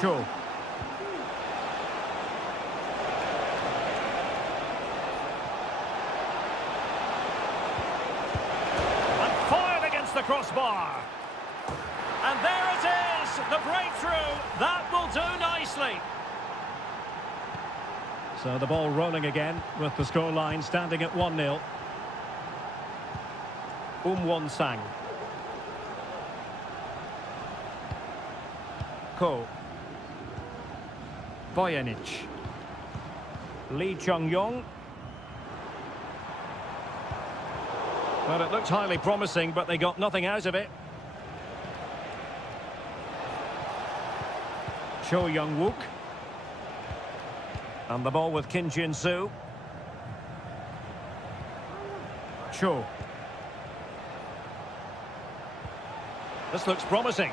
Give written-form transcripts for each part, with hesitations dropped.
Cho. And fired against the crossbar. And there it is, the breakthrough. That will do nicely. So the ball rolling again with the scoreline standing at 1-0. Won-sang. Ko. Bojanic. Lee Chung-yong. Well, it looked highly promising, but they got nothing out of it. Cho Young-wook. And the ball with Kim Jin-soo. Cho. This looks promising.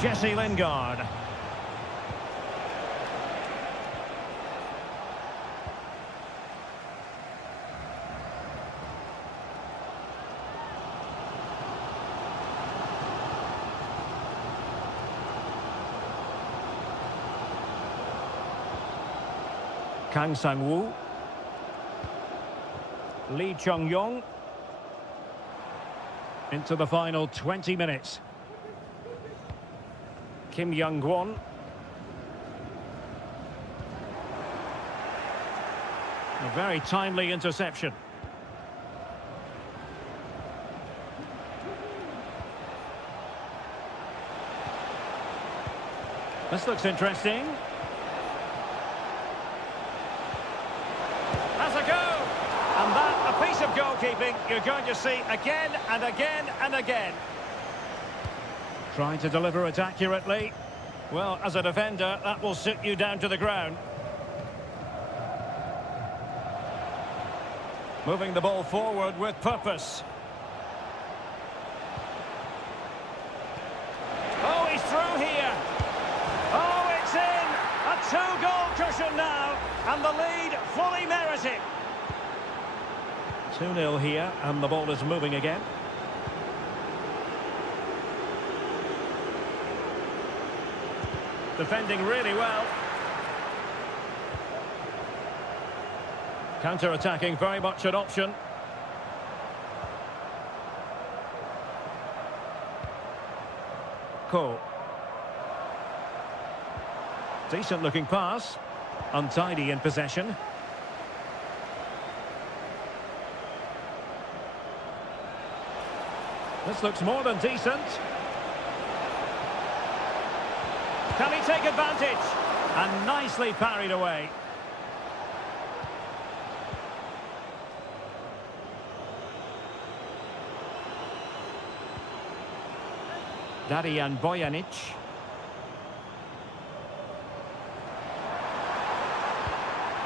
Jesse Lingard. Kang Sang-woo. Lee Chung-yong. Into the final 20 minutes. Kim Young-won. A very timely interception. This looks interesting. Has a go! And that, a piece of goalkeeping you're going to see again and again and again. Trying to deliver it accurately. Well, as a defender, that will sit you down to the ground. Moving the ball forward with purpose. Oh, he's through here. Oh, it's in. A two-goal cushion now. And the lead fully merited. 2-0 here, and the ball is moving again. Defending really well. Counter-attacking, very much an option. Ko. Decent-looking pass. Untidy in possession. This looks more than decent. Can he take advantage? And nicely parried away. Darian Bojanic.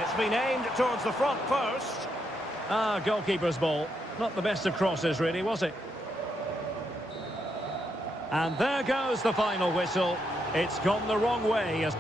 It's been aimed towards the front post. Ah, goalkeeper's ball. Not the best of crosses, really, was it? And there goes the final whistle. It's gone the wrong way as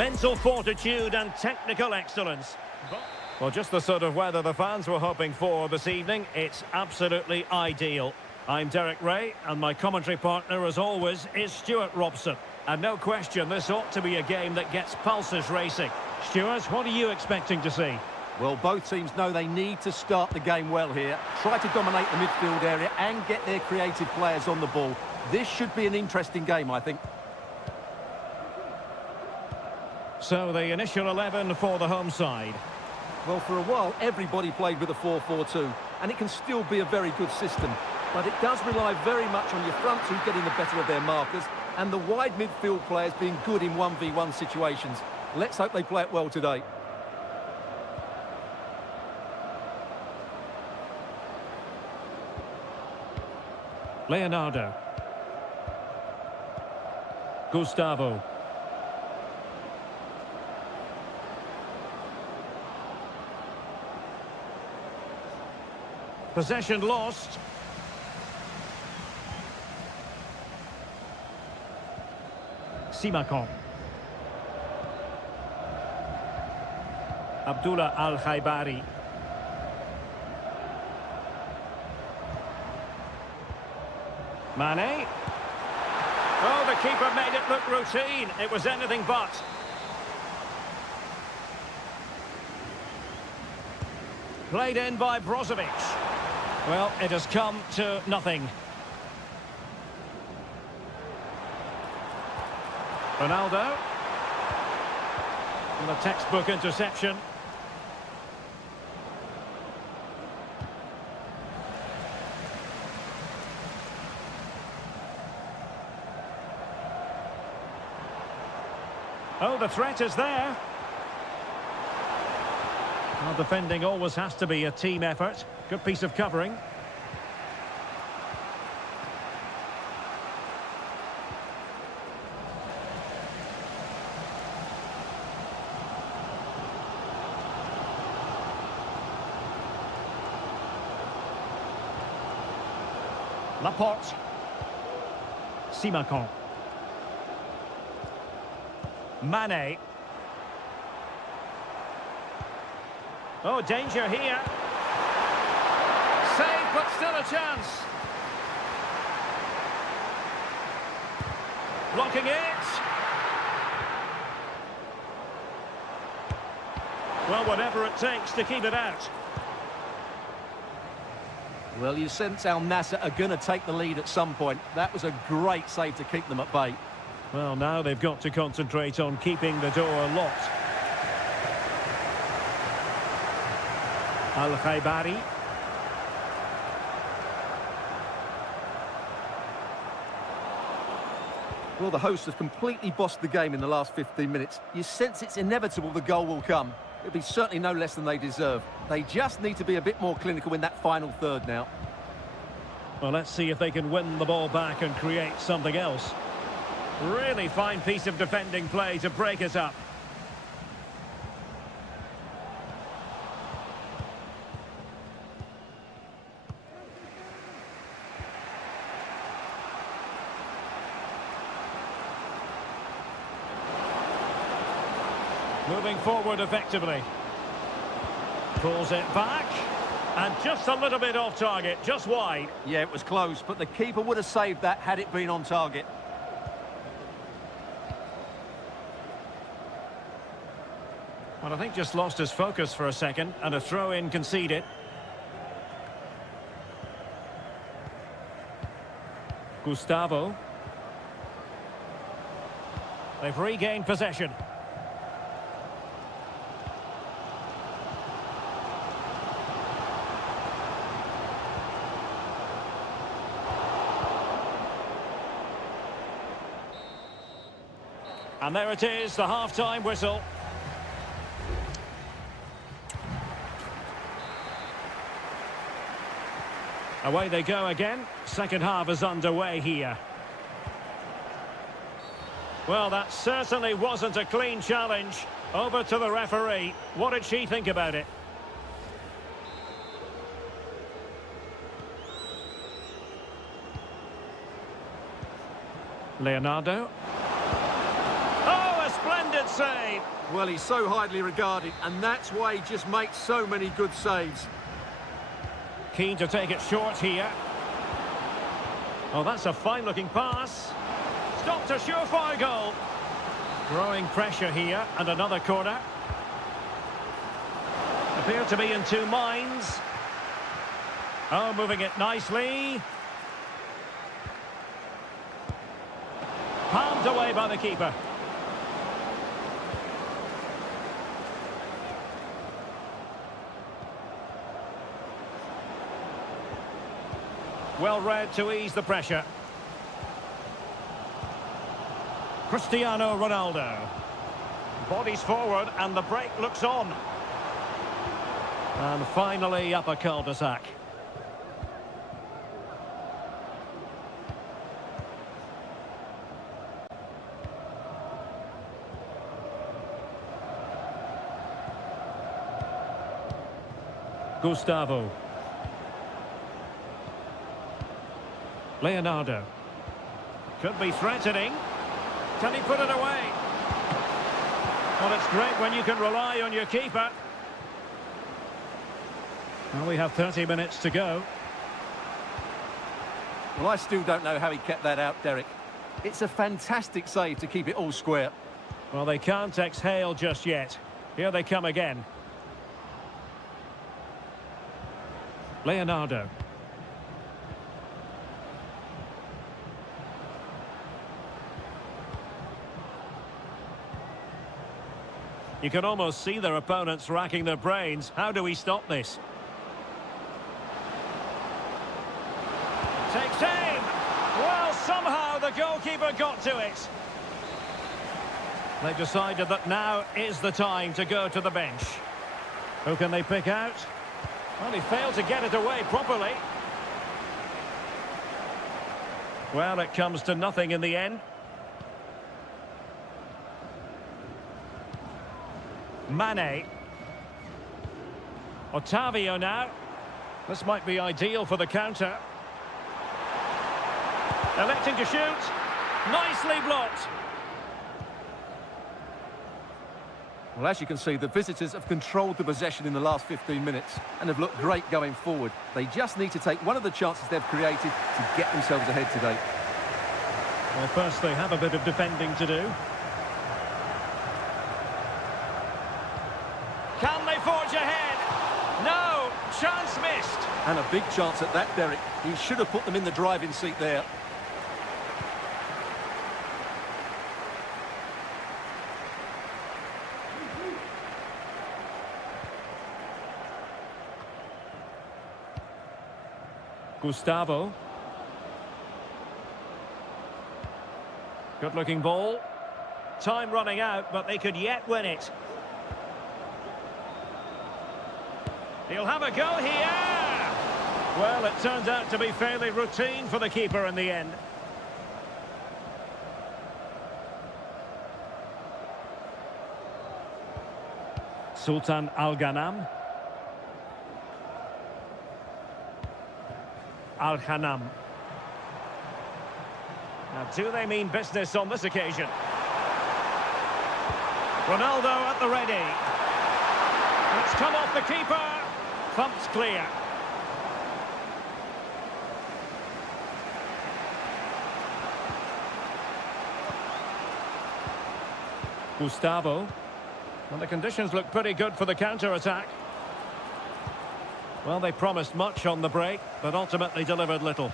mental fortitude and technical excellence. Well, just the sort of weather the fans were hoping for this evening. It's absolutely ideal. I'm Derek Ray, and my commentary partner, as always, is Stuart Robson. And no question, this ought to be a game that gets pulses racing. Stuart, what are you expecting to see? Well, both teams know they need to start the game well here. Try to dominate the midfield area and get their creative players on the ball. This should be an interesting game, I think. So the initial 11 for the home side. Well, for a while, everybody played with a 4-4-2, and it can still be a very good system. But it does rely very much on your front two getting the better of their markers and the wide midfield players being good in 1v1 situations. Let's hope they play it well today. Leonardo. Gustavo. Possession lost. Simakon. Abdullah Al-Khaibari. Mane. Oh, the keeper made it look routine. It was anything but. Played in by Brozovic. Well, it has come to nothing. Ronaldo. And the textbook interception. Oh, the threat is there. Well, defending always has to be a team effort. Good piece of covering. Laporte. Simakon. Mane. Oh, danger here. Save, but still a chance. Blocking it. Well, whatever it takes to keep it out. Well, you sense Al Nassr are going to take the lead at some point. That was a great save to keep them at bay. Well, now they've got to concentrate on keeping the door locked. Al-Khaibari. Well, the hosts have completely bossed the game in the last 15 minutes. You sense it's inevitable the goal will come. It'll be certainly no less than they deserve. They just need to be a bit more clinical in that final third now. Well, let's see if they can win the ball back and create something else. Really fine piece of defending play to break it up. Moving forward effectively. Pulls it back. And just a little bit off target, just wide. Yeah, it was close, but the keeper would have saved that had it been on target. Well, I think just lost his focus for a second, and a throw-in conceded. Gustavo. They've regained possession. And there it is, the half-time whistle. Away they go again. Second half is underway here. Well, that certainly wasn't a clean challenge. Over to the referee. What did she think about it? Leonardo. splendid save. Well, he's so highly regarded, and that's why he just makes so many good saves. Keen to take it short here. Oh, that's a fine-looking pass. Stopped a surefire goal. Growing pressure here, and another corner. Appear to be in two minds. Oh, moving it nicely. Palmed away by the keeper. Well read to ease the pressure. Cristiano Ronaldo. Bodies forward and the break looks on. And finally up a cul-de-sac. Gustavo. Leonardo. Could be threatening. Can he put it away? Well, it's great when you can rely on your keeper. Well, we have 30 minutes to go. Well, I still don't know how he kept that out, Derek. It's a fantastic save to keep it all square. Well, they can't exhale just yet. Here they come again. Leonardo. You can almost see their opponents racking their brains. How do we stop this? Takes aim! Well, somehow the goalkeeper got to it. They've decided that now is the time to go to the bench. Who can they pick out? Well, he failed to get it away properly. Well, it comes to nothing in the end. Mane. Otavio now. This might be ideal for the counter. Electing to shoot. Nicely blocked. Well, as you can see, the visitors have controlled the possession in the last 15 minutes and have looked great going forward. They just need to take one of the chances they've created to get themselves ahead today. Well, first they have a bit of defending to do. Can they forge ahead? No! Chance missed! And a big chance at that, Derek. He should have put them in the driving seat there. Gustavo. Good-looking ball. Time running out, but they could yet win it. He'll have a go here! Well, it turns out to be fairly routine for the keeper in the end. Sultan Al-Ghanam. Al-Ghanam. Now, do they mean business on this occasion? Ronaldo at the ready. It's come off the keeper. Thumped clear. Gustavo. Well, the conditions look pretty good for the counter-attack. Well, they promised much on the break, but ultimately delivered little.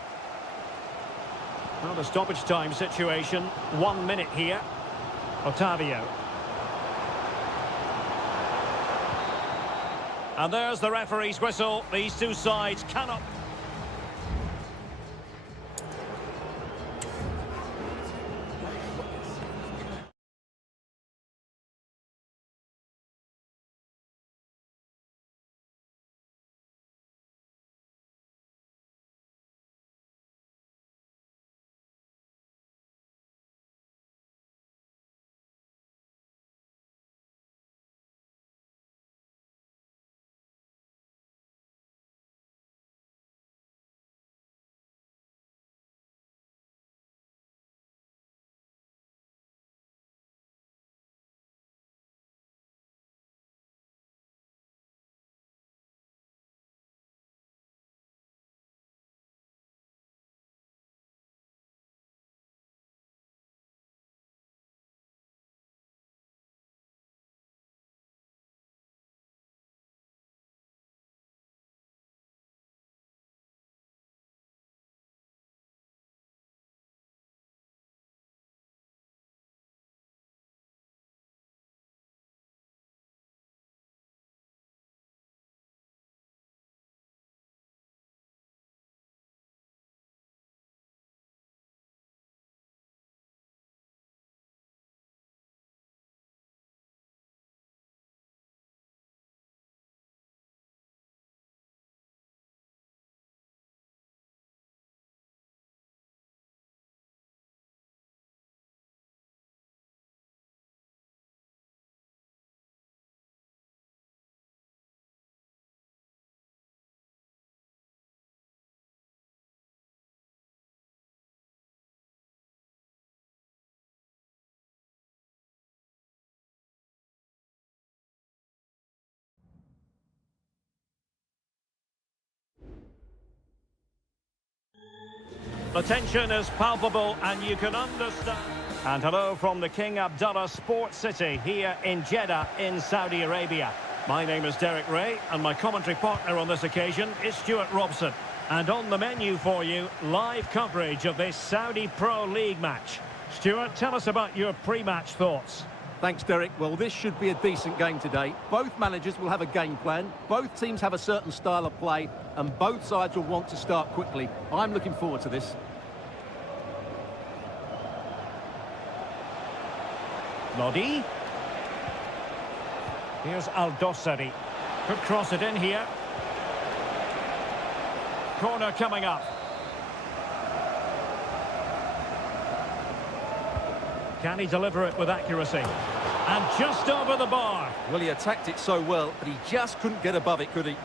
Well, the stoppage time situation, 1 minute here. Otavio. And there's the referee's whistle. These two sides cannot... The tension is palpable and you can understand. And hello from the King Abdullah Sports City here in Jeddah in Saudi Arabia. My name is Derek Ray and my commentary partner on this occasion is Stuart Robson. And on the menu for you, live coverage of this Saudi Pro League match. Stuart, tell us about your pre-match thoughts. Thanks, Derek. Well, this should be a decent game today. Both managers will have a game plan. Both teams have a certain style of play, and both sides will want to start quickly. I'm looking forward to this. Lodi. Here's Al-Dossari. Could cross it in here. Corner coming up. Can he deliver it with accuracy? And just over the bar. Well, he attacked it so well, but he just couldn't get above it, could he?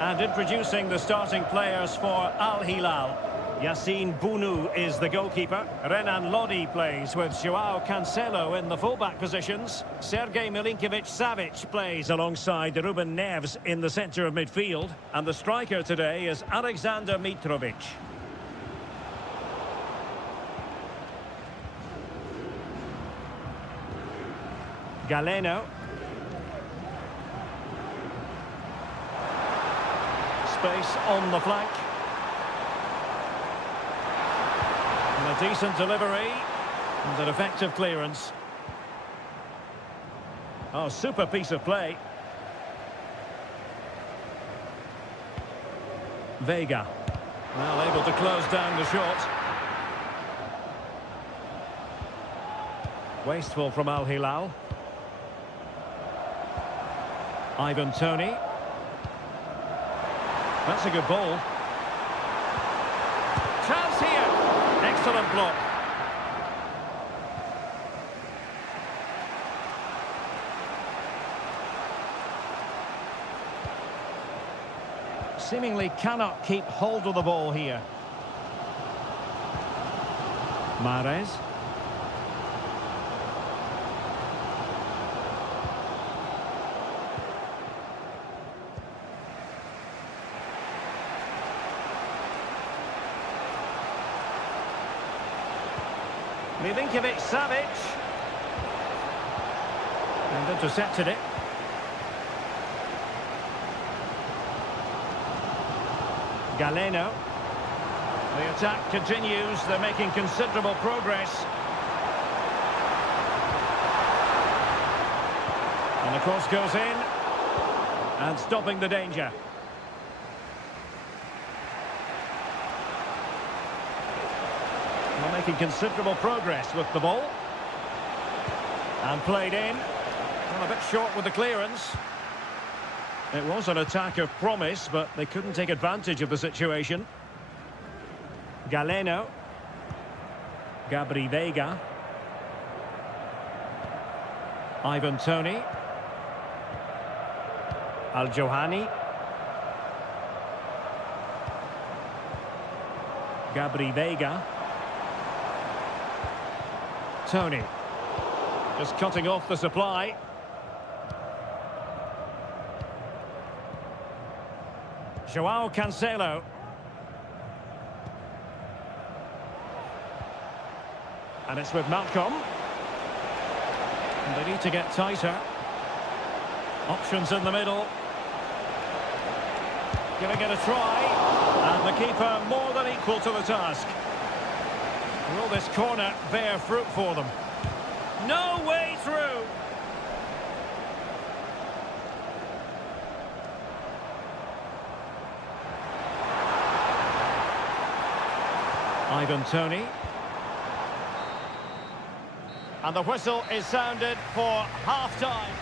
And introducing the starting players for Al Hilal. Yassine Bounou is the goalkeeper. Renan Lodi plays with Joao Cancelo in the fullback positions. Sergej Milinkovic-Savic plays alongside Ruben Neves in the centre of midfield. And the striker today is Alexander Mitrovic. Galeno. Space on the flank. And a decent delivery and an effective clearance. Oh, super piece of play. Vega. Well, able to close down the shot. Wasteful from Al Hilal. Ivan Toney. That's a good ball. Chance here. Excellent block. Seemingly cannot keep hold of the ball here. Mahrez. Milinkovic-Savic. And intercepted it. Galeno. The attack continues. They're making considerable progress. And the cross goes in. And stopping the danger. They're making considerable progress with the ball. And played in. Well, a bit short with the clearance. It was an attack of promise, but they couldn't take advantage of the situation. Galeno. Gabri Vega. Ivan Toney. Al-Johani. Gabri Vega. Toney. Just cutting off the supply. Joao Cancelo. And it's with Malcolm. And they need to get tighter. Options in the middle. Giving it a try. And the keeper more than equal to the task. Will this corner bear fruit for them? No way through. Ivan Toney. And the whistle is sounded for half-time.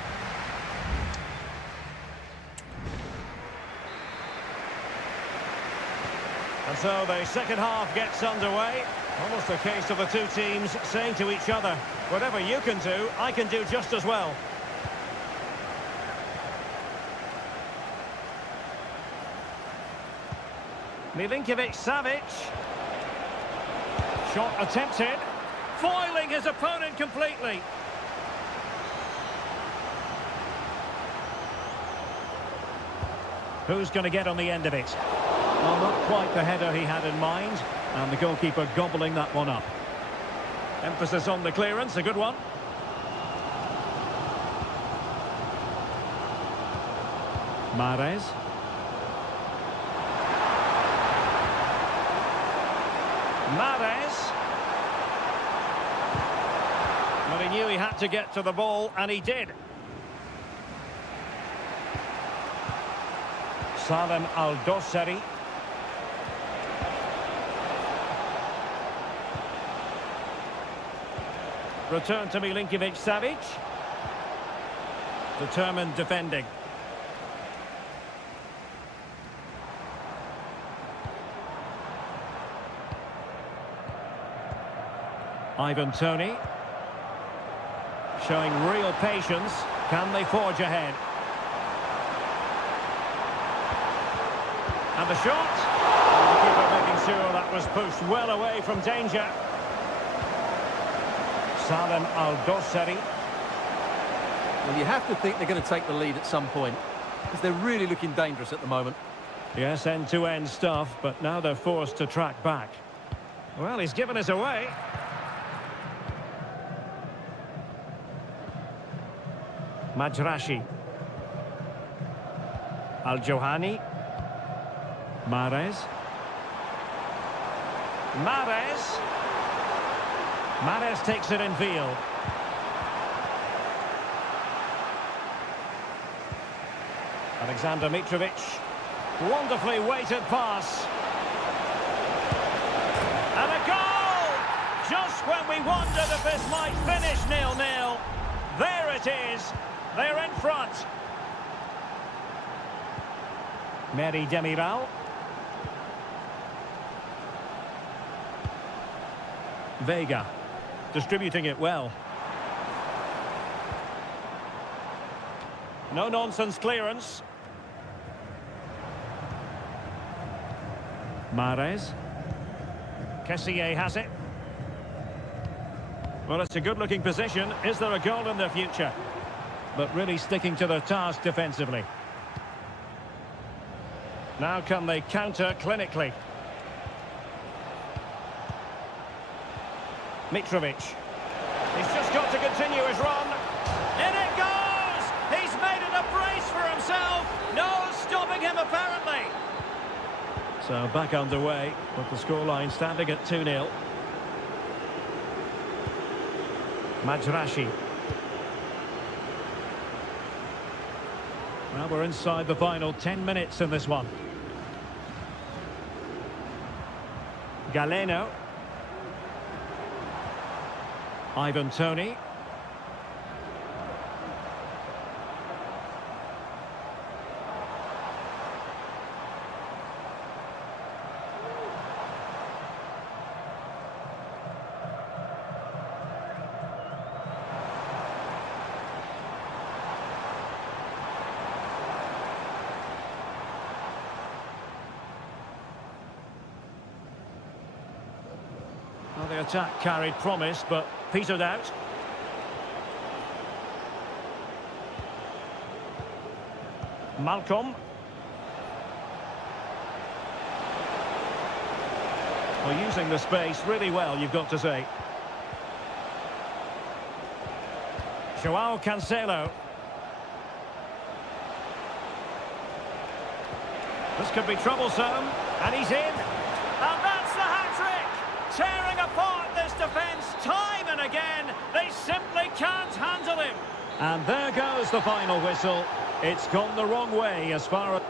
And so the second half gets underway. Almost a case of the two teams saying to each other, whatever you can do, I can do just as well. Milinkovic-Savic. Shot attempted. Foiling his opponent completely. Who's going to get on the end of it? Well, not quite the header he had in mind, and the goalkeeper gobbling that one up. Emphasis on the clearance, a good one. Mahrez. Mahrez. Well, he knew he had to get to the ball, and he did. Salem Al-Dossari. Return to Milinkovic-Savic. Determined defending. Ivan Toney. Showing real patience. Can they forge ahead? And the shot. The keeper making sure that was pushed well away from danger. Salem Al-Dossari. Well, you have to think they're going to take the lead at some point, because they're really looking dangerous at the moment. Yes, end-to-end stuff, but now they're forced to track back. Well, he's given us away. Majrashi. Al-Johani. Mahrez. Mahrez. Mahrez takes it in field. Alexander Mitrovic. Wonderfully weighted pass. And a goal! Just when we wondered if this might finish 0-0. There it is. They're in front. Mary Demiral. Vega. Distributing it well. No-nonsense clearance. Mahrez. Kessié has it. Well, it's a good-looking position. Is there a goal in the future? But really sticking to their task defensively. Now can they counter clinically? Mitrovic. He's just got to continue his run. In it goes! He's made it a brace for himself. No stopping him, apparently. So back underway, with the scoreline standing at 2-0. Majrashi. Well, we're inside the final 10 minutes in this one. Galeno. Ivan Toney. Well, the attack carried promise, but petered out. Malcolm. Well, using the space really well, you've got to say. Joao Cancelo. This could be troublesome, and he's in. And that's the hat-trick! Tearing apart this defence time and again. They simply can't handle him. And there goes the final whistle. It's gone the wrong way as far as...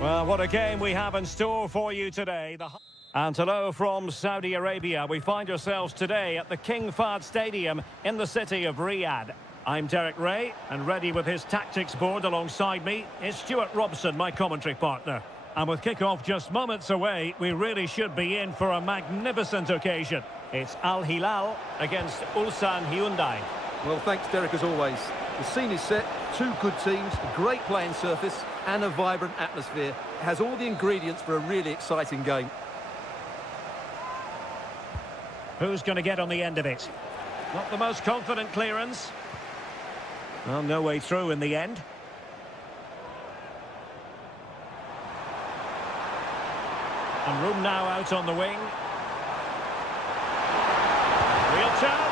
Well, what a game we have in store for you today. And hello from Saudi Arabia. We find ourselves today at the King Fahd Stadium in the city of Riyadh. I'm Derek Ray, and ready with his tactics board alongside me is Stuart Robson, my commentary partner. And with kick-off just moments away, we really should be in for a magnificent occasion. It's Al Hilal against Ulsan Hyundai. Well, thanks, Derek, as always. The scene is set, two good teams, a great playing surface and a vibrant atmosphere. It has all the ingredients for a really exciting game. Who's going to get on the end of it? Not the most confident clearance. Well, no way through in the end. And room now out on the wing. Real chance.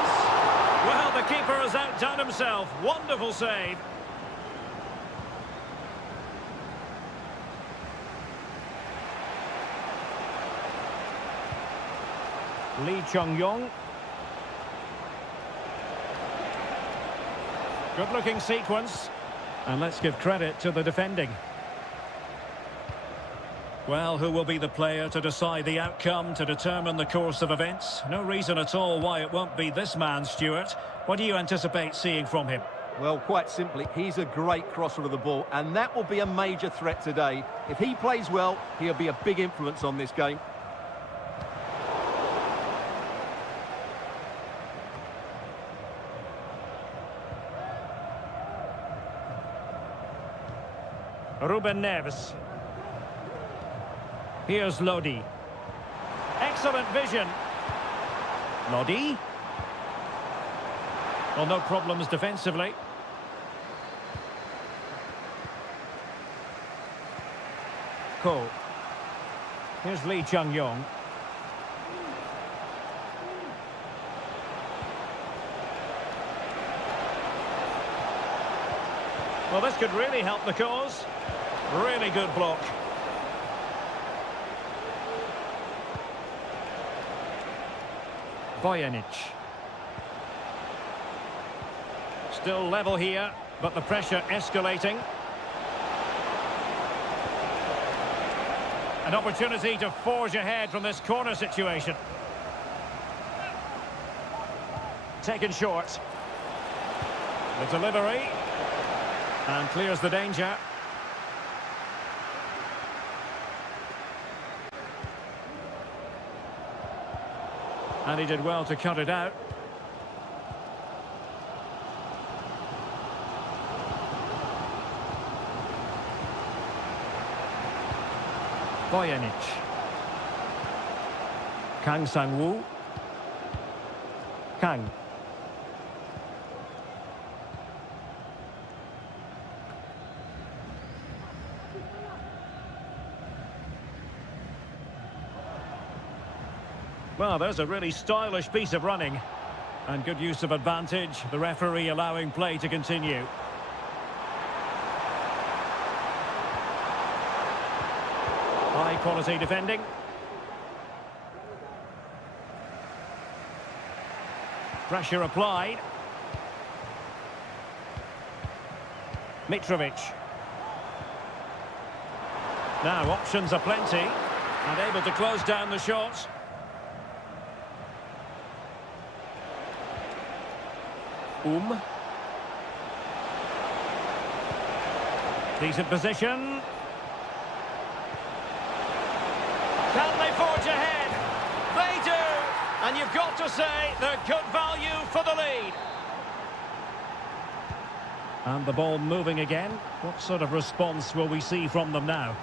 Well, the keeper has outdone himself. Wonderful save. Lee Chung-yong. Good-looking sequence. And let's give credit to the defending. Well, who will be the player to decide the outcome, to determine the course of events? No reason at all why it won't be this man, Stuart. What do you anticipate seeing from him? Well, quite simply, he's a great crosser of the ball, and that will be a major threat today. If he plays well, he'll be a big influence on this game. Ruben Neves. Here's Lodi. Excellent vision. Lodi. Well, no problems defensively. Ko. Here's Lee Chung-yong. Well, this could really help the cause. Really good block. Bojanic. Still level here, but the pressure escalating. An opportunity to forge ahead from this corner situation. Taken short. The delivery. And clears the danger. And he did well to cut it out. Bojanic. Kang Sang-woo. Kang. Well, there's a really stylish piece of running. And good use of advantage, the referee allowing play to continue. High quality defending. Pressure applied. Mitrovic. Now options are plenty. And able to close down the shots. Decent position. Can they forge ahead? They do! And you've got to say they're good value for the lead. And the ball moving again. What sort of response will we see from them now?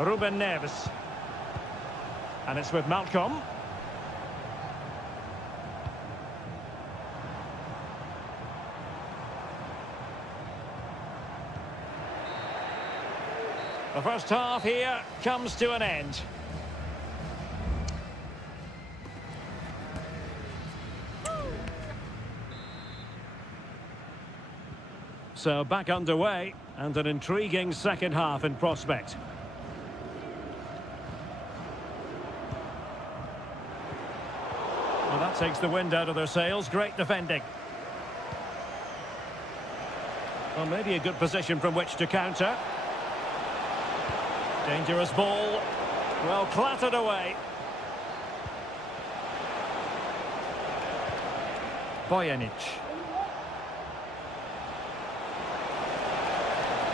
Ruben Neves. And it's with Malcolm. The first half here comes to an end. So back underway, and an intriguing second half in prospect. Well, that takes the wind out of their sails. Great defending. Well, maybe a good position from which to counter. Dangerous ball. Well, clattered away. Bojanic.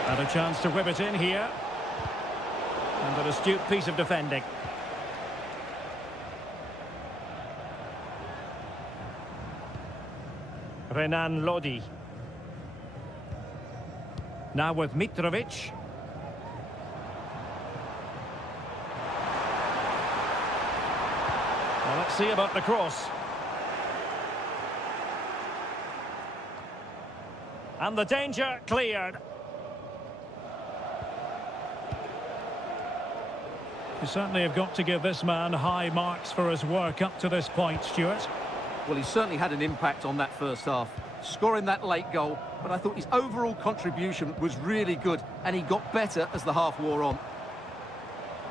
And a chance to whip it in here. And an astute piece of defending. Renan Lodi. Now with Mitrovic. Well, let's see about the cross. And the danger cleared. You certainly have got to give this man high marks for his work up to this point, Stuart. Well, he certainly had an impact on that first half, scoring that late goal, but I thought his overall contribution was really good, and he got better as the half wore on.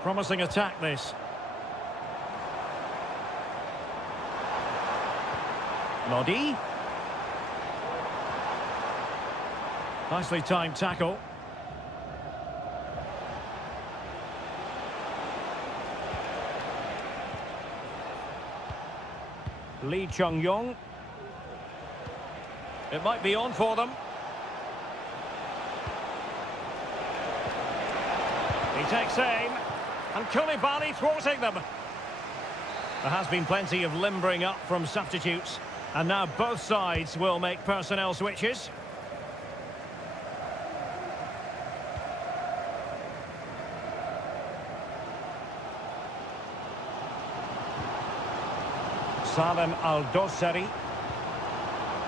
Promising attack, this. Lodi. Nicely timed tackle. Lee Chung-yong. It might be on for them. He takes aim. And Koulibaly thwarting them. There has been plenty of limbering up from substitutes. And now both sides will make personnel switches. Salem Al-Dossari.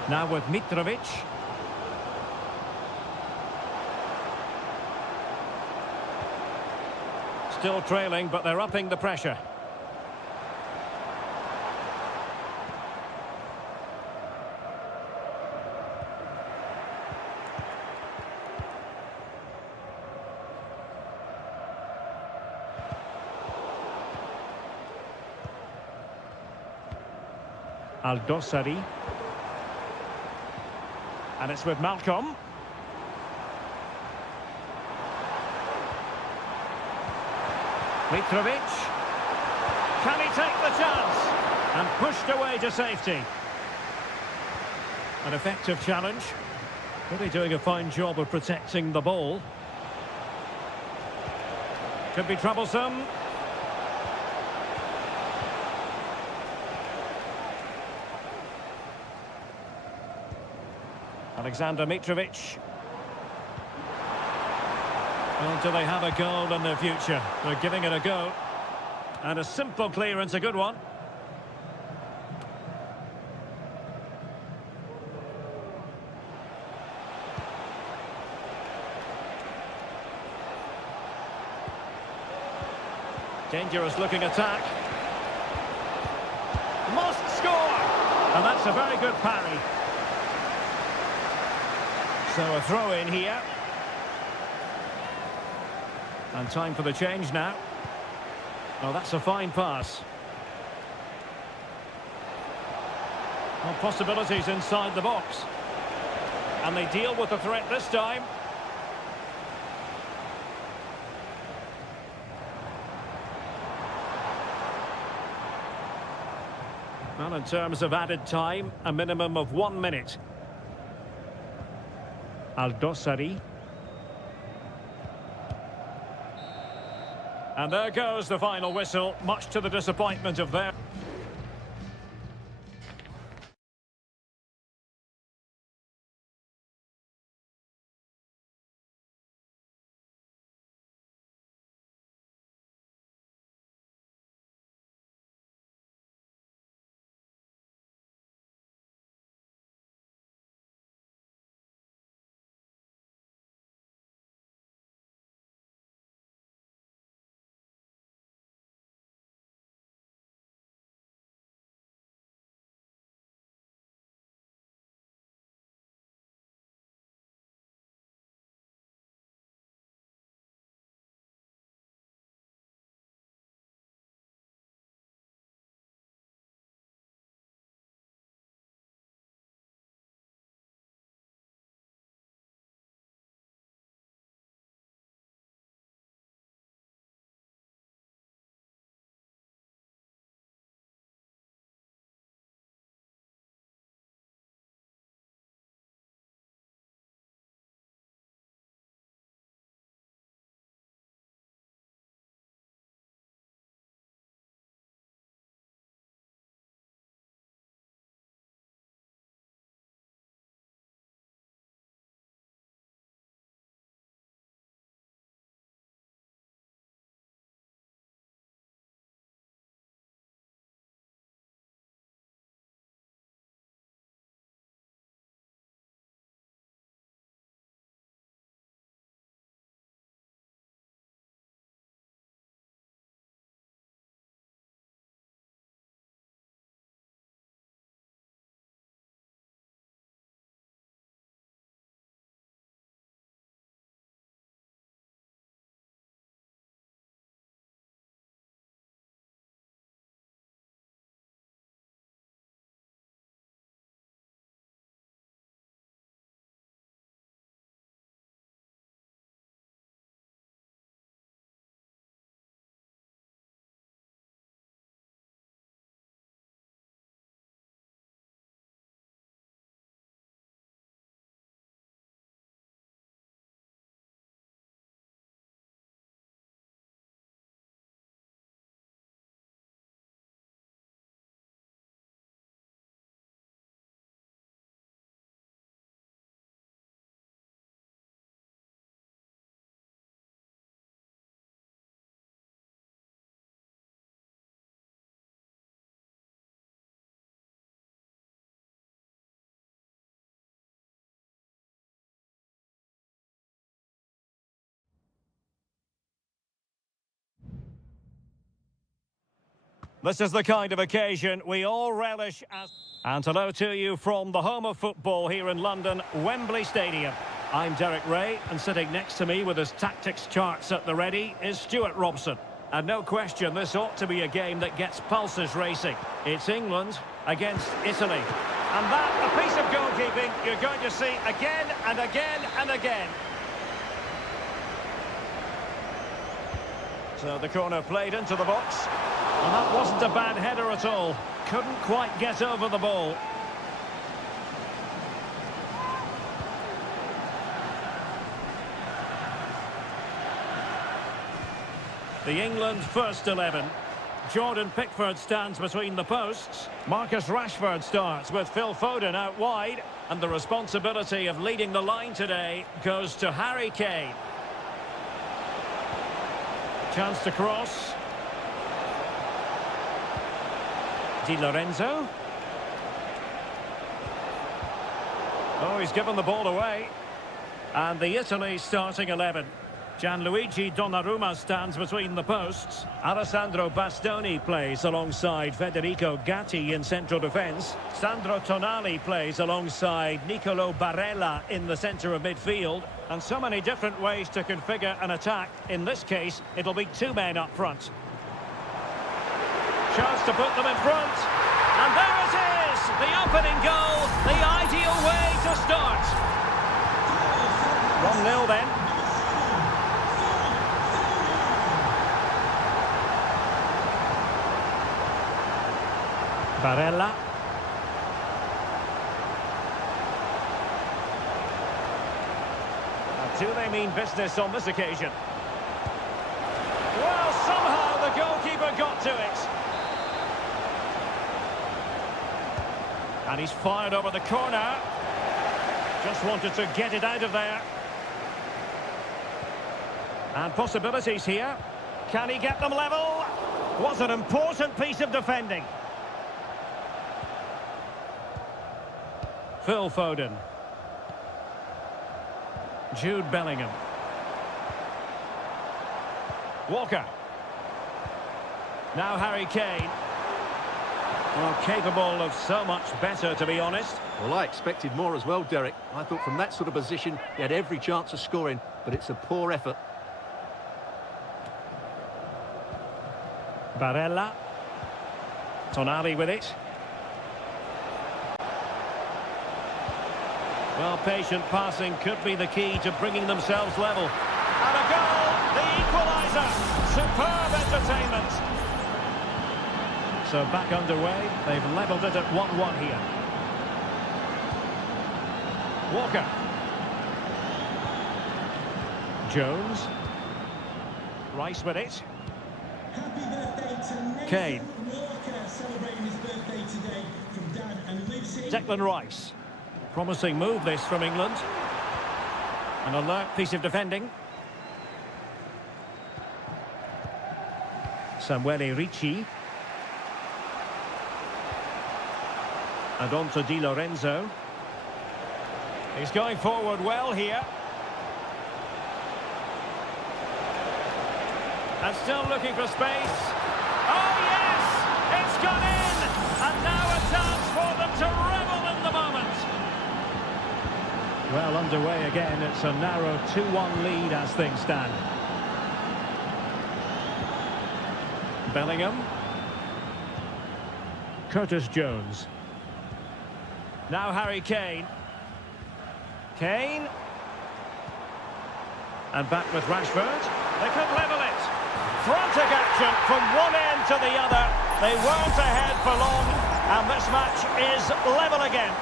Now with Mitrovic. Still trailing, but they're upping the pressure. Al-Dossari. And it's with Malcolm. Mitrovic. Can he take the chance? And pushed away to safety. An effective challenge. Really doing a fine job of protecting the ball. Could be troublesome. Alexander Mitrovic. Well, do they have a goal in their future? They're giving it a go. And a simple clearance, a good one. Dangerous looking attack. Must score! And that's a very good parry. So a throw in here. And time for the change now. Oh, that's a fine pass. Well, possibilities inside the box. And they deal with the threat this time. Well, in terms of added time, a minimum of 1 minute. Al-Dossari. And there goes the final whistle, much to the disappointment of their... This is the kind of occasion we all relish as... And hello to you from the home of football here in London, Wembley Stadium. I'm Derek Ray, and sitting next to me with his tactics charts at the ready is Stuart Robson. And no question, this ought to be a game that gets pulses racing. It's England against Italy. And that, a piece of goalkeeping you're going to see again and again and again. So the corner played into the box. And that wasn't a bad header at all. Couldn't quite get over the ball. The England first 11. Jordan Pickford stands between the posts. Marcus Rashford starts with Phil Foden out wide. And the responsibility of leading the line today goes to Harry Kane. Chance to cross. Di Lorenzo. Oh, he's given the ball away. And the Italy starting 11. Gianluigi Donnarumma stands between the posts. Alessandro Bastoni plays alongside Federico Gatti in central defence. Sandro Tonali plays alongside Nicolo Barella in the centre of midfield. And so many different ways to configure an attack. In this case, it'll be two men up front. Chance to put them in front. And there it is! The opening goal, the ideal way to start. 1-0 then. Barella. Now, do they mean business on this occasion? Well, somehow the goalkeeper got to it. And he's fired over the corner. Just wanted to get it out of there. And possibilities here. Can he get them level? Was an important piece of defending. Phil Foden. Jude Bellingham. Walker. Now Harry Kane. Well, capable of so much better, to be honest. Well, I expected more as well, Derek. I thought from that sort of position, he had every chance of scoring, but it's a poor effort. Barella. Tonali with it. Well, patient passing could be the key to bringing themselves level. And a goal! The equaliser! Superb entertainment! So back underway. They've levelled it at 1-1 here. Walker. Jones. Rice with it. Happy birthday to Kane. Walker, celebrating his birthday today from Dad and Lucy. Declan Rice. Promising move this from England. An alert piece of defending. Samuele Ricci. And on to Di Lorenzo. He's going forward well here. And still looking for space. Oh yes! It's gone in! And now a chance for them to revel in the moment. Well, underway again. It's a narrow 2-1 lead as things stand. Bellingham. Curtis Jones. Now Harry Kane. Kane. And back with Rashford. They could level it. Frantic action from one end to the other. They weren't ahead for long. And this match is level again.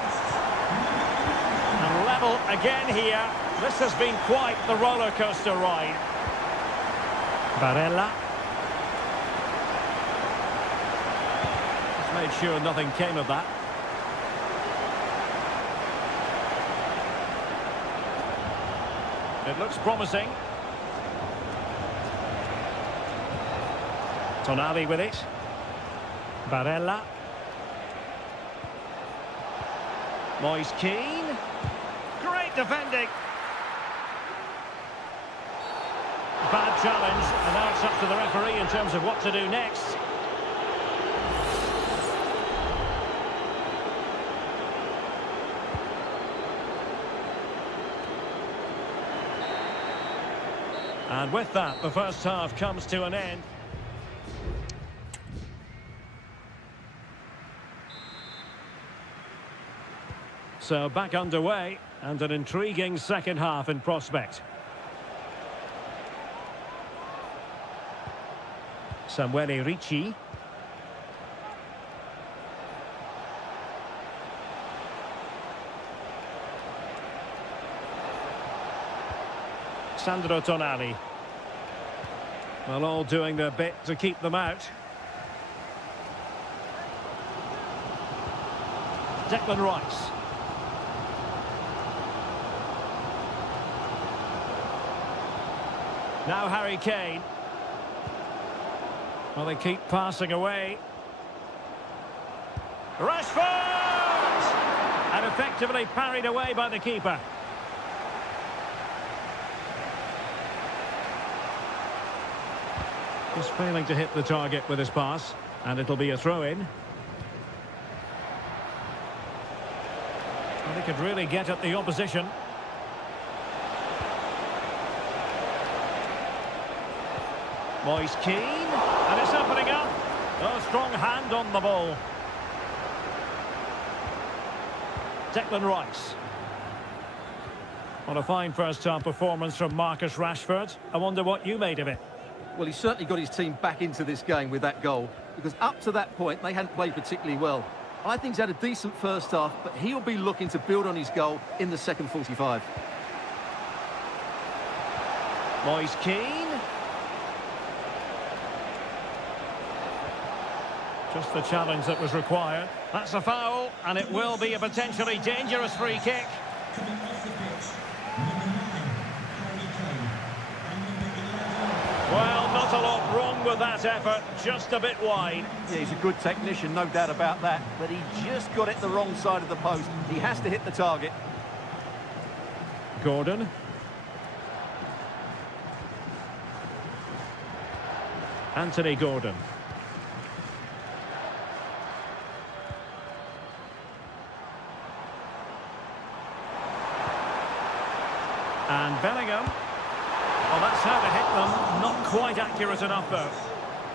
And level again here. This has been quite the roller coaster ride. Barella. Just made sure nothing came of that. It looks promising. Tonali with it. Barella. Moise Keane. Great defending. Bad challenge, and now it's up to the referee in terms of what to do next. And with that, the first half comes to an end. So back underway, and an intriguing second half in prospect. Samuele Ricci. Sandro Tonali. Well, all doing their bit to keep them out. Declan Rice. Now Harry Kane. Well, they keep passing away. Rashford! And effectively parried away by the keeper. Just failing to hit the target with his pass, and it'll be a throw-in. Well, he could really get at the opposition. Moise Keane, and it's opening up. A strong hand on the ball. Declan Rice. What a fine first-half performance from Marcus Rashford. I wonder what you made of it. Well, he certainly got his team back into this game with that goal, because up to that point, they hadn't played particularly well. I think he's had a decent first half, but he'll be looking to build on his goal in the second 45. Moise Keane. Just the challenge that was required. That's a foul, and it will be a potentially dangerous free kick. Coming off the pitch, number 9, Harry Kane. And number 11. Well, not a lot wrong with that effort, just a bit wide. Yeah, he's a good technician, no doubt about that, but he just got it the wrong side of the post. He has to hit the target. Gordon. Anthony Gordon. And Bellingham. Well, that's how to hit them. Not quite accurate enough, though.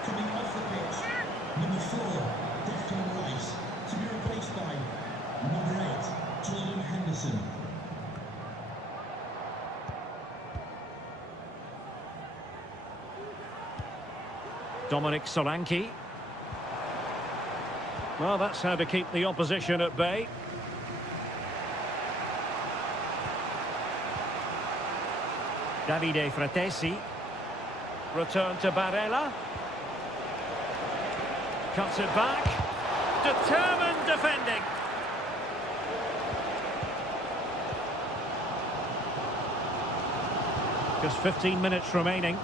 Coming off the pitch, number 4, Declan Rice. To be replaced by number 8, Jordan Henderson. Dominic Solanke. Well, that's how to keep the opposition at bay. Davide Fratesi. Return to Barella. Cuts it back. Determined defending. Just 15 minutes remaining.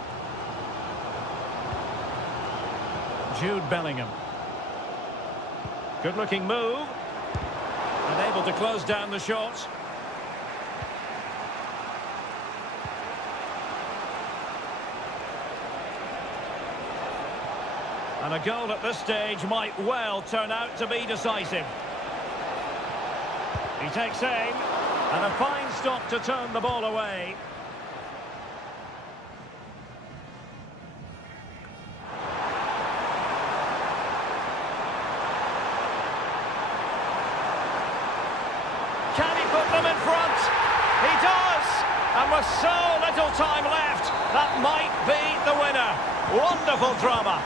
Jude Bellingham. Good looking move. And able to close down the shot. And a goal at this stage might well turn out to be decisive. He takes aim, and a fine stop to turn the ball away. Can he put them in front? He does! And with so little time left, that might be the winner. Wonderful drama.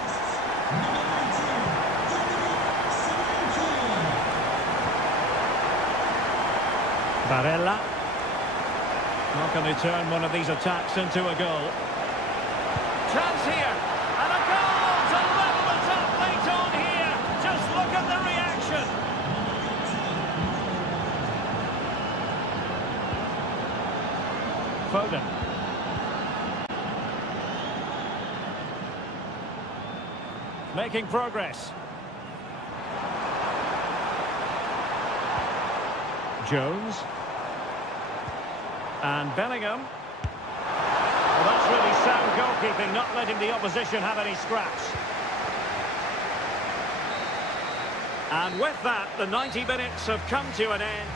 Barella. How can they turn one of these attacks into a goal? Chance here, and a goal to level it up late on here. Just look at the reaction. Foden. Making progress. Jones. And Bellingham. Well, that's really sound goalkeeping, not letting the opposition have any scraps. And with that, the 90 minutes have come to an end.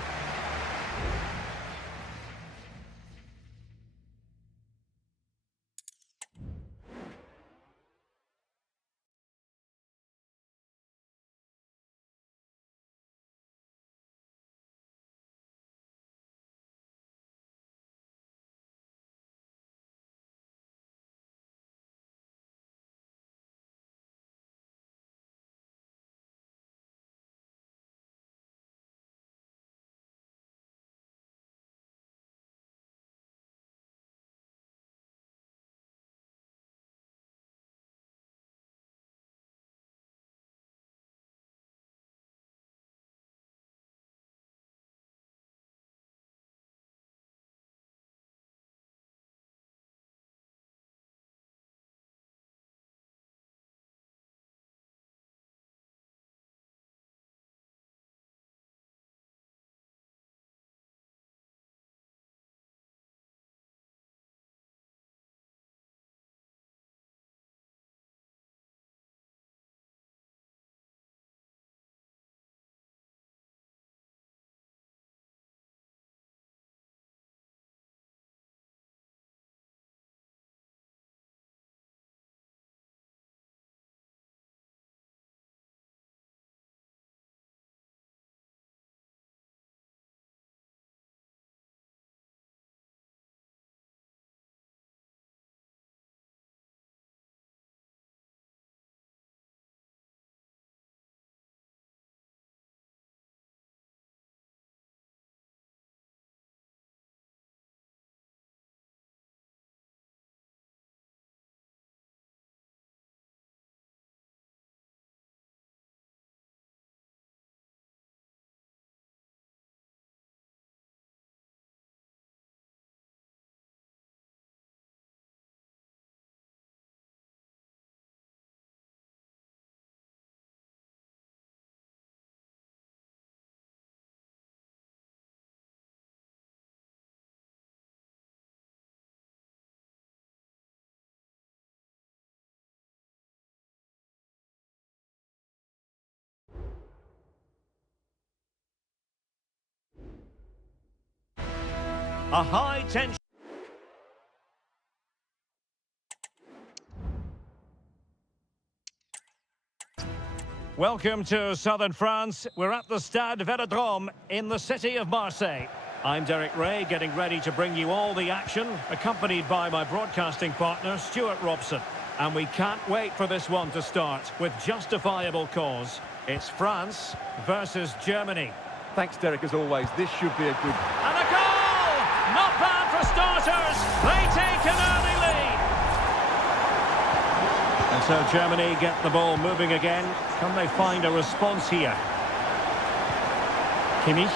A high tension. Welcome to southern France. We're at the Stade Velodrome in the city of Marseille. I'm Derek Ray, getting ready to bring you all the action, accompanied by my broadcasting partner, Stuart Robson. And we can't wait for this one to start, with justifiable cause. It's France versus Germany. Thanks, Derek, as always. This should be a good... And a goal! Not bad for starters. They take an early lead. And so Germany get the ball moving again. Can they find a response here? Kimmich.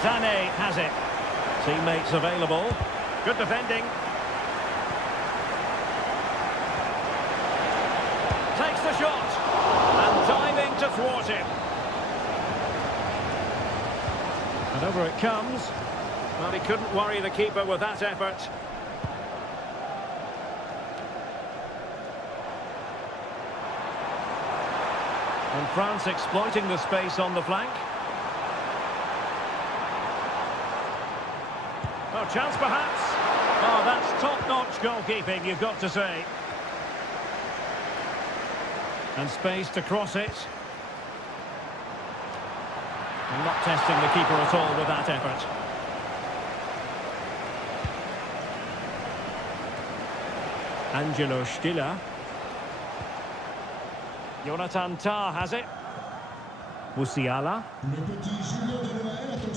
Sané has it. Teammates available. Good defending. Takes the shot. And diving to thwart him. And over it comes. Well, he couldn't worry the keeper with that effort. And France exploiting the space on the flank. Oh, chance perhaps. Oh, that's top-notch goalkeeping, you've got to say. And space to cross it. And not testing the keeper at all with that effort. Angelo Stiller. Jonathan Tah has it. Musiala.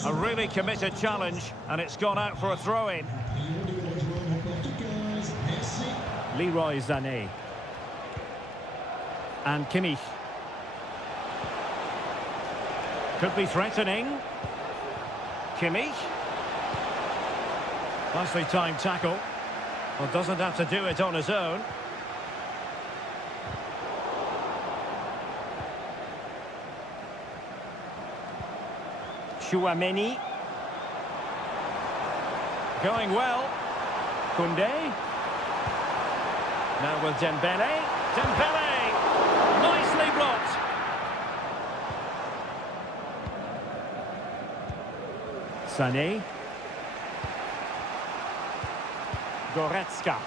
A really committed challenge, and it's gone out for a throw-in. Leroy Sané. And Kimmich. Could be threatening. Kimmich. Nicely timed tackle. Well, doesn't have to do it on his own. Chouameni. Going well. Koundé. Now with Dembele. Dembele! Nicely blocked. Sané. Goretzka.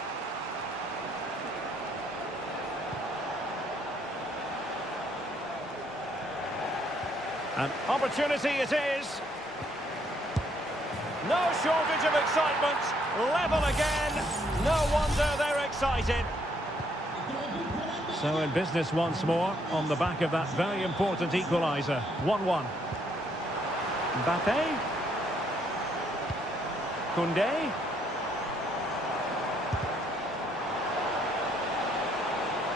An opportunity it is. No shortage of excitement. Level again. No wonder they're excited. So in business once more on the back of that very important equaliser. 1-1. Mbappe. Koundé.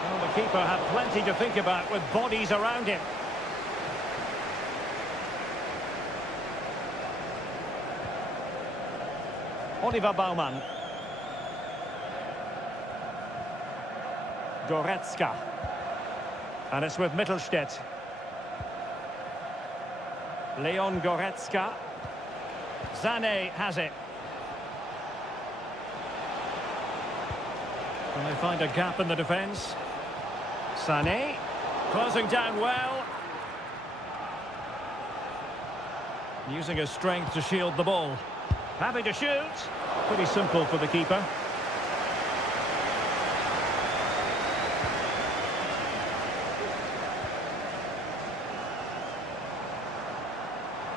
Well, the keeper had plenty to think about with bodies around him. Oliver Baumann. Goretzka. And it's with Mittelstädt. Leon Goretzka. Sané has it. Can they find a gap in the defence? Sané. Closing down well. Using his strength to shield the ball. Happy to shoot. Pretty simple for the keeper.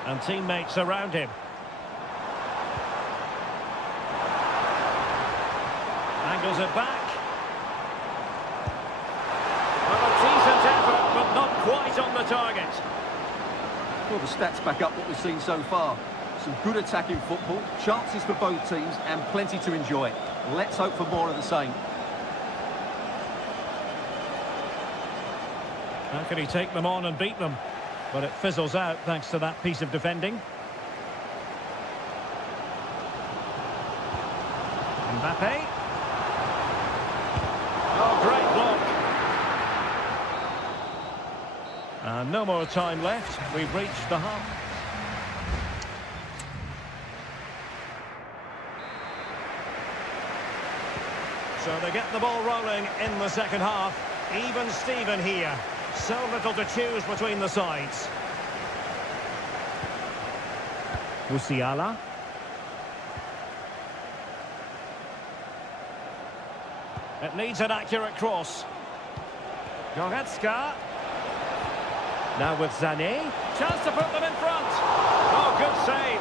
And teammates around him. Angles it back. Well, a decent effort, but not quite on the target. Well, the stats back up what we've seen so far. Some good attacking football, chances for both teams, and plenty to enjoy. Let's hope for more of the same. How can he take them on and beat them? But it fizzles out thanks to that piece of defending. Mbappe. Oh, great block. And no more time left. We've reached the half. So they get the ball rolling in the second half. Even Steven here. So little to choose between the sides. Musiala. It needs an accurate cross. Goretzka. Now with Sané. Chance to put them in front. Oh, good save.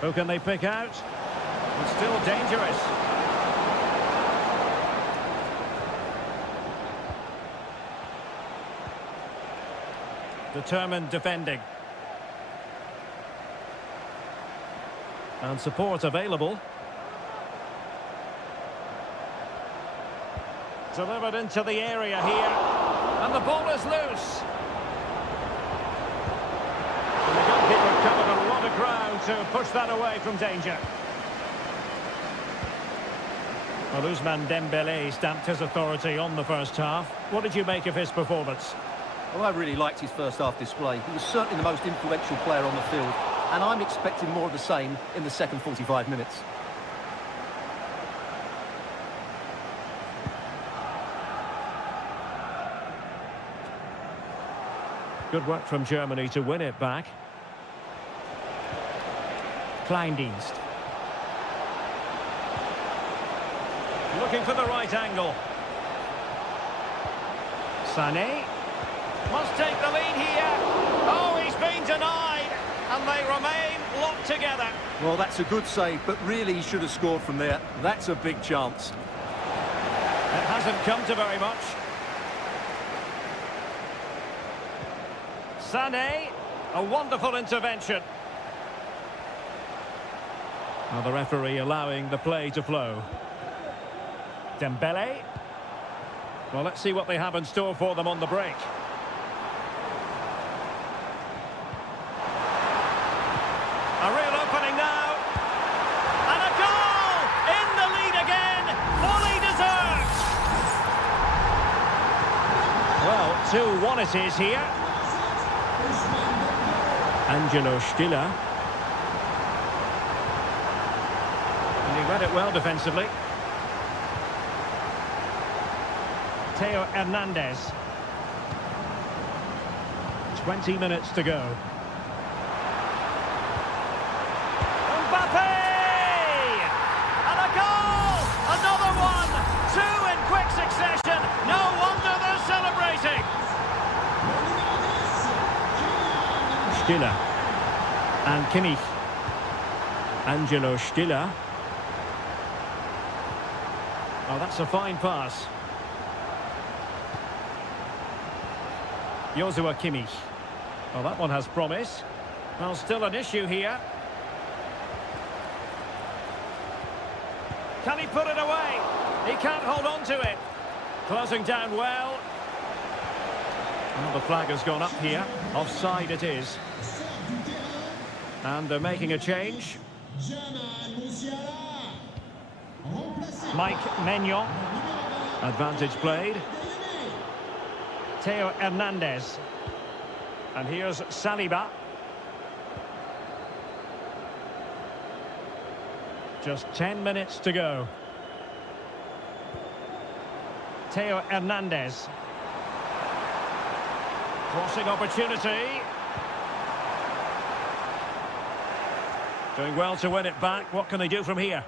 Who can they pick out? It's still dangerous. Determined defending. And support available. Delivered into the area here. And the ball is loose. And the goalkeeper covered a lot of ground to push that away from danger. Well, Ousmane Dembélé stamped his authority on the first half. What did you make of his performance? Well, I really liked his first half display. He was certainly the most influential player on the field, and I'm expecting more of the same in the second 45 minutes. Good work from Germany to win it back. Kleindienst. Looking for the right angle. Sané. Must take the lead here. Oh, he's been denied. And they remain locked together. Well, that's a good save, but really he should have scored from there. That's a big chance. It hasn't come to very much. Sané, a wonderful intervention. Now the referee allowing the play to flow. Dembélé. Well, let's see what they have in store for them on the break. A real opening now. And a goal! In the lead again! Fully deserved! Well, 2-1 it is here. Angelo Stiller. And he read it well defensively. Theo Hernandez. 20 minutes to go. Mbappe! And a goal! Another one! Two in quick succession. No wonder they're celebrating. Stiller. And Kimmich. Angelo Stiller. Oh, that's a fine pass. Joshua Kimmich. Well, that one has promise. Well, still an issue here. Can he put it away? He can't hold on to it. Closing down well. Well, the flag has gone up here. Offside it is. And they're making a change. Mike Maignan. Advantage played. Theo Hernandez. And here's Saliba. Just 10 minutes to go. Theo Hernandez. Crossing opportunity. Doing well to win it back. What can they do from here?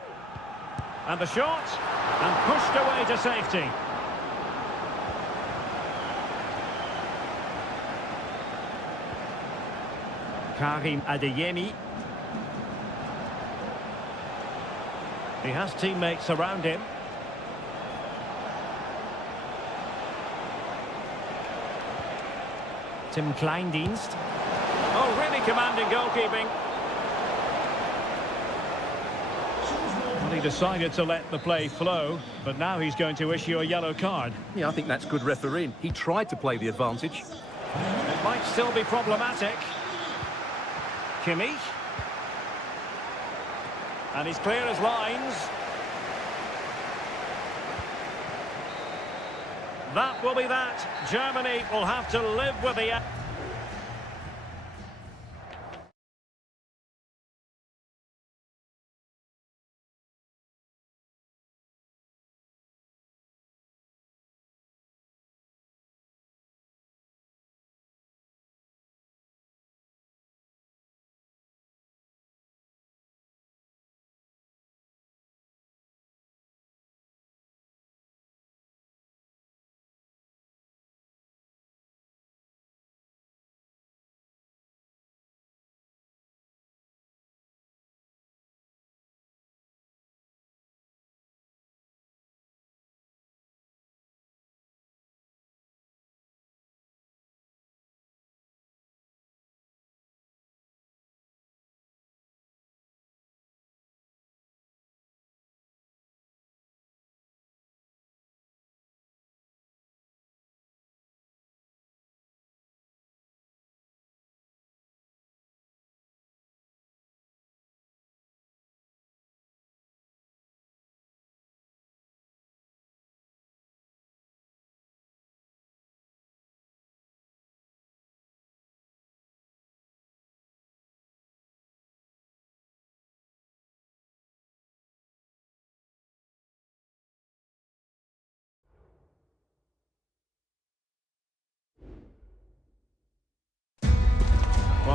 And the shot. And pushed away to safety. Karim Adeyemi. He has teammates around him. Tim Kleindienst. Oh, really commanding goalkeeping. Well, he decided to let the play flow, but now he's going to issue a yellow card. Yeah, I think that's good refereeing. He tried to play the advantage. It might still be problematic. Kimmich. And he's clear as lines. That will be that. Germany will have to live with the...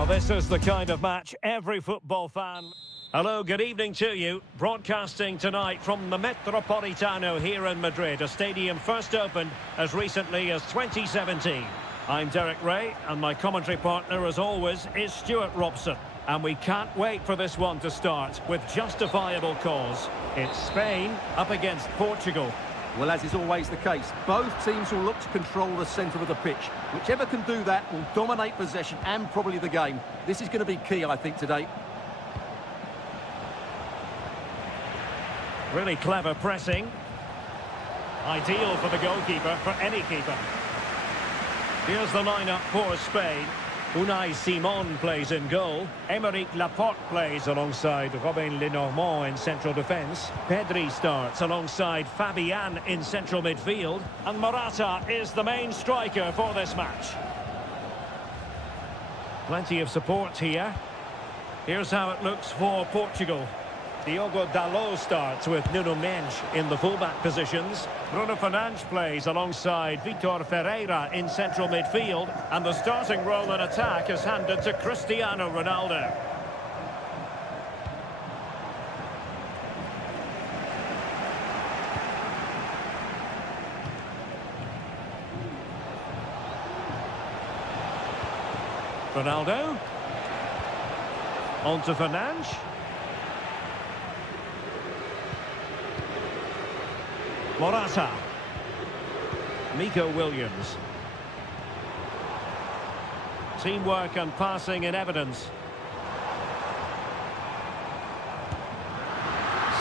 Well, this is the kind of match every football fan... Hello, good evening to you. Broadcasting tonight from the Metropolitano here in Madrid, a stadium first opened as recently as 2017. I'm Derek Ray, and my commentary partner, as always, is Stuart Robson. And we can't wait for this one to start with justifiable cause. It's Spain up against Portugal. Well, as is always the case, both teams will look to control the centre of the pitch. Whichever can do that will dominate possession and probably the game. This is going to be key, I think, today. Really clever pressing. Ideal for the goalkeeper, for any keeper. Here's the lineup for Spain. Unai Simon plays in goal. Aymeric Laporte plays alongside Robin Lenormand in central defence. Pedri starts alongside Fabian in central midfield. And Morata is the main striker for this match. Plenty of support here. Here's how it looks for Portugal. Diogo Dalot starts with Nuno Mendes in the fullback positions. Bruno Fernandes plays alongside Vitor Ferreira in central midfield. And the starting role in attack is handed to Cristiano Ronaldo. Ronaldo. On to Fernandes. Morata. Nico Williams. Teamwork and passing in evidence.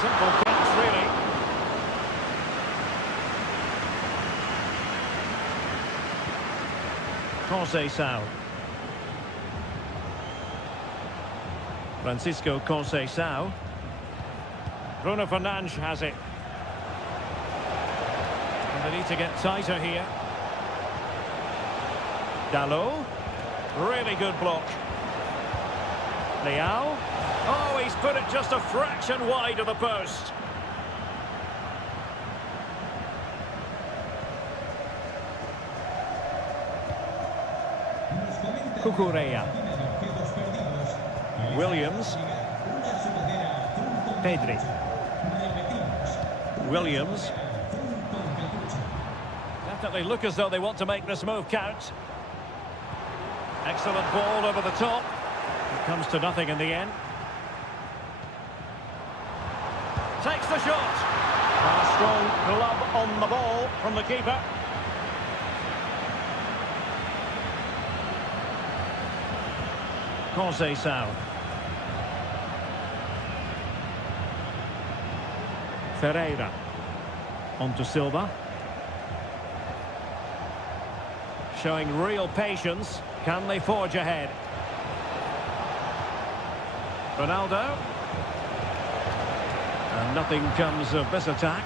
Simple catch, really. Conceição. Francisco Conceição. Bruno Fernandes has it. They need to get tighter here. Dalot. Really good block. Leao. Oh, he's put it just a fraction wide of the post. Cucurella. Williams. Pedri. Williams. Definitely look as though they want to make this move count. Excellent ball over the top. It comes to nothing in the end. Takes the shot. A strong glove on the ball from the keeper. Conceição. Ferreira. On to Silva. Showing real patience. Can they forge ahead? Ronaldo. And nothing comes of this attack.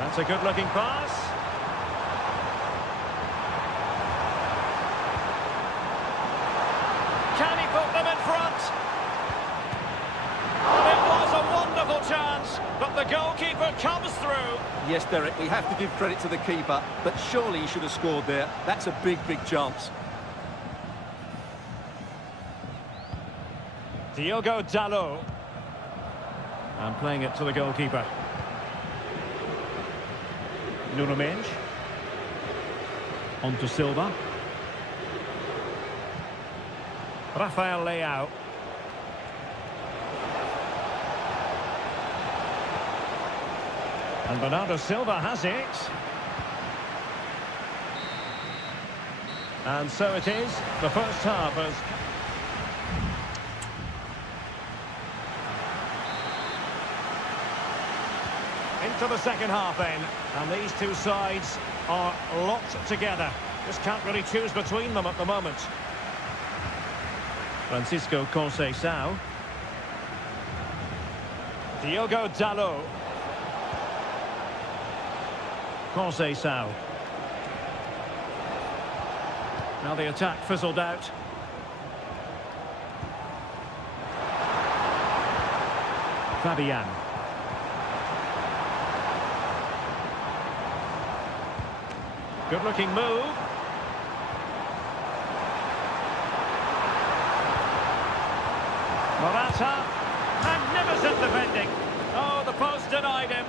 That's a good-looking pass. Can he put them in front? And it was a wonderful chance, but the goalkeeper comes through. Yes, Derek, we have to give credit to the keeper, but surely he should have scored there. That's a big, big chance. Diogo Dalot. And playing it to the goalkeeper. Nuno Mendes. On to Silva. Rafael Leao. And Bernardo Silva has it. And so it is. The first half has... Into the second half then. And these two sides are locked together. Just can't really choose between them at the moment. Francisco Conceição. Diogo Dalot. Conceição. Now the attack fizzled out. Fabian. Good-looking move. Morata. Magnificent defending. Oh, the post denied him.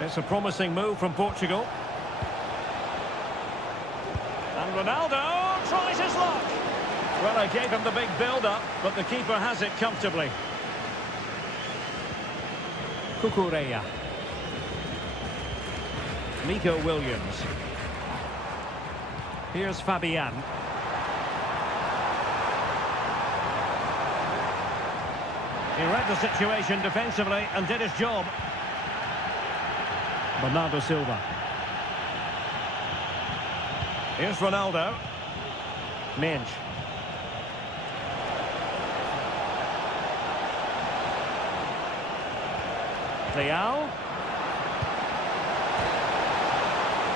It's a promising move from Portugal. And Ronaldo tries his luck. Well, I gave him the big build-up, but the keeper has it comfortably. Cucurella. Nico Williams. Here's Fabian. He read the situation defensively and did his job. Bernardo Silva. Here's Ronaldo. Minge. Leao.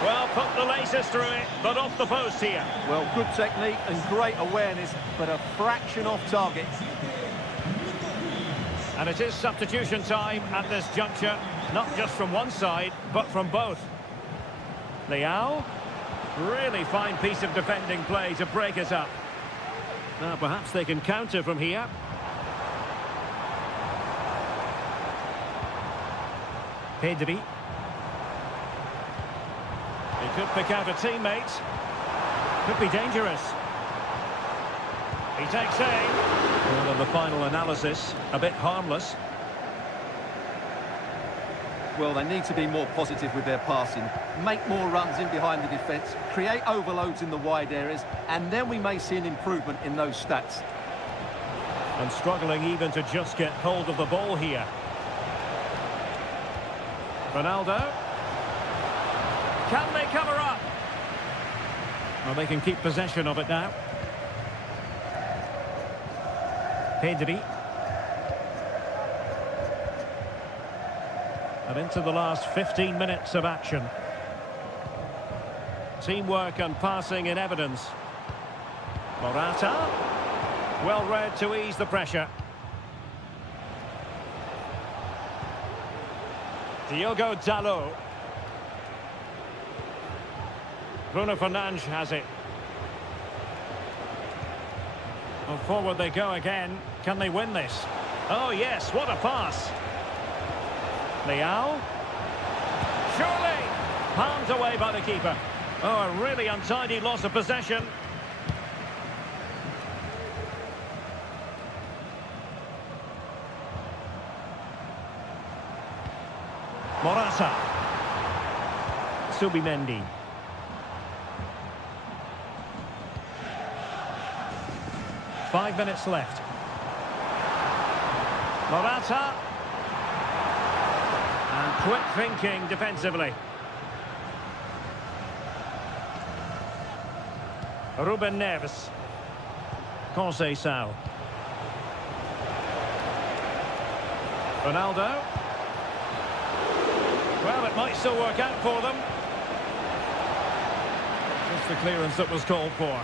Well, put the laces through it, but off the post here. Well, good technique and great awareness, but a fraction off target. And it is substitution time at this juncture, not just from one side, but from both. Leao. Really fine piece of defending play to break it up. Now, perhaps they can counter from here. Pedri. He could pick out a teammate. Could be dangerous. He takes aim. Well, in the final analysis, a bit harmless. Well, they need to be more positive with their passing, make more runs in behind the defence, create overloads in the wide areas, and then we may see an improvement in those stats. And struggling even to just get hold of the ball here. Ronaldo. Can they cover up? Well, they can keep possession of it now. Pedri. And into the last 15 minutes of action. Teamwork and passing in evidence. Morata. Well read to ease the pressure. Diogo Dalot. Bruno Fernandes has it. Well, forward they go again. Can they win this? Oh yes, what a pass. Leao. Surely. Palmed away by the keeper. Oh, a really untidy loss of possession. Morata. Subimendi. Five minutes left. Morata. And quick thinking defensively. Ruben Neves. Conceição. Ronaldo. Well, it might still work out for them. Just the clearance that was called for.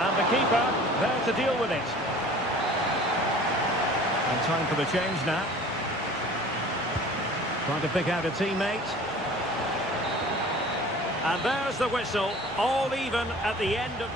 And the keeper there to deal with it. And time for the change now. Trying to pick out a teammate. And there's the whistle, all even at the end of...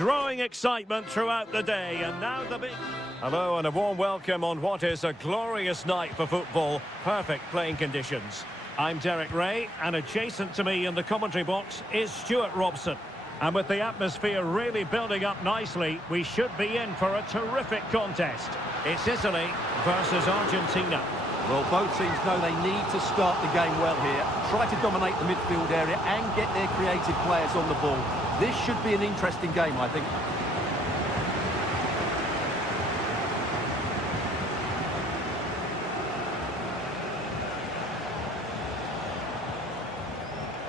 growing excitement throughout the day, and now the big... Hello and a warm welcome on what is a glorious night for football. Perfect playing conditions. I'm Derek Ray, and adjacent to me in the commentary box is Stuart Robson. And with the atmosphere really building up nicely, we should be in for a terrific contest. It's Italy versus Argentina. Well, both teams know they need to start the game well here. Try to dominate the midfield area and get their creative players on the ball. This should be an interesting game, I think.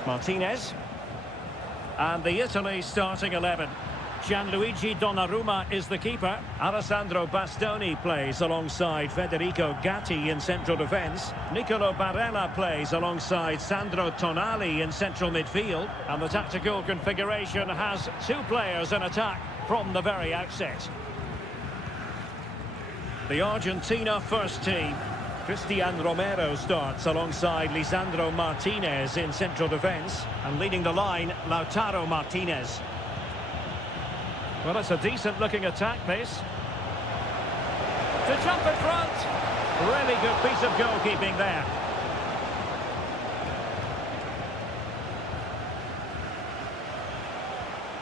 Martinez. And the Italy starting 11. Gianluigi Donnarumma is the keeper. Alessandro Bastoni plays alongside Federico Gatti in central defence. Nicolo Barella plays alongside Sandro Tonali in central midfield. And the tactical configuration has two players in attack from the very outset. The Argentina first team. Cristian Romero starts alongside Lisandro Martinez in central defence. And leading the line, Lautaro Martinez. Well, it's a decent-looking attack, this. To jump in front. Really good piece of goalkeeping there.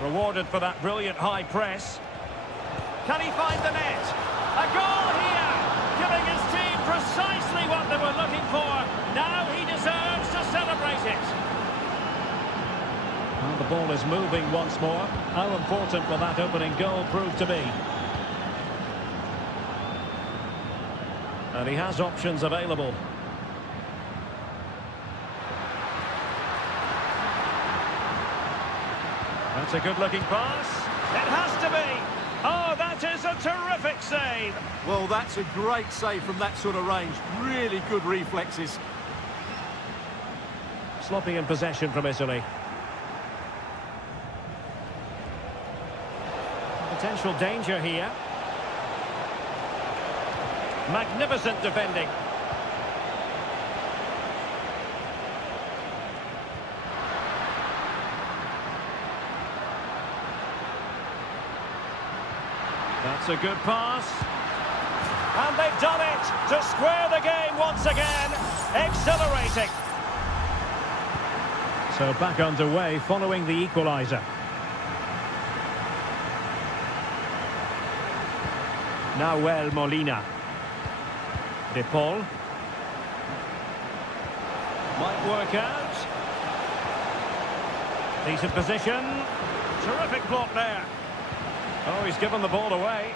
Rewarded for that brilliant high press. Can he find the net? A goal here! Giving his team precisely what they were looking for. Now he deserves to celebrate it. Well, the ball is moving once more. How important will that opening goal prove to be? And he has options available. That's a good-looking pass. It has to be. Oh, that is a terrific save. Well, that's a great save from that sort of range. Really good reflexes. Sloppy in possession from Italy. Potential danger here. Magnificent defending. That's a good pass. And they've done it to square the game once again. Exhilarating. So back underway following the equaliser. Nahuel Molina. De Paul. Might work out. Decent position. Terrific block there. Oh, he's given the ball away.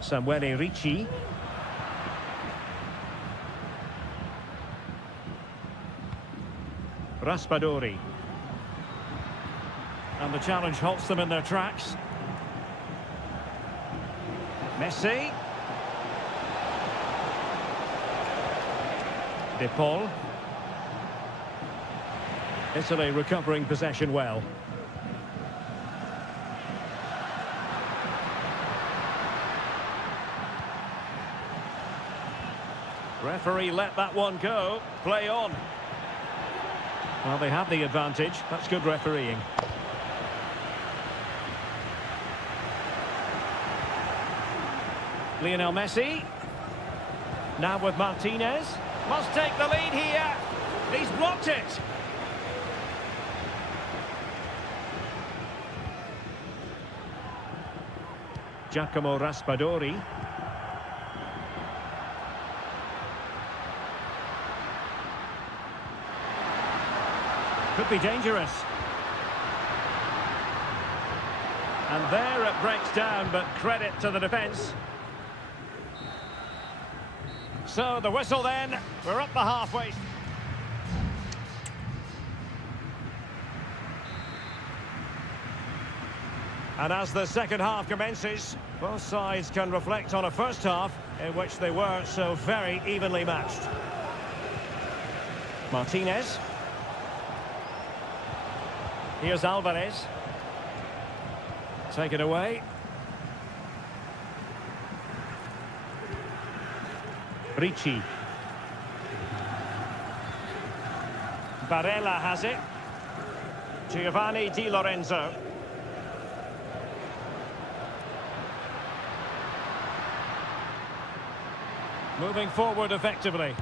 Samuele Ricci. Raspadori. And the challenge halts them in their tracks. Messi. De Paul. Italy recovering possession well. Referee let that one go. Play on. Well, they have the advantage. That's good refereeing. Lionel Messi. Now with Martinez. Must take the lead here. He's blocked it. Giacomo Raspadori. Could be dangerous. And there it breaks down, but credit to the defence. So the whistle then, we're up the halfway. And as the second half commences, both sides can reflect on a first half in which they were so very evenly matched. Martinez. Here's Alvarez. Take it away. Ricci. Barella has it. Giovanni Di Lorenzo. Moving forward effectively.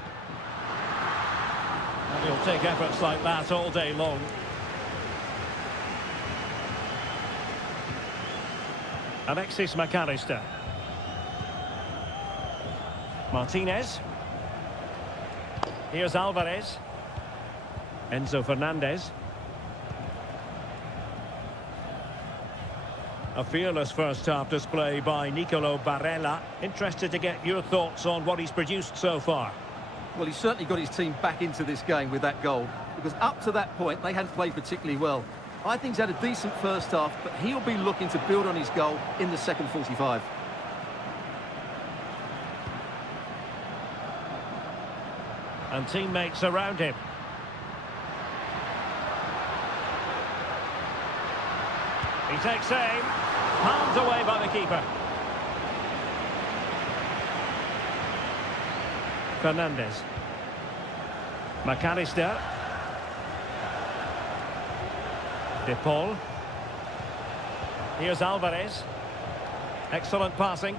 And he'll take efforts like that all day long. Alexis McAllister. Martinez. Here's Alvarez. Enzo Fernandez. A fearless first-half display by Nicolo Barella. Interested to get your thoughts on what he's produced so far. Well, he's certainly got his team back into this game with that goal, because up to that point, they hadn't played particularly well. I think he's had a decent first half, but he'll be looking to build on his goal in the second 45. And teammates around him. He takes aim. Palmed away by the keeper. Fernandez. McAllister. De Paul. Here's Alvarez. Excellent passing.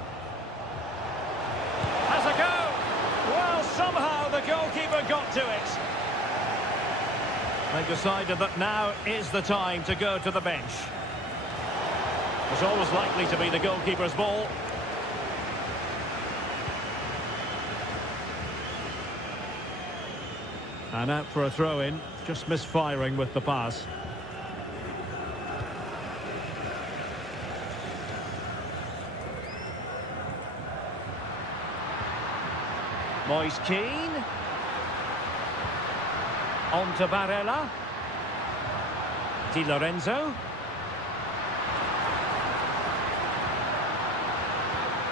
Has a go! Well, somehow the goalkeeper got to it. They decided that now is the time to go to the bench. It's always likely to be the goalkeeper's ball. And out for a throw-in, just misfiring with the pass. Moise Keane. On to Barella. Di Lorenzo.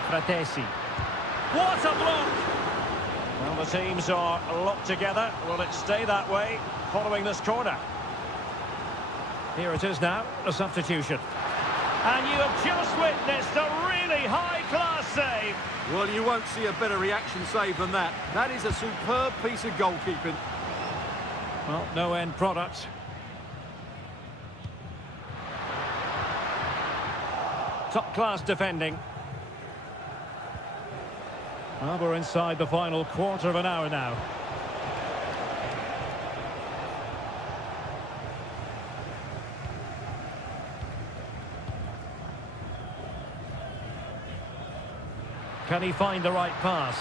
Fratesi. What a block! Well, the teams are locked together. Will it stay that way following this corner? Here it is now, a substitution. And you have just witnessed a really high-class save. Well, you won't see a better reaction save than that. That is a superb piece of goalkeeping. Well, no end product. Top-class defending. Well, we're inside the final quarter of an hour now. Can he find the right pass?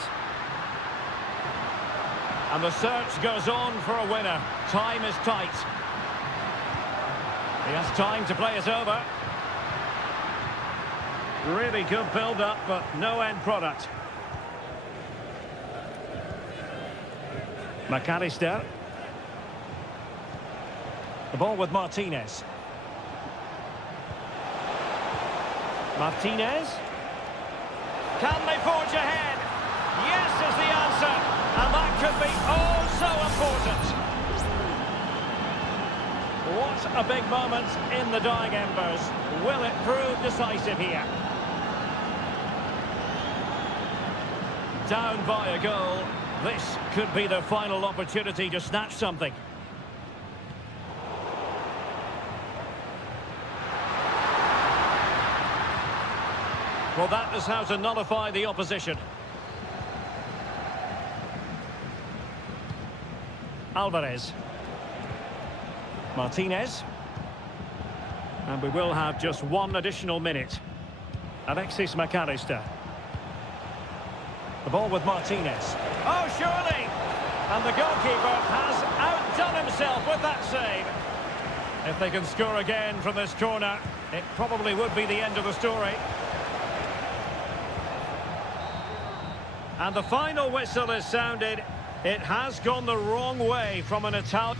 And the search goes on for a winner. Time is tight. He has time to play it over. Really good build-up, but no end product. McAllister. The ball with Martinez. Martinez. Can they forge ahead? Yes is the answer. And that could be oh so important. What a big moment in the dying embers. Will it prove decisive here? Down by a goal. This could be the final opportunity to snatch something. Well, that is how to nullify the opposition. Alvarez. Martinez. And we will have just one additional minute. Alexis McAllister. The ball with Martinez. Oh, surely! And the goalkeeper has outdone himself with that save. If they can score again from this corner, it probably would be the end of the story. And the final whistle is sounded. It has gone the wrong way from an Italian...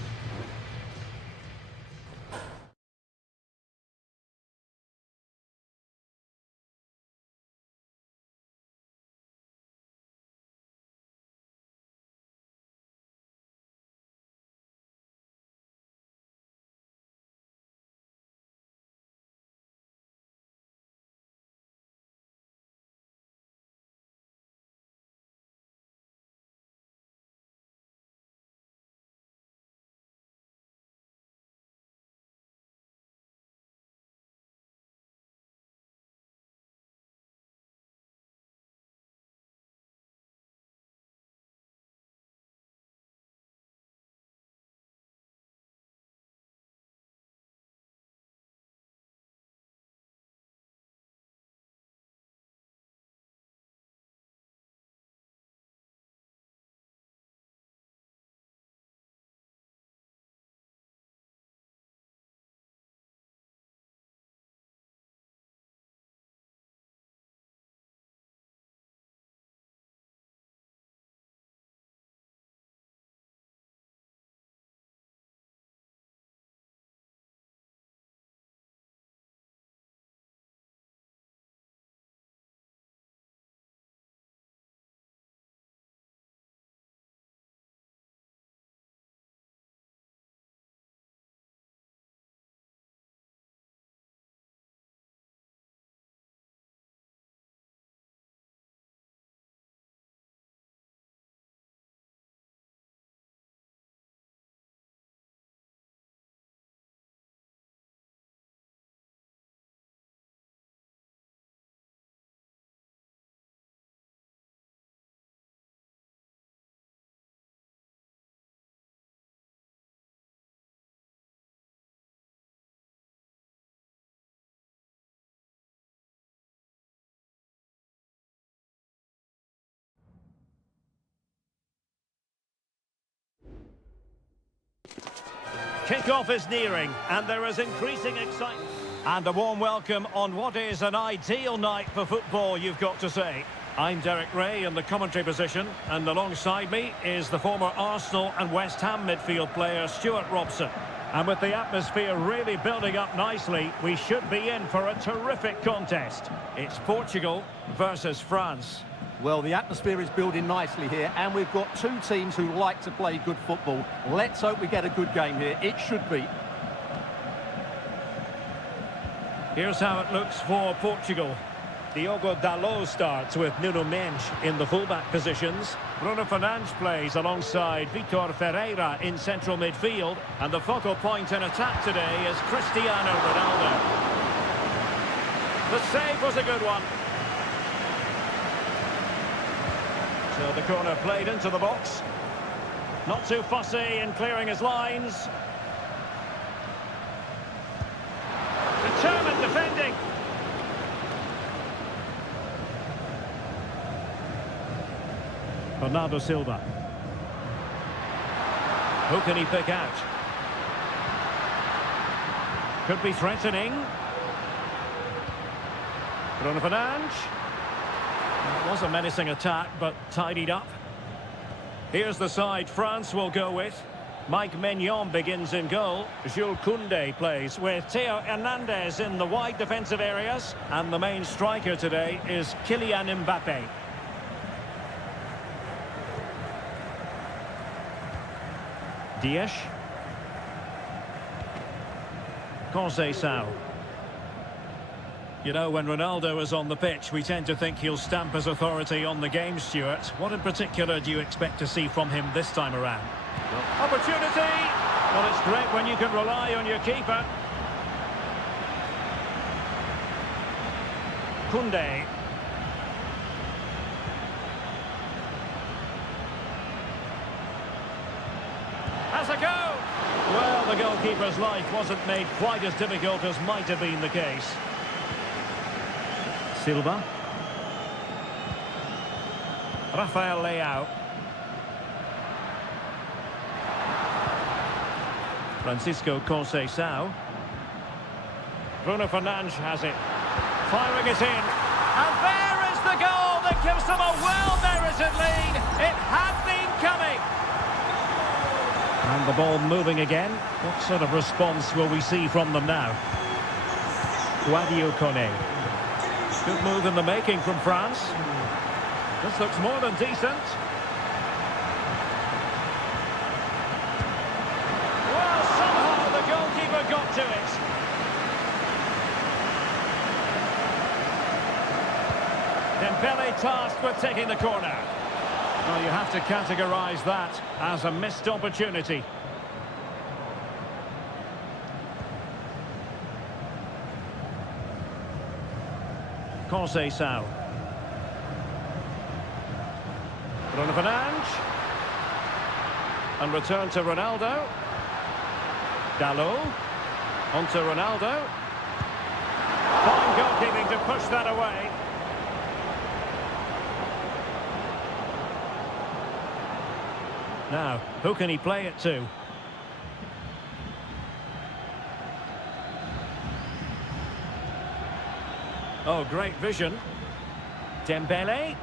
Kick-off is nearing, and there is increasing excitement. And a warm welcome on what is an ideal night for football, you've got to say. I'm Derek Ray in the commentary position, and alongside me is the former Arsenal and West Ham midfield player Stuart Robson. And with the atmosphere really building up nicely, we should be in for a terrific contest. It's Portugal versus France. Well, the atmosphere is building nicely here, and we've got two teams who like to play good football. Let's hope we get a good game here. It should be. Here's how it looks for Portugal. Diogo Dalot starts with Nuno Mendes in the fullback positions. Bruno Fernandes plays alongside Vitor Ferreira in central midfield. And the focal point in attack today is Cristiano Ronaldo. The save was a good one. So the corner played into the box. Not too fussy in clearing his lines. Determined defending. Bernardo Silva. Who can he pick out? Could be threatening. Bruno Fernandes. It was a menacing attack, but tidied up. Here's the side France will go with. Mike Maignan begins in goal. Jules Koundé plays with Theo Hernandez in the wide defensive areas. And the main striker today is Kylian Mbappé. Dias. Conceição. You know, when Ronaldo is on the pitch, we tend to think he'll stamp his authority on the game, Stuart. What in particular do you expect to see from him this time around? Opportunity! Well, it's great when you can rely on your keeper. Koundé. Has a go! Well, the goalkeeper's life wasn't made quite as difficult as might have been the case. Silva. Rafael Leao. Francisco Conceição. Bruno Fernandes has it. Firing it in. And there is the goal that gives them a well-merited lead. It had been coming. And the ball moving again. What sort of response will we see from them now? Sadio Mané. Good move in the making from France. This looks more than decent. Well, somehow the goalkeeper got to it. Dembele tasked with taking the corner. Well, you have to categorise that as a missed opportunity. Conceição. Bruno Fernandes. And return to Ronaldo. Dalot. On to Ronaldo. Fine goalkeeping to push that away. Now, who can he play it to? Oh, great vision. Dembele.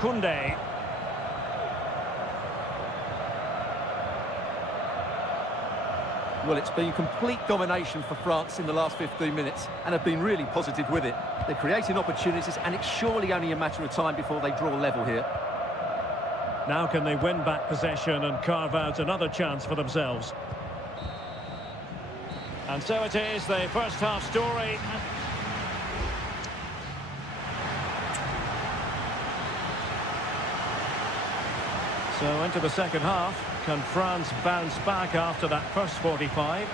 Koundé. Well, it's been complete domination for France in the last 15 minutes and have been really positive with it. They're creating opportunities and it's surely only a matter of time before they draw level here. Now can they win back possession and carve out another chance for themselves? And so it is, the first half story. So into the second half. Can France bounce back after that first 45?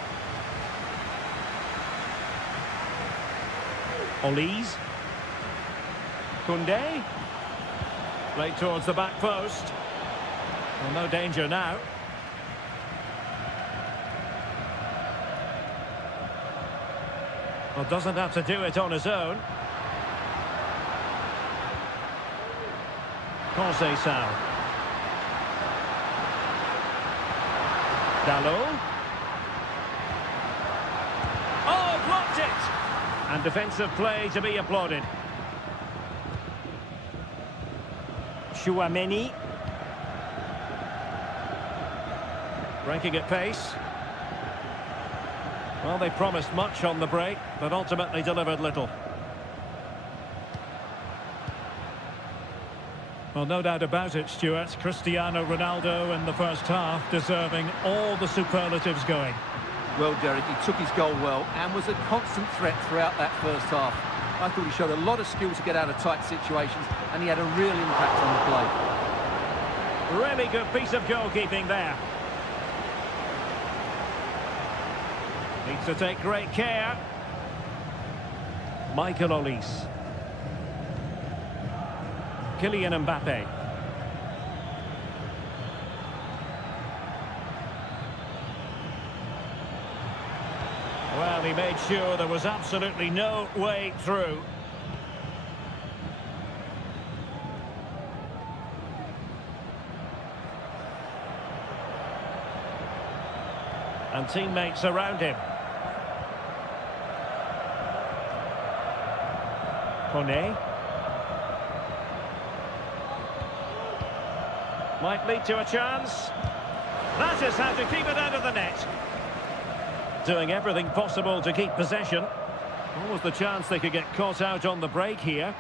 Olise. Koundé. Played towards the back post. Well, no danger now. Well, doesn't have to do it on his own. Conceição. Dalot. Oh, blocked it! And defensive play to be applauded. Chouameni. Breaking at pace. Well, they promised much on the break, but ultimately delivered little. Well, no doubt about it, Stuart. Cristiano Ronaldo in the first half, deserving all the superlatives going. Well, Derek, he took his goal well and was a constant threat throughout that first half. I thought he showed a lot of skill to get out of tight situations, and he had a real impact on the play. Really good piece of goalkeeping there. Needs to take great care. Michael Olise. Kylian Mbappe. Well, he made sure there was absolutely no way through. And teammates around him. Kone. Might lead to a chance. That is how to keep it out of the net. Doing everything possible to keep possession. What was the chance they could get caught out on the break here?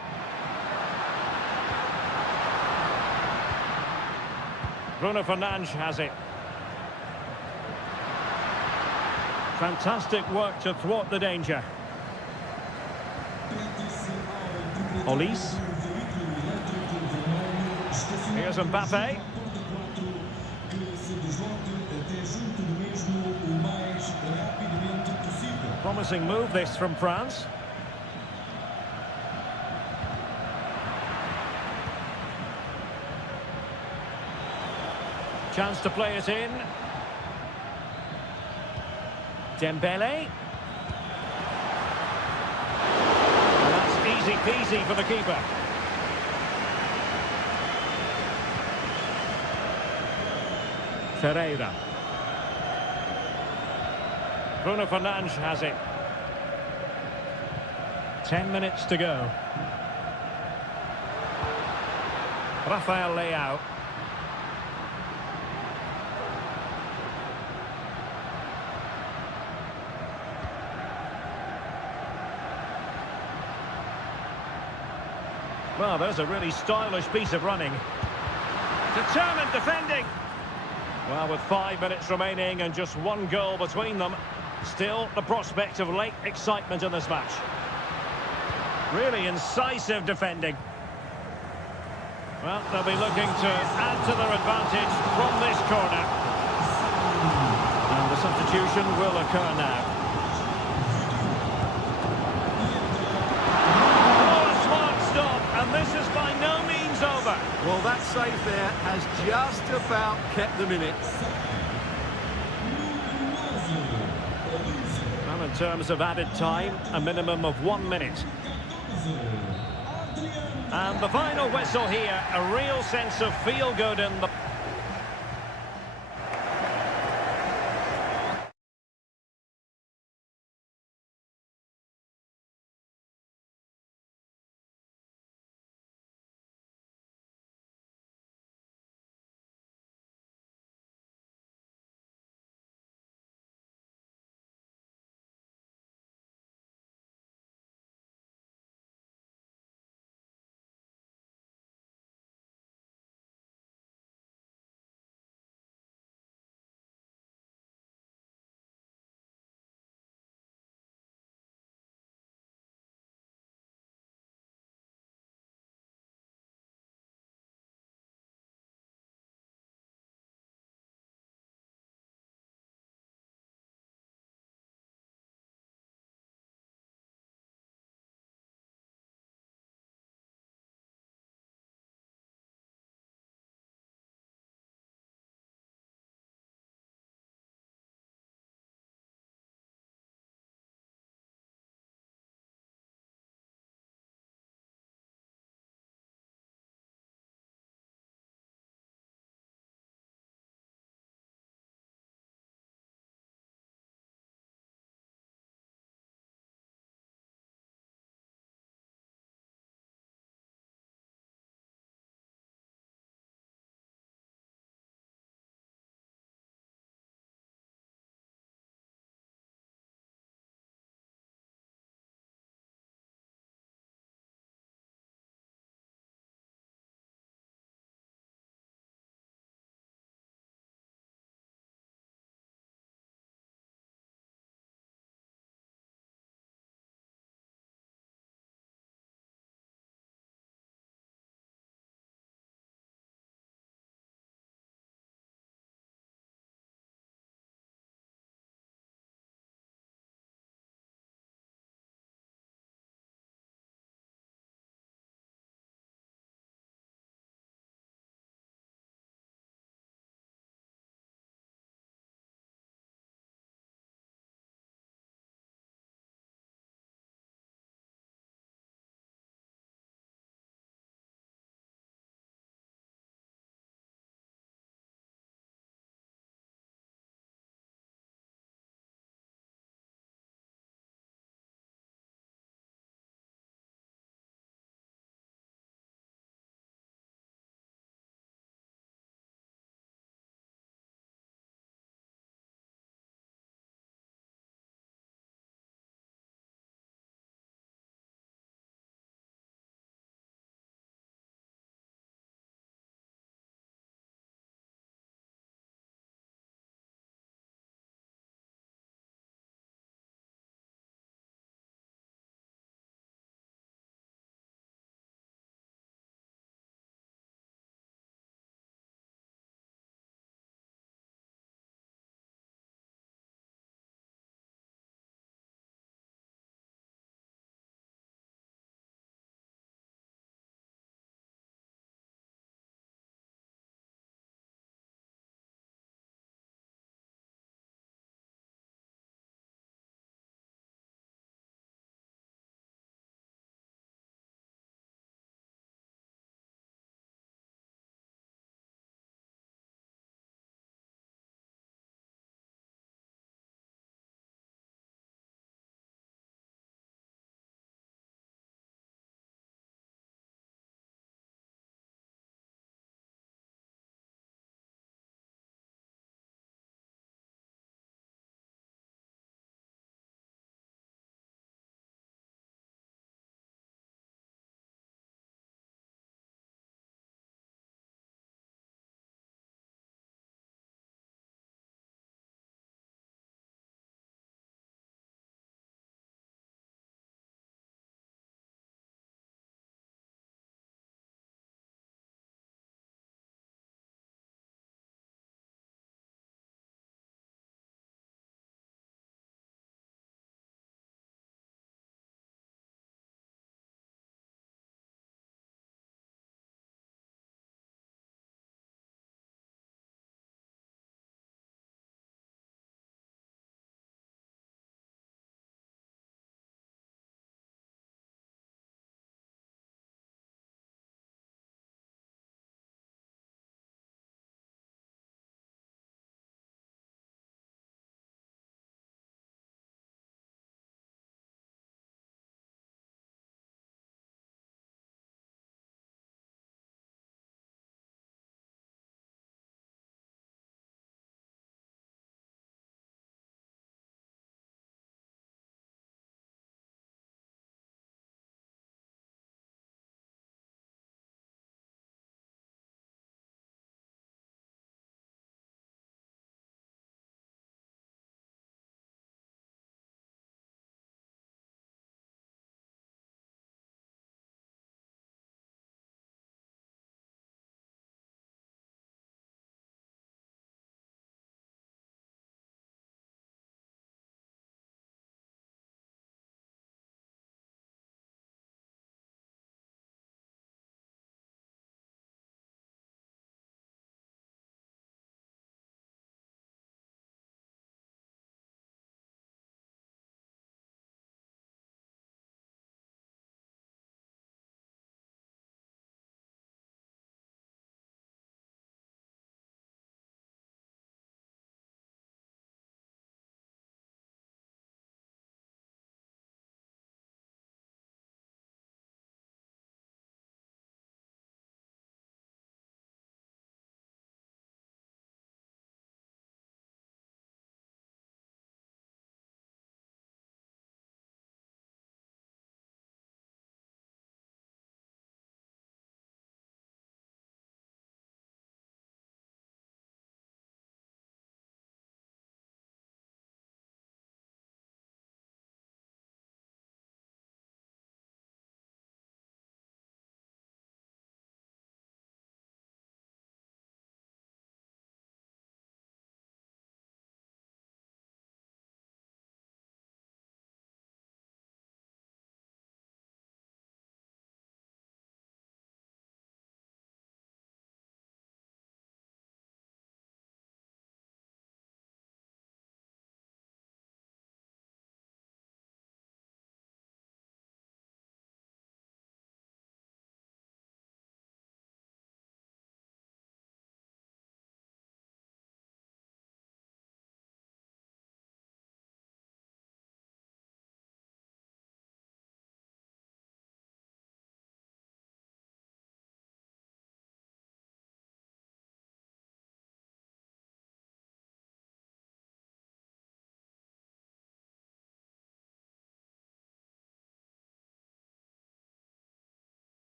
Bruno Fernandes has it. Fantastic work to thwart the danger. Olise. Here's Mbappe. Promising move this from France. Chance to play it in. Dembele. And that's easy peasy for the keeper. Ferreira. Bruno Fernandes has it. 10 minutes to go. Rafael Leao. Well, there's a really stylish piece of running. Determined defending. Well, with 5 minutes remaining and just one goal between them, still the prospect of late excitement in this match. Really incisive defending. Well, they'll be looking to add to their advantage from this corner. And the substitution will occur now. Oh, a smart stop, and this is by no means over. Well, that save there has just about kept them in it. Well, in terms of added time, a minimum of 1 minute. And the final whistle here, a real sense of feel-good in the...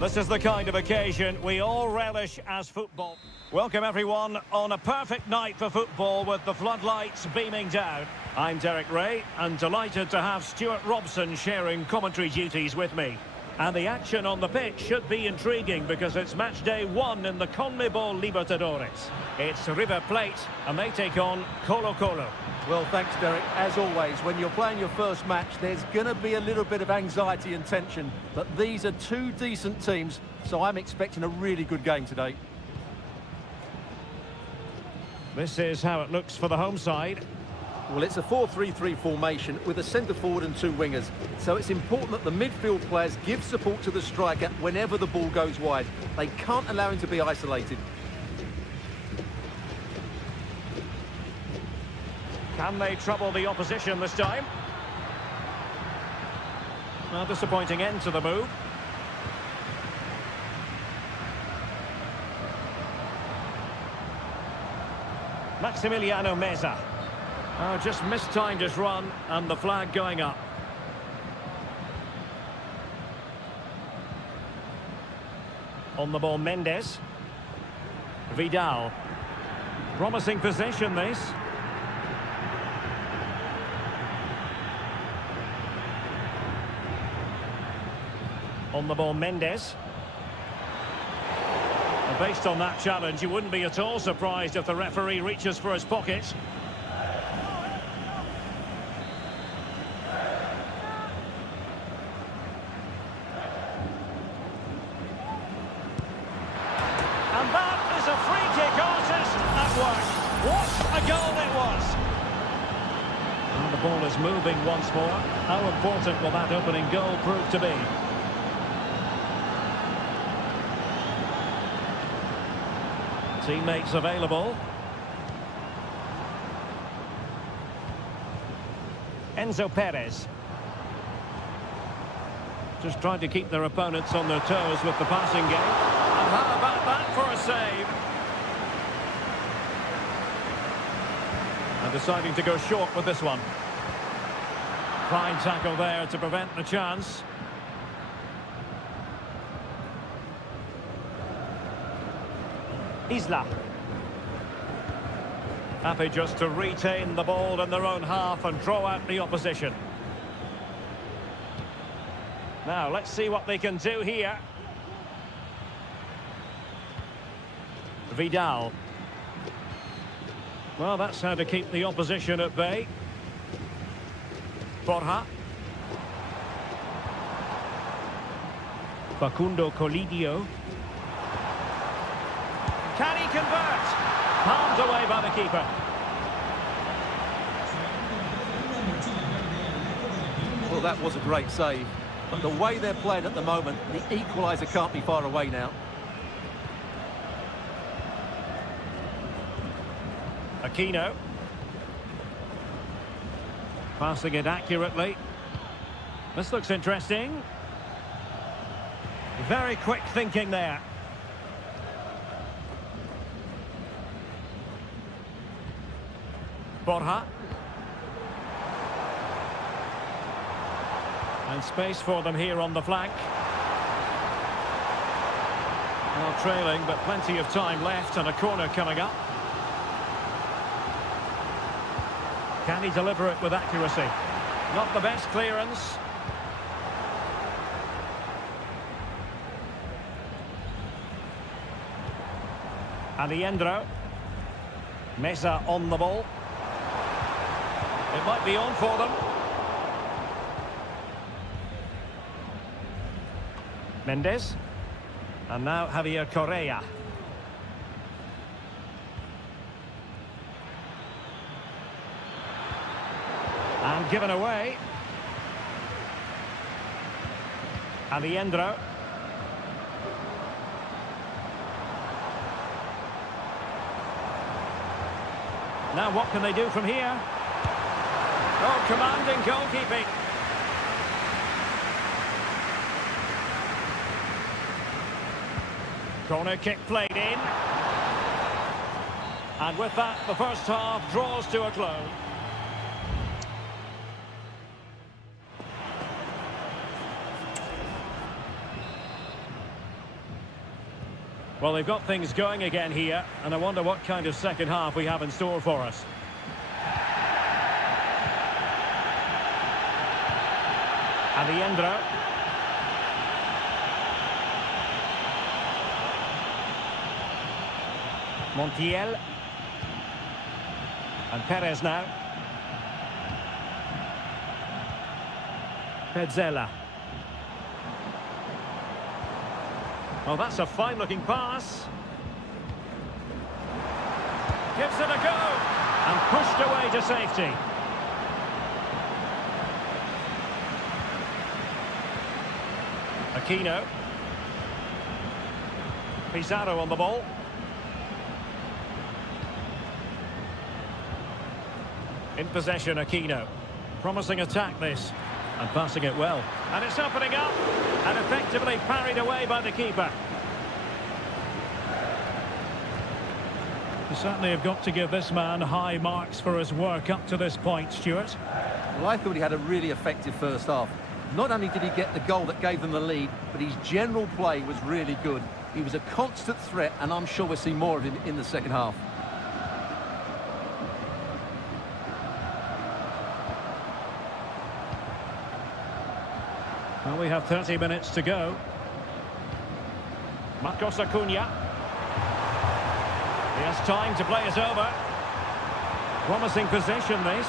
This is the kind of occasion we all relish as football. Welcome everyone on a perfect night for football with the floodlights beaming down. I'm Derek Ray and delighted to have Stuart Robson sharing commentary duties with me. And the action on the pitch should be intriguing because it's match day 1 in the CONMEBOL Libertadores. It's River Plate and they take on Colo-Colo. Well, thanks, Derek. As always, when you're playing your first match, there's going to be a little bit of anxiety and tension. But these are two decent teams, so I'm expecting a really good game today. This is how it looks for the home side. Well, it's a 4-3-3 formation with a centre forward and two wingers. So it's important that the midfield players give support to the striker whenever the ball goes wide. They can't allow him to be isolated. Can they trouble the opposition this time? A disappointing end to the move. Maximiliano Meza. Oh, just mistimed his run and the flag going up. On the ball, Mendes. Vidal. Promising possession, this. On the ball, Mendes. And based on that challenge, you wouldn't be at all surprised if the referee reaches for his pocket. And that is a free kick artist at work. What a goal it was! And the ball is moving once more. How important will that opening goal prove to be? Teammates available. Enzo Perez. Just trying to keep their opponents on their toes with the passing game. And how about that for a save? And deciding to go short with this one. Fine tackle there to prevent the chance. Isla. Happy just to retain the ball in their own half and draw out the opposition. Now, let's see what they can do here. Vidal. Well, that's how to keep the opposition at bay. Borja. Facundo Colidio. Can he convert? Palmed away by the keeper. Well, that was a great save. But the way they're playing at the moment, the equaliser can't be far away now. Aquino. Passing it accurately. This looks interesting. Very quick thinking there. Borja. And space for them here on the flank. Well, trailing, but plenty of time left and a corner coming up. Can he deliver it with accuracy? Not the best clearance. Aliendro. Meza on the ball. It might be on for them. Mendes. And now Javier Correa. And given away. Aliendro. Now what can they do from here? Oh, commanding goalkeeping. Corner kick played in. And with that, the first half draws to a close. Well, they've got things going again here, and I wonder what kind of second half we have in store for us. Alejandro. Montiel. And Perez now. Petzela. Well, that's a fine-looking pass. Gives it a go. And pushed away to safety. Aquino. Pizarro on the ball. In possession, Aquino. Promising attack, this. And passing it well. And it's opening up. And effectively parried away by the keeper. You certainly have got to give this man high marks for his work up to this point, Stuart. Well, I thought he had a really effective first half. Not only did he get the goal that gave them the lead, but his general play was really good. He was a constant threat, and I'm sure we'll see more of him in the second half. Well, we have 30 minutes to go. Marcos Acuna. He has time to play it over. Promising possession, this.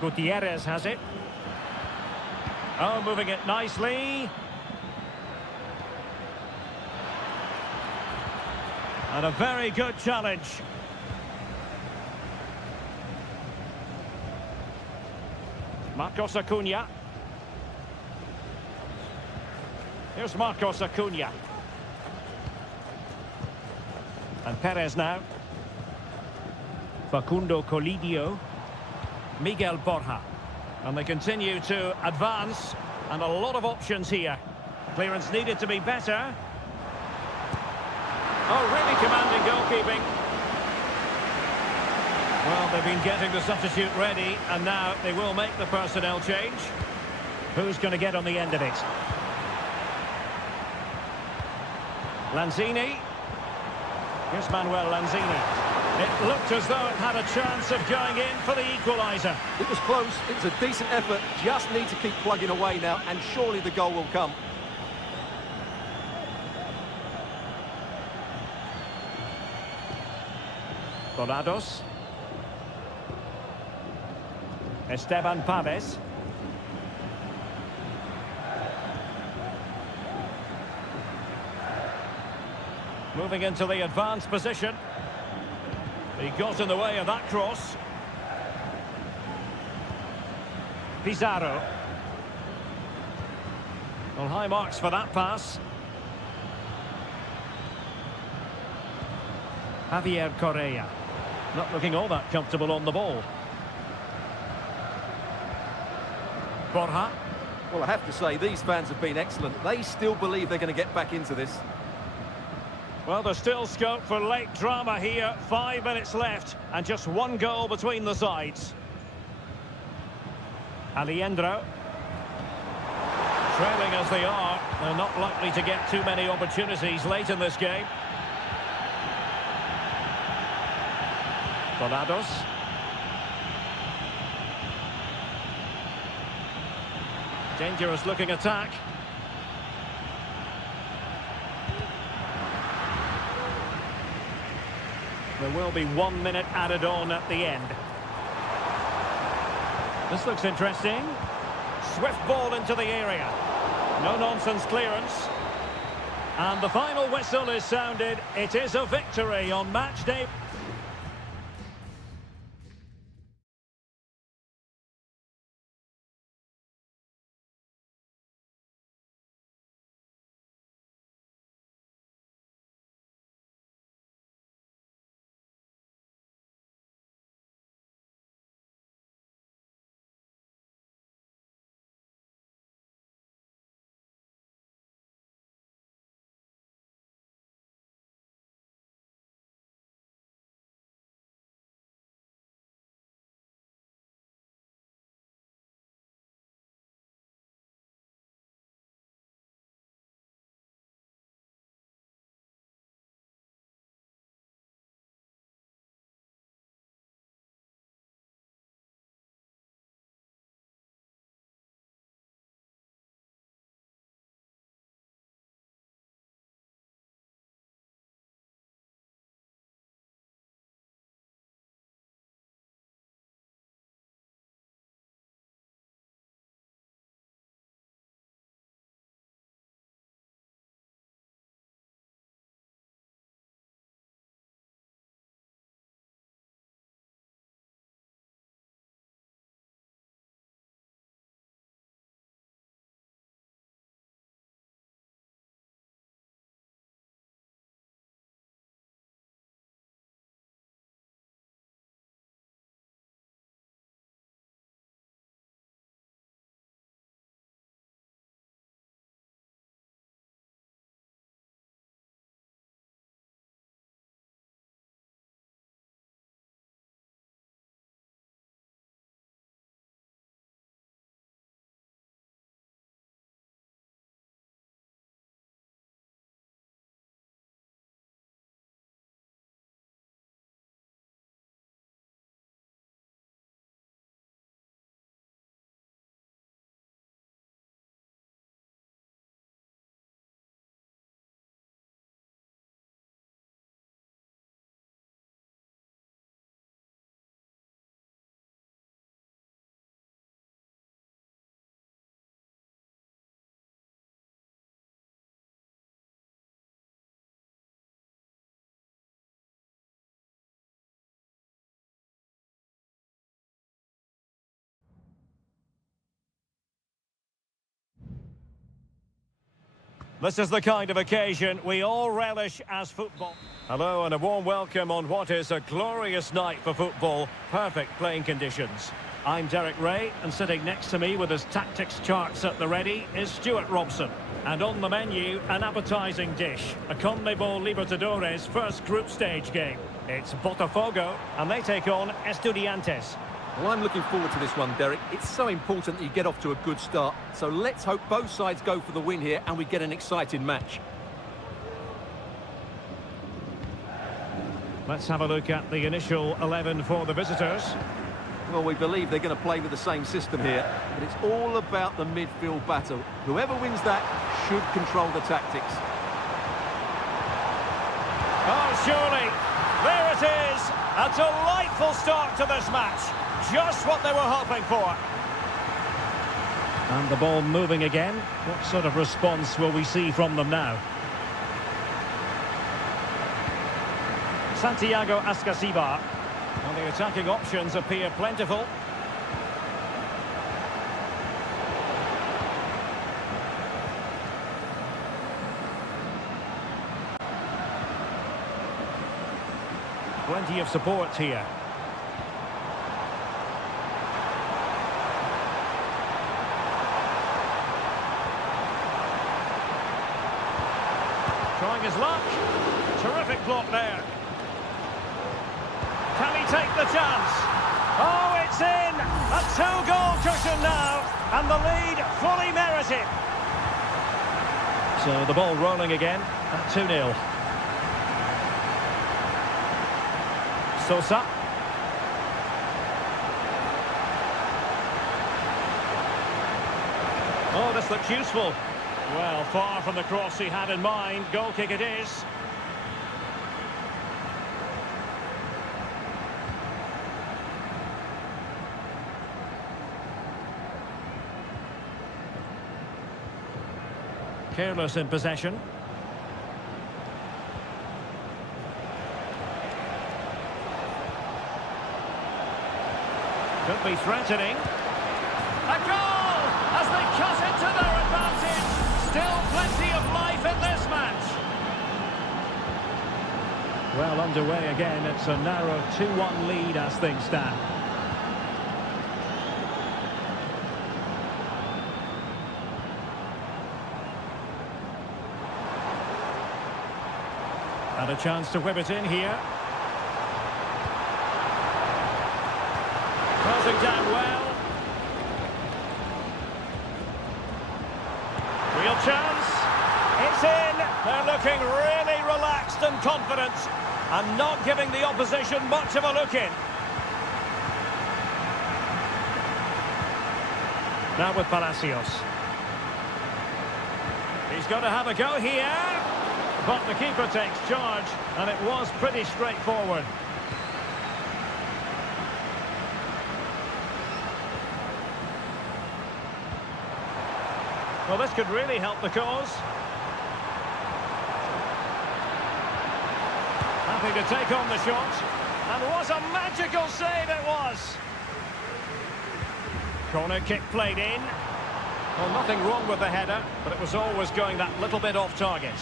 Gutierrez has it. Oh, moving it nicely. And a very good challenge. Marcos Acuna. Here's Marcos Acuna. And Perez now. Facundo Colidio. Miguel Borja. And they continue to advance. And a lot of options here. Clearance needed to be better. Oh, really commanding goalkeeping. Well, they've been getting the substitute ready, and now they will make the personnel change. Who's going to get on the end of it? Lanzini. Here's Manuel Lanzini. It looked as though it had a chance of going in for the equaliser. It was close, it was a decent effort, just need to keep plugging away now, and surely the goal will come. Dorados. Esteban Paves. Moving into the advanced position. He got in the way of that cross. Pizarro. Well, high marks for that pass. Javier Correa. Not looking all that comfortable on the ball. Borja. Well, I have to say, these fans have been excellent. They still believe they're going to get back into this. Well, there's still scope for late drama here. 5 minutes left and just one goal between the sides. Alejandro. Trailing as they are, they're not likely to get too many opportunities late in this game. Donados. Dangerous looking attack. There will be 1 minute added on at the end. This looks interesting. Swift ball into the area. No-nonsense clearance. And the final whistle is sounded. It is a victory on match day. This is the kind of occasion we all relish as football. Hello and a warm welcome on what is a glorious night for football. Perfect playing conditions. I'm Derek Ray, and sitting next to me with his tactics charts at the ready is Stuart Robson. And on the menu, an appetising dish, a CONMEBOL Libertadores first group stage game. It's Botafogo, and they take on Estudiantes. Well, I'm looking forward to this one, Derek. It's so important that you get off to a good start. So let's hope both sides go for the win here and we get an exciting match. Let's have a look at the initial 11 for the visitors. Well, we believe they're going to play with the same system here, but it's all about the midfield battle. Whoever wins that should control the tactics. Oh, surely. There it is. A delightful start to this match. Just what they were hoping for. And the ball moving again. What sort of response will we see from them now? Santiago Ascasiba. And the attacking options appear plentiful. Plenty of support here. Trying his luck. Terrific block there. Can he take the chance? Oh, it's in! A two-goal cushion now, and the lead fully merited. So the ball rolling again at 2-0. Sosa. Oh, this looks useful. Well, far from the cross he had in mind. Goal kick it is. Careless in possession. Could be threatening. A goal as they cut into their advantage. Still plenty of life in this match. Well, underway again. It's a narrow 2-1 lead as things stand. And a chance to whip it in here. Closing down well. Real chance. It's in. They're looking really relaxed and confident and not giving the opposition much of a look in. Now with Palacios. He's going to have a go here. But the keeper takes charge, and it was pretty straightforward. Well, this could really help the cause. Happy to take on the shot. And what a magical save it was! Corner kick played in. Well, nothing wrong with the header, but it was always going that little bit off target.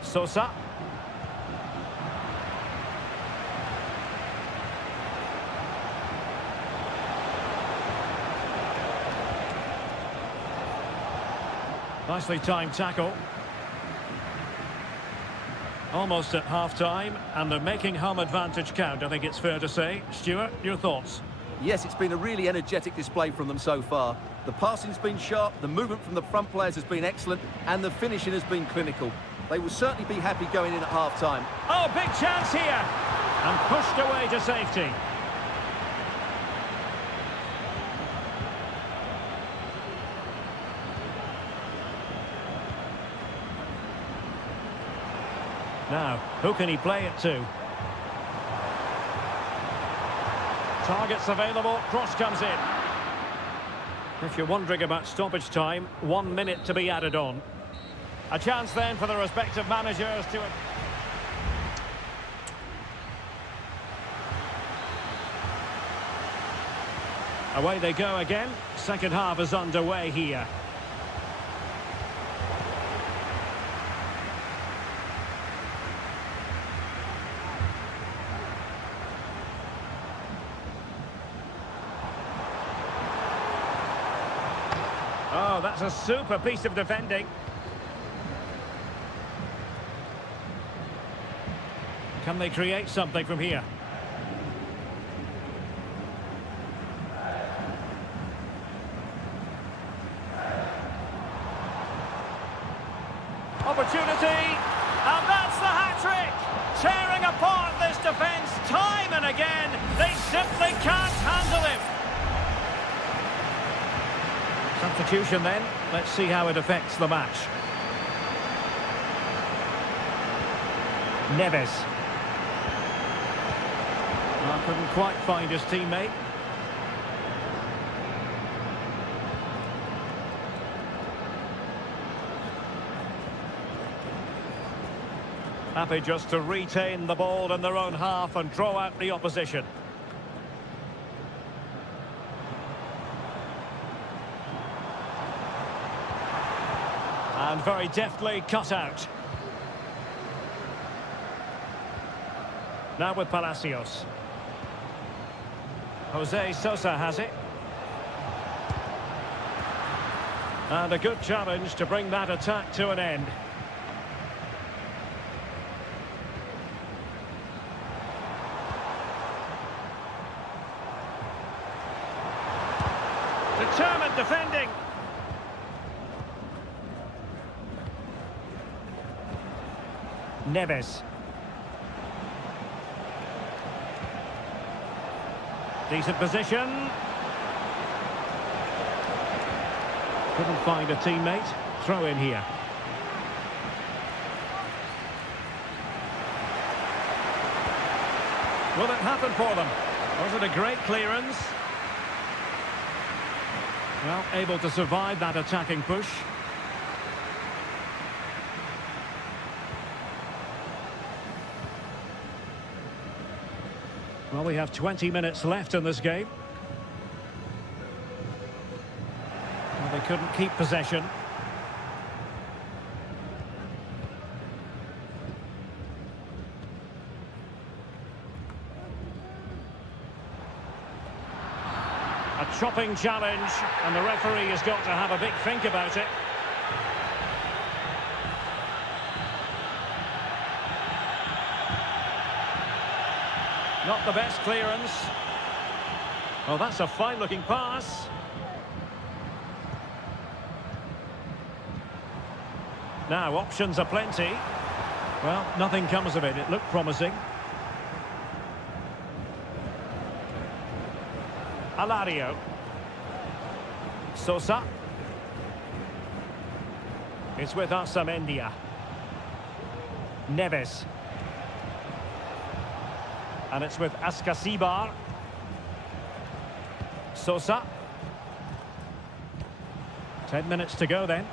Sosa. Nicely timed tackle. Almost at half-time, and they're making home advantage count, I think it's fair to say. Stuart, your thoughts? Yes, it's been a really energetic display from them so far. The passing's been sharp, the movement from the front players has been excellent, and the finishing has been clinical. They will certainly be happy going in at half-time. Oh, big chance here! And pushed away to safety. Now, who can he play it to? Targets available, cross comes in. If you're wondering about stoppage time, 1 minute to be added on. A chance then for the respective managers to... Away they go again. Second half is underway here. Oh, that's a super piece of defending. Can they create something from here? Opportunity, and that's the hat-trick! Tearing apart this defence time and again. They simply can't handle him. Substitution then. Let's see how it affects the match. Neves. Well, couldn't quite find his teammate. Happy just to retain the ball in their own half and draw out the opposition. And very deftly cut out. Now with Palacios. Jose Sosa has it. And a good challenge to bring that attack to an end. Determined defending. Neves. Decent position. Couldn't find a teammate. Throw in here. Will it happen for them? Was it a great clearance? Well, able to survive that attacking push. Well, we have 20 minutes left in this game. Well, they couldn't keep possession. A chopping challenge, and the referee has got to have a big think about it. Not the best clearance. Well, that's a fine-looking pass. Now, options are plenty. Well, nothing comes of it. It looked promising. Alario. Sosa. It's with Amendia. Neves. And it's with Ascasibar. Sosa. 10 minutes to go then.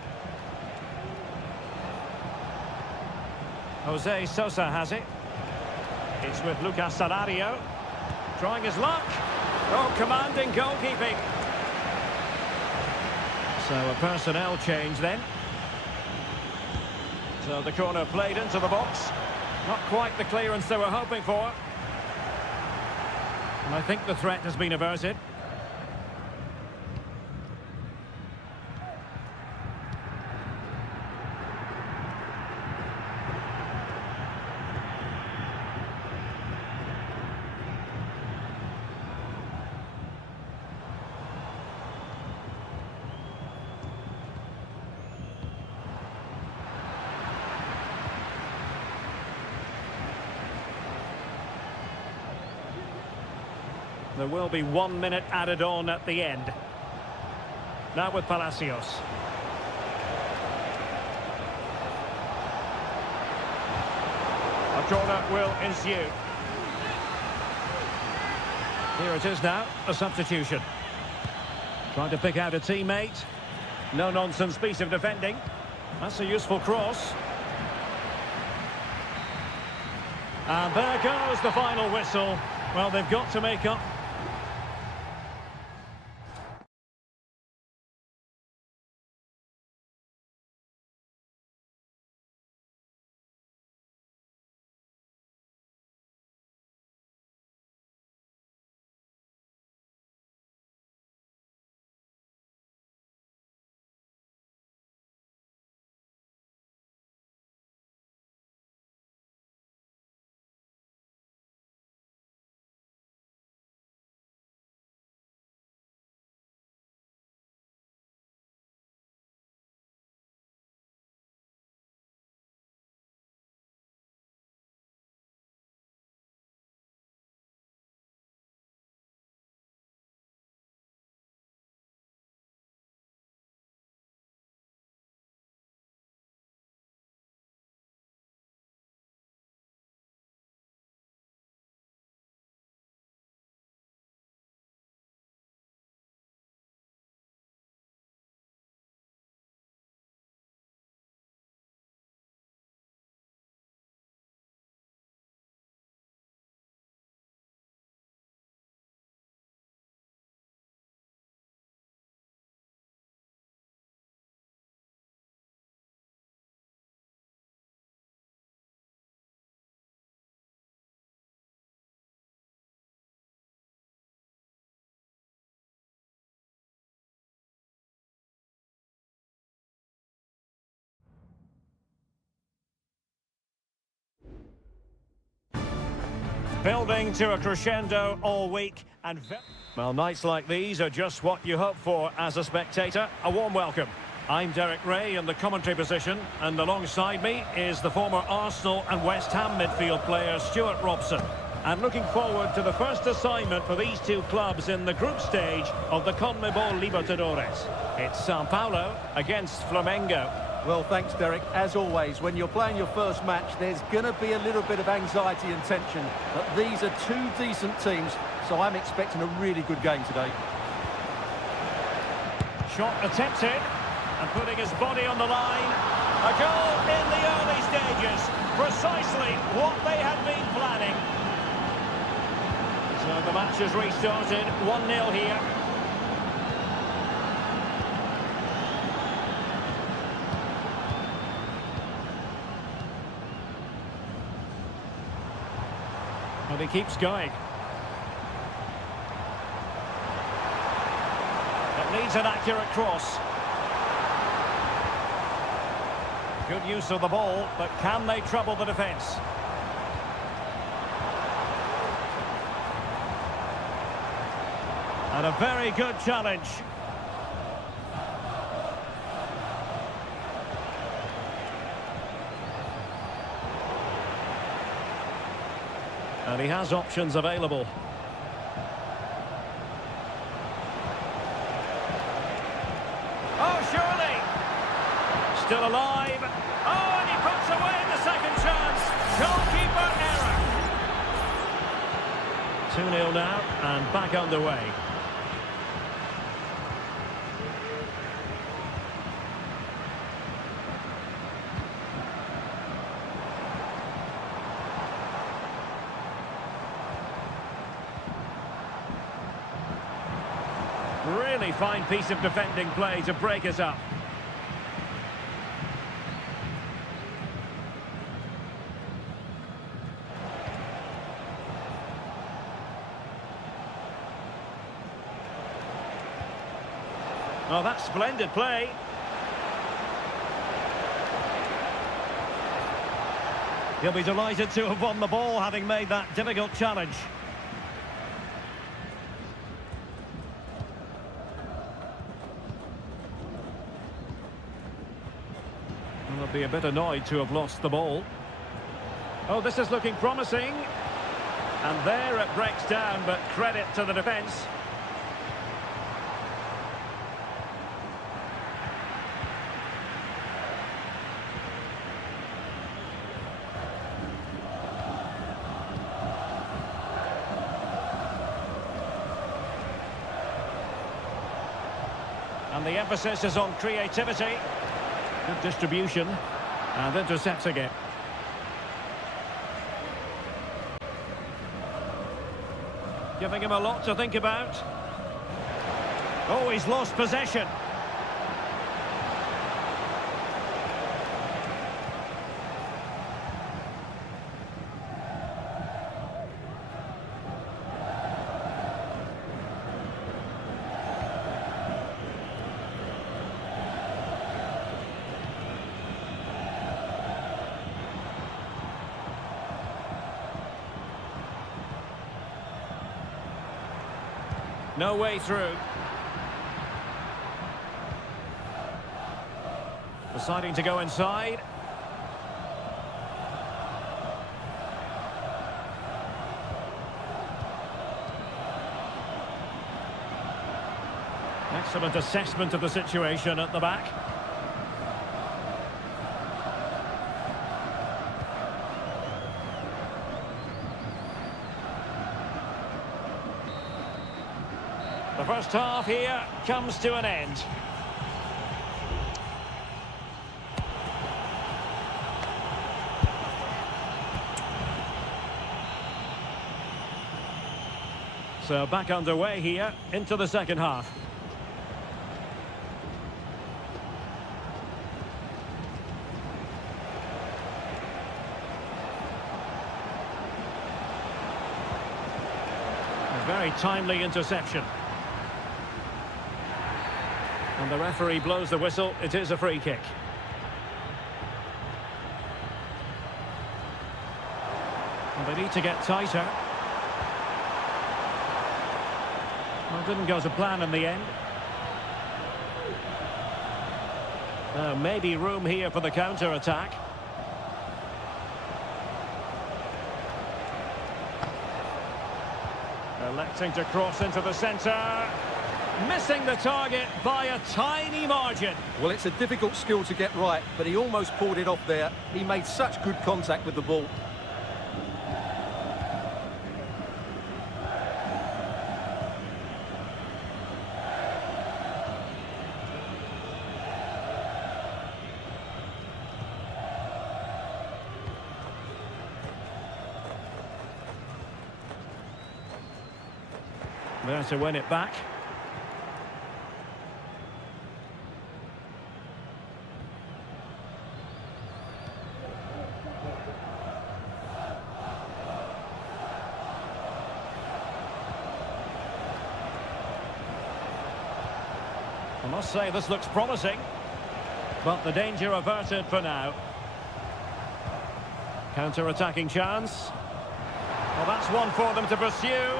Jose Sosa has it. It's with Lucas Alario. Trying his luck. Oh, commanding goalkeeping. So a personnel change then. So the corner played into the box. Not quite the clearance they were hoping for. And I think the threat has been averted. There will be 1 minute added on at the end. Now with Palacios. A corner will ensue. Here it is now, a substitution. Trying to pick out a teammate. No-nonsense piece of defending. That's a useful cross. And there goes the final whistle. Well, they've got to make up. Building to a crescendo all week, and well, nights like these are just what you hope for as a spectator. A warm welcome. I'm Derek Ray in the commentary position, and alongside me is the former Arsenal and West Ham midfield player Stuart Robson. And looking forward to the first assignment for these two clubs in the group stage of the CONMEBOL Libertadores. It's Sao Paulo against Flamengo. Well, thanks, Derek. As always, when you're playing your first match, there's going to be a little bit of anxiety and tension. But these are two decent teams, so I'm expecting a really good game today. Shot attempted, and putting his body on the line. A goal in the early stages. Precisely what they had been planning. So the match has restarted. 1-0 here. And he keeps going. It needs an accurate cross. Good use of the ball, but can they trouble the defence? And a very good challenge. And he has options available. Oh, surely! Still alive. Oh, and he puts away the second chance. Goalkeeper error. 2-0 now, and back underway. Really fine piece of defending play to break us up. Oh, that's splendid play. He'll be delighted to have won the ball, having made that difficult challenge. They'll be a bit annoyed to have lost the ball. Oh, this is looking promising. And there it breaks down, but credit to the defence. And the emphasis is on creativity. Good distribution, and intercepting it. Giving him a lot to think about. Oh, he's lost possession. No way through. Deciding to go inside. Excellent assessment of the situation at the back. The first half here comes to an end. So back underway here into the second half. A very timely interception. And the referee blows the whistle. It is a free kick. And they need to get tighter. Well, didn't go to plan in the end. Maybe room here for the counter-attack. Electing to cross into the centre. Missing the target by a tiny margin. Well, it's a difficult skill to get right, but he almost pulled it off there. He made such good contact with the ball. There to win it back. I must say this looks promising, but the danger averted for now. Counter-attacking chance. Well, that's one for them to pursue.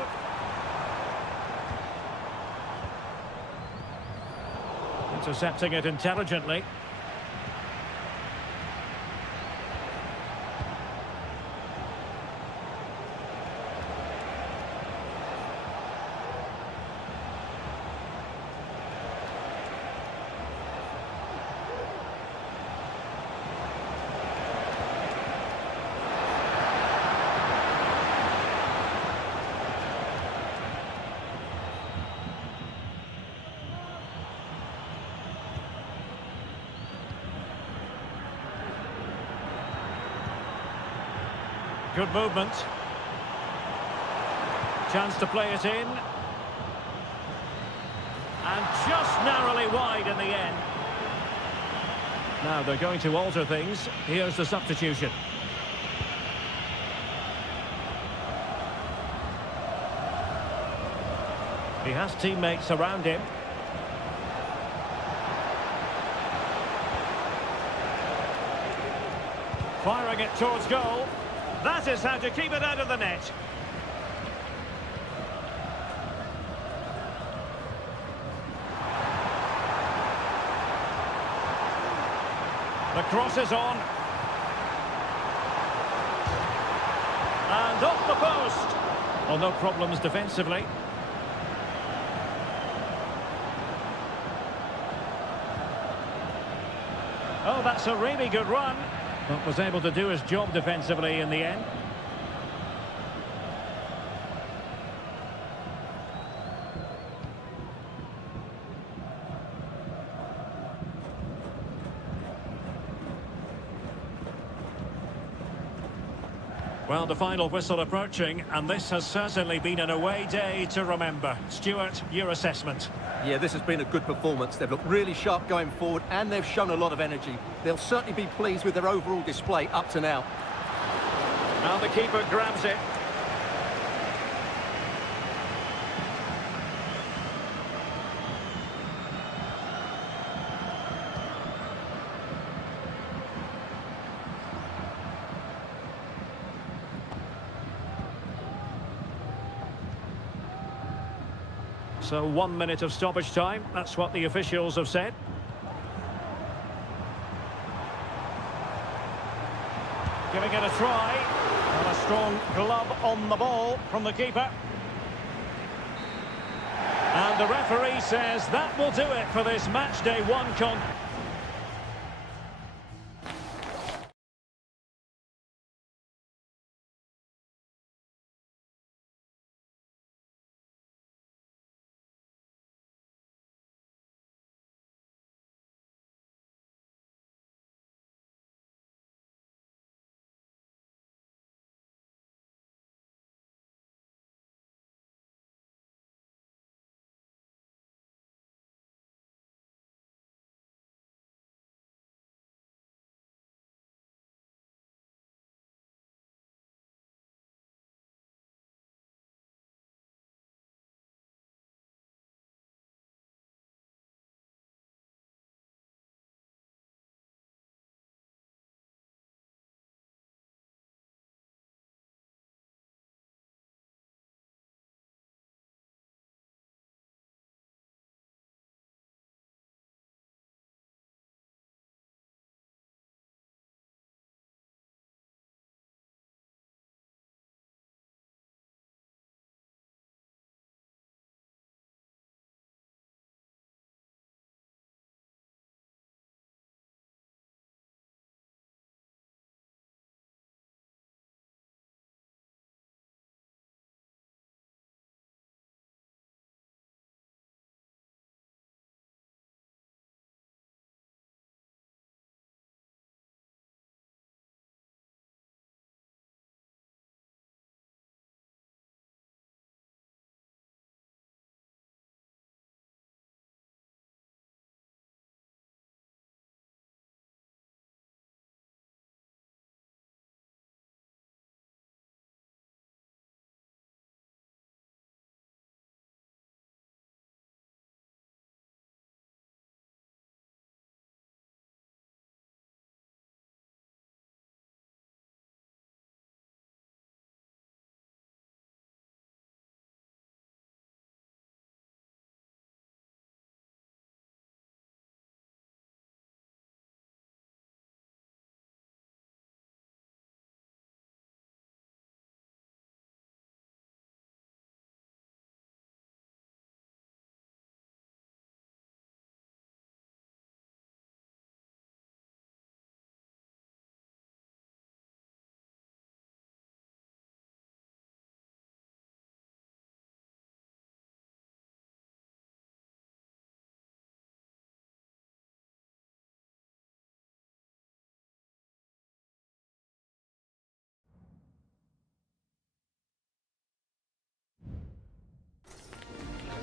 Intercepting it intelligently. Good movement. Chance to play it in. And just narrowly wide in the end. Now they're going to alter things. Here's the substitution. He has teammates around him. Firing it towards goal. That is how to keep it out of the net. The cross is on. And off the post. Well, no problems defensively. Oh, that's a really good run. But was able to do his job defensively in the end. Well, the final whistle approaching, and this has certainly been an away day to remember. Stuart, your assessment? Yeah, this has been a good performance. They've looked really sharp going forward, and they've shown a lot of energy. They'll certainly be pleased with their overall display up to now. Now the keeper grabs it. So 1 minute of stoppage time, that's what the officials have said. Giving it a try, and a strong glove on the ball from the keeper. And the referee says that will do it for this match day one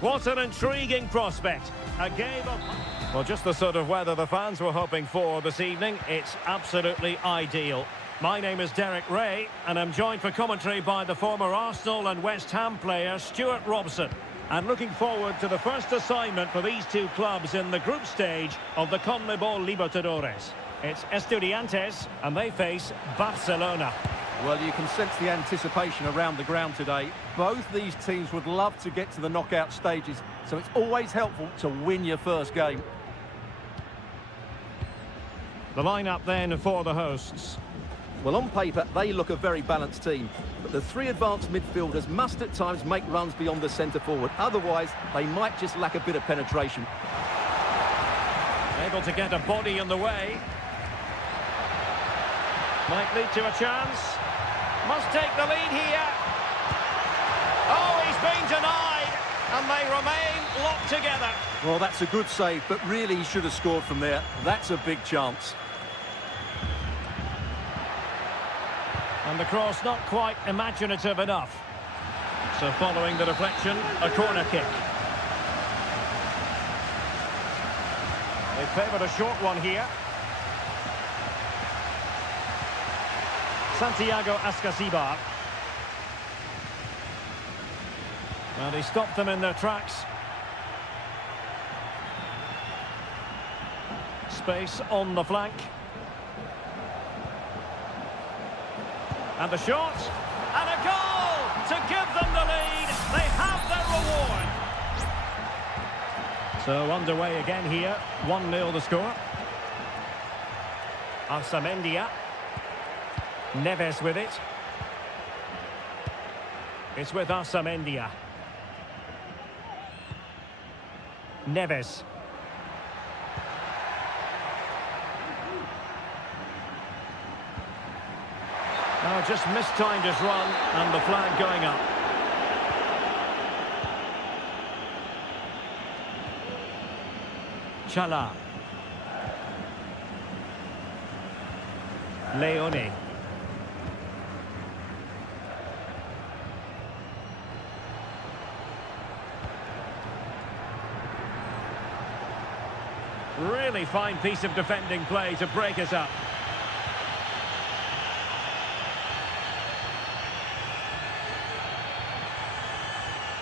What an intriguing prospect. A game of... Well, just the sort of weather the fans were hoping for this evening. It's absolutely ideal. My name is Derek Ray, and I'm joined for commentary by the former Arsenal and West Ham player Stuart Robson. And looking forward to the first assignment for these two clubs in the group stage of the CONMEBOL Libertadores. It's Estudiantes, and they face Barcelona. Well, you can sense the anticipation around the ground today. Both these teams would love to get to the knockout stages, so it's always helpful to win your first game. The lineup then for the hosts. Well, on paper, they look a very balanced team, but the three advanced midfielders must at times make runs beyond the centre forward. Otherwise, they might just lack a bit of penetration. Able to get a body in the way. Might lead to a chance. Must take the lead here. Oh, he's been denied, and they remain locked together. Well, that's a good save, but really he should have scored from there. That's a big chance. And the cross not quite imaginative enough. So following the deflection, a corner kick. They favoured a short one here. Santiago Ascasibar. And he stopped them in their tracks. Space on the flank. And the shot. And a goal to give them the lead. They have their reward. So underway again here. 1-0 the score. Arsamendia. Neves with it. It's with Arsamendia. Neves. Oh, just mistimed his run, and the flag going up. Chala. Leone. Really fine piece of defending play to break us up.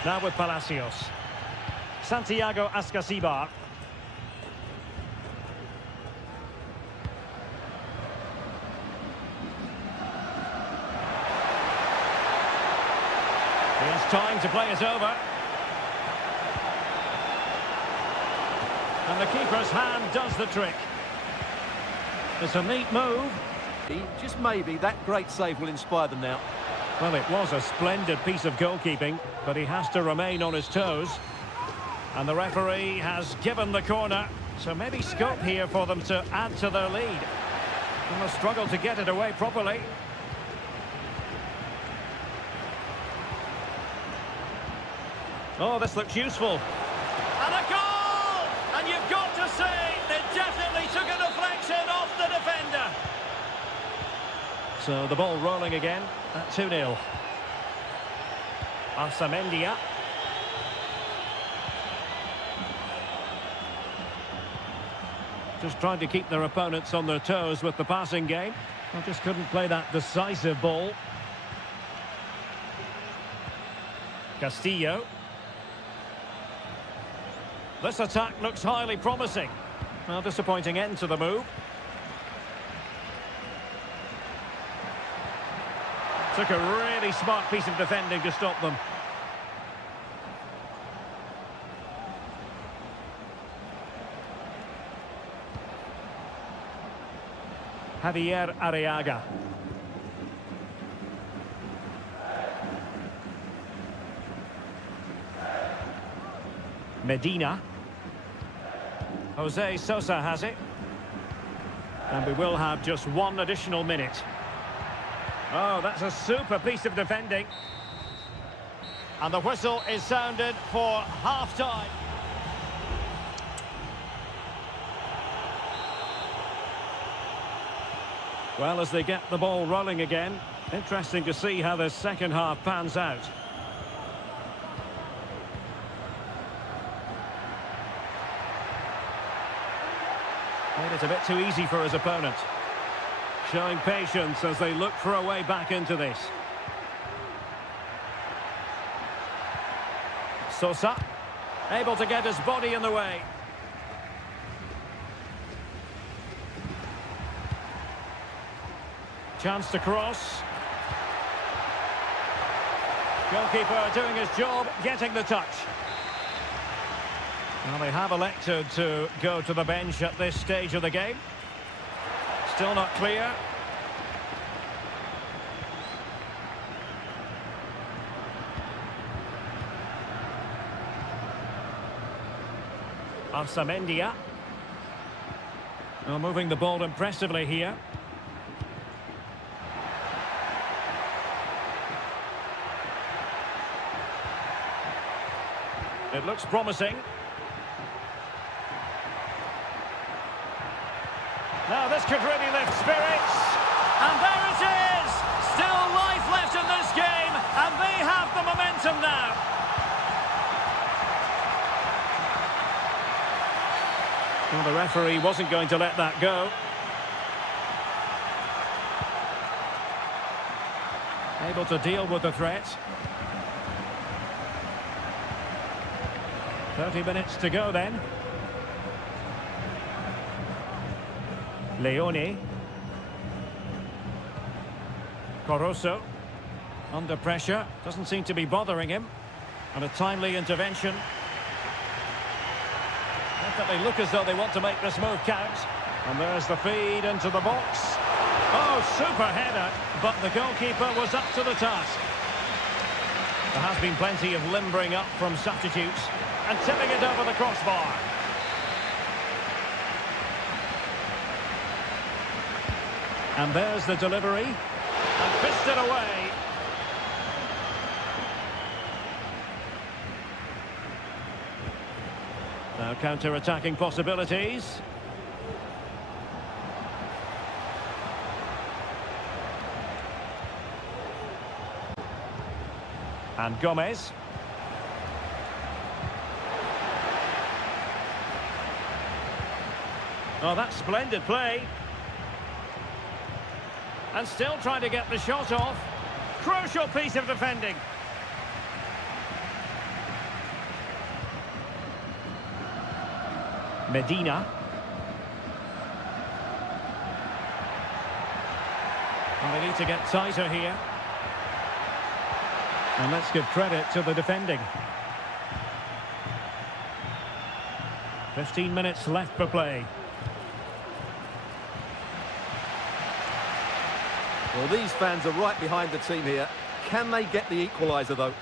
Now with Palacios. Santiago Ascasibar. Here's time to play it over. And the keeper's hand does the trick. It's a neat move. Just maybe that great save will inspire them now. Well, it was a splendid piece of goalkeeping, but he has to remain on his toes. And the referee has given the corner, so maybe scope here for them to add to their lead. They must struggle to get it away properly. Oh, this looks useful. And a goal! And you've got to say, they definitely took a deflection off the defender. So the ball rolling again at 2-0. Arsamendia. Just trying to keep their opponents on their toes with the passing game. They just couldn't play that decisive ball. Castillo. This attack looks highly promising. Well, disappointing end to the move. Took a really smart piece of defending to stop them. Javier Arriaga. Medina. Jose Sosa has it. And we will have just one additional minute. Oh, that's a super piece of defending. And the whistle is sounded for half-time. Well, as they get the ball rolling again, interesting to see how the second half pans out. Made it a bit too easy for his opponent. Showing patience as they look for a way back into this. Sosa, able to get his body in the way. Chance to cross. Goalkeeper doing his job, getting the touch. Well, they have elected to go to the bench at this stage of the game. Still not clear. Arsamendia. Well, moving the ball impressively here. It looks promising. Now this could really lift spirits. And there it is! Still life left in this game, and they have the momentum now. Well, the referee wasn't going to let that go. Able to deal with the threat. 30 minutes to go then. Leone. Corosso. Under pressure. Doesn't seem to be bothering him. And a timely intervention. Not that they look as though they want to make this move count. And there's the feed into the box. Oh, super header. But the goalkeeper was up to the task. There has been plenty of limbering up from substitutes. And tipping it over the crossbar. And there's the delivery. And fisted away. Now counter-attacking possibilities. And Gomez. Oh, that's splendid play. And still trying to get the shot off. Crucial piece of defending. Medina. Well, they need to get tighter here. And let's give credit to the defending. 15 minutes left for play. Well, these fans are right behind the team here. Can they get the equaliser, though?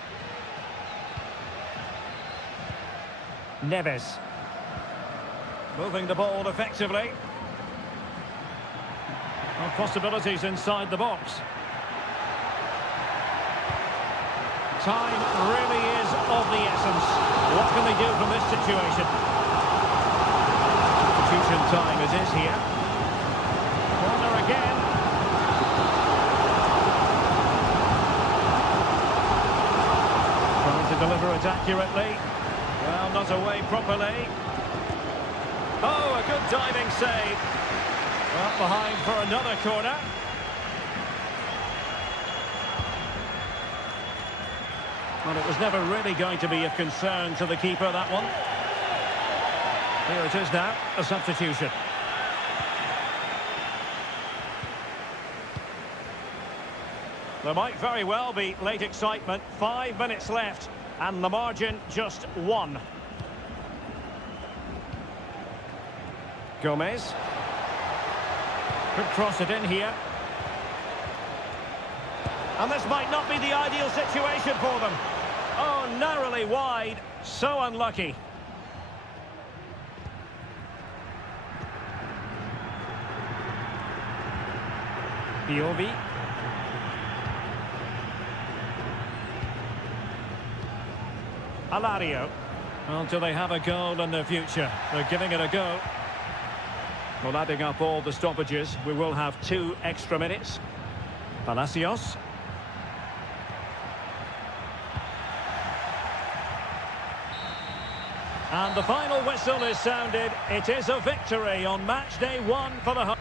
Neves. Moving the ball effectively. Well, possibilities inside the box. Time really is of the essence. What can they do from this situation? Substitution time it is here. Corner again. Trying to deliver it accurately. Well, not away properly. Oh, a good diving save. Well, behind for another corner. Well, it was never really going to be of concern to the keeper, that one. Here it is now, a substitution. There might very well be late excitement. 5 minutes left, and the margin just 1. Gomez. Could cross it in here. And this might not be the ideal situation for them. Oh, narrowly wide. So unlucky. Piovi. Alario. Well, do they have a goal in the future? They're giving it a go. Well, adding up all the stoppages, we will have 2 extra minutes. Palacios. And the final whistle is sounded. It is a victory on match day 1 for the home.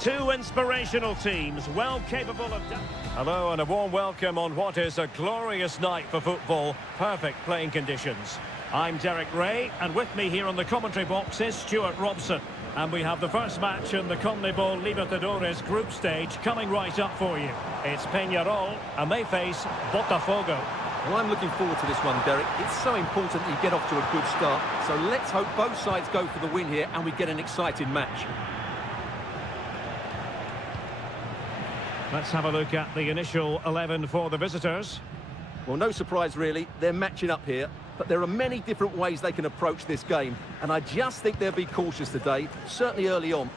Two inspirational teams, well capable of... Hello and a warm welcome on what is a glorious night for football. Perfect playing conditions. I'm Derek Ray, and with me here on the commentary box is Stuart Robson. And we have the first match in the CONMEBOL Libertadores group stage coming right up for you. It's Peñarol, and they face Botafogo. Well, I'm looking forward to this one, Derek. It's so important that you get off to a good start. So let's hope both sides go for the win here and we get an exciting match. Let's have a look at the initial 11 for the visitors. Well, no surprise really, they're matching up here, but there are many different ways they can approach this game, and I just think they'll be cautious today, certainly early on.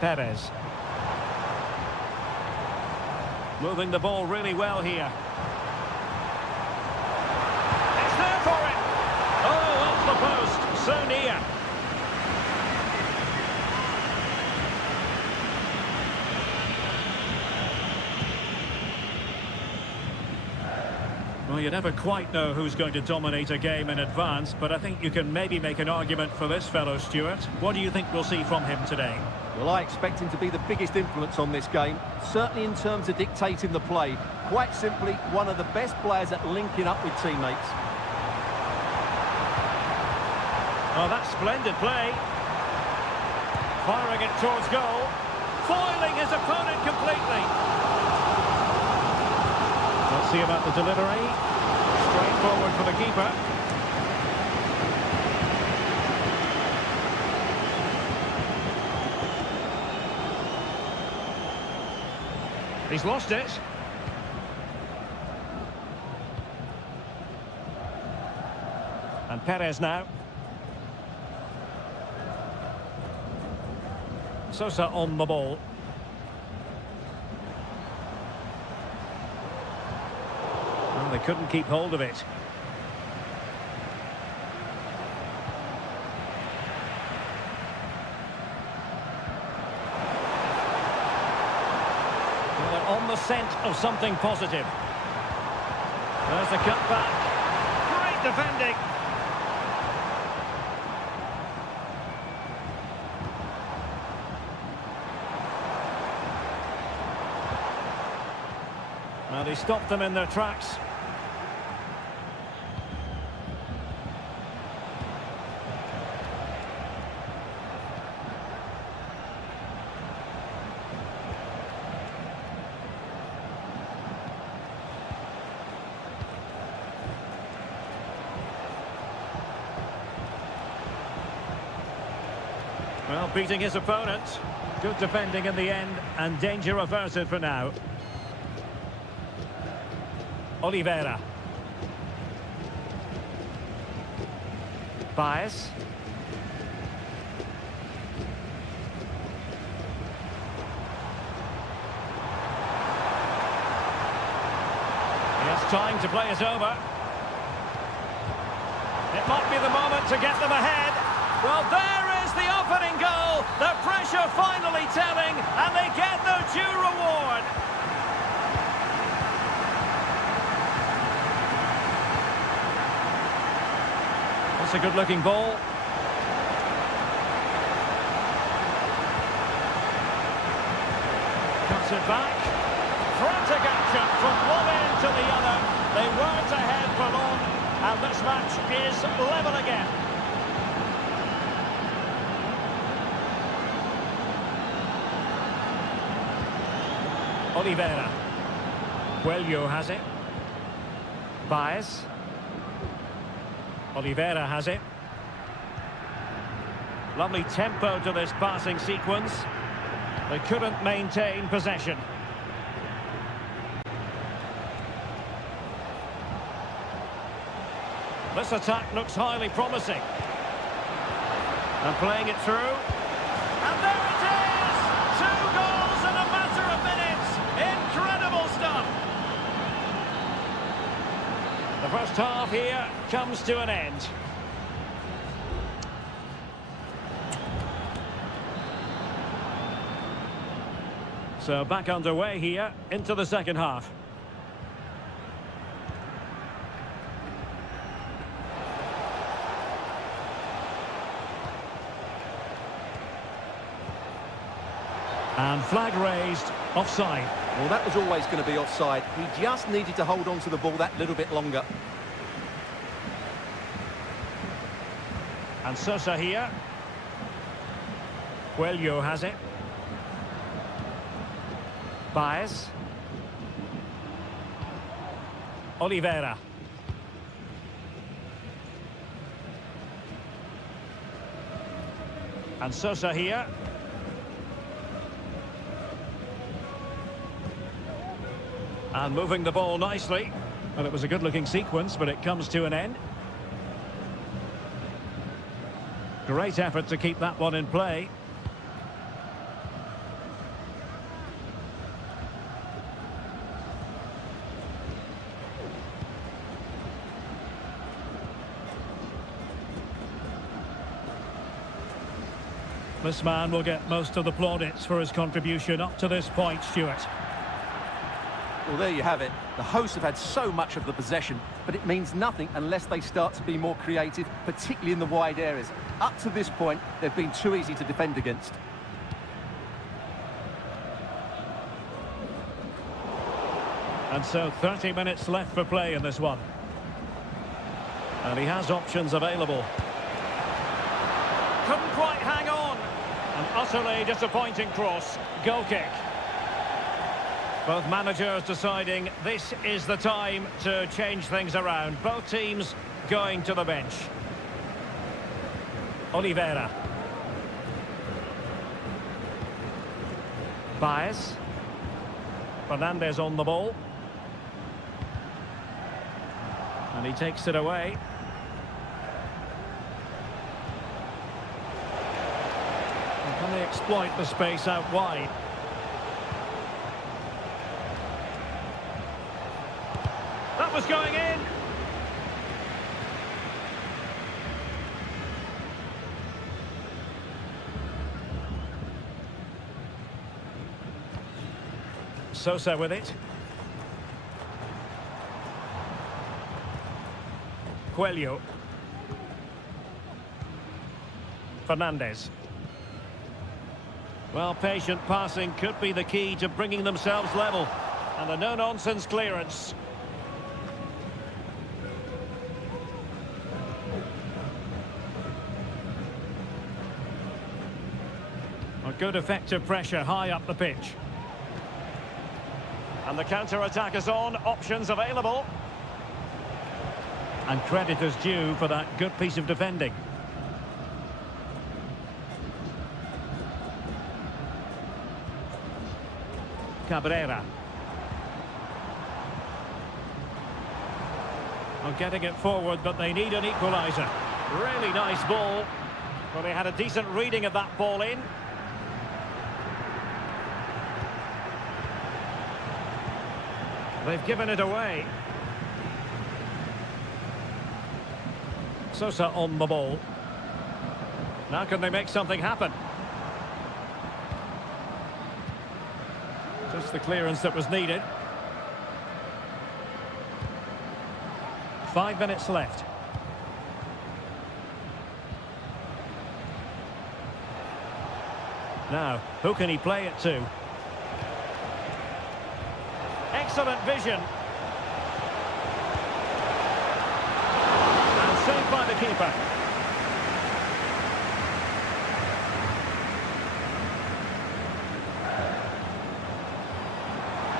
Perez. Moving the ball really well here. It's there for him! Oh, off the post, so near. Well, you never quite know who's going to dominate a game in advance, but I think you can maybe make an argument for this fellow, Stuart. What do you think we'll see from him today? Well, I expect him to be the biggest influence on this game, certainly in terms of dictating the play. Quite simply, one of the best players at linking up with teammates. Oh, that's splendid play. Firing it towards goal. Foiling his opponent completely. Let's see about the delivery. Straight forward for the keeper. He's lost it. And Perez now. Sosa on the ball. Well, they couldn't keep hold of it. Well, they're on the scent of something positive. There's the cutback. Great defending. Well, he stopped them in their tracks. Well, beating his opponent. Good defending in the end, and danger averted for now. Oliveira. Baez. He has time to play it over. It might be the moment to get them ahead. Well, there is the opening goal. The pressure finally telling, and they get their due reward. That's a good-looking ball. Cuts it back. Frantic action from one end to the other. They weren't ahead for long, and this match is level again. Oliveira. Coelho has it. Baez. Oliveira has it. Lovely tempo to this passing sequence. They couldn't maintain possession. This attack looks highly promising. And playing it through. And there it is! 2 goals in a matter of minutes. Incredible stuff. The first half here comes to an end. So back underway here into the second half. And flag raised, offside. Well, that was always going to be offside. He just needed to hold on to the ball that little bit longer. And Sosa here. Coelho has it. Baez. Oliveira. And Sosa here. And moving the ball nicely. Well, it was a good-looking sequence, but it comes to an end. Great effort to keep that one in play. This man will get most of the plaudits for his contribution up to this point, Stuart. Well, there you have it. The hosts have had so much of the possession, but it means nothing unless they start to be more creative, particularly in the wide areas. Up to this point, they've been too easy to defend against. And so 30 minutes left for play in this one. And he has options available. Couldn't quite hang on. An utterly disappointing cross. Goal kick. Both managers deciding this is the time to change things around. Both teams going to the bench. Oliveira. Baez. Fernandez on the ball. And he takes it away. And can they exploit the space out wide? That was going in. Sosa with it. Coelho. Fernandez. Well, patient passing could be the key to bringing themselves level. And a no-nonsense clearance. A good effective pressure high up the pitch. And the counter-attack is on, options available. And credit is due for that good piece of defending. Cabrera. Well, getting it forward, but they need an equaliser. Really nice ball. Well, they had a decent reading of that ball in. They've given it away. Sosa on the ball. Now can they make something happen? Just the clearance that was needed. 5 minutes left. Now, who can he play it to? Excellent vision. And saved by the keeper.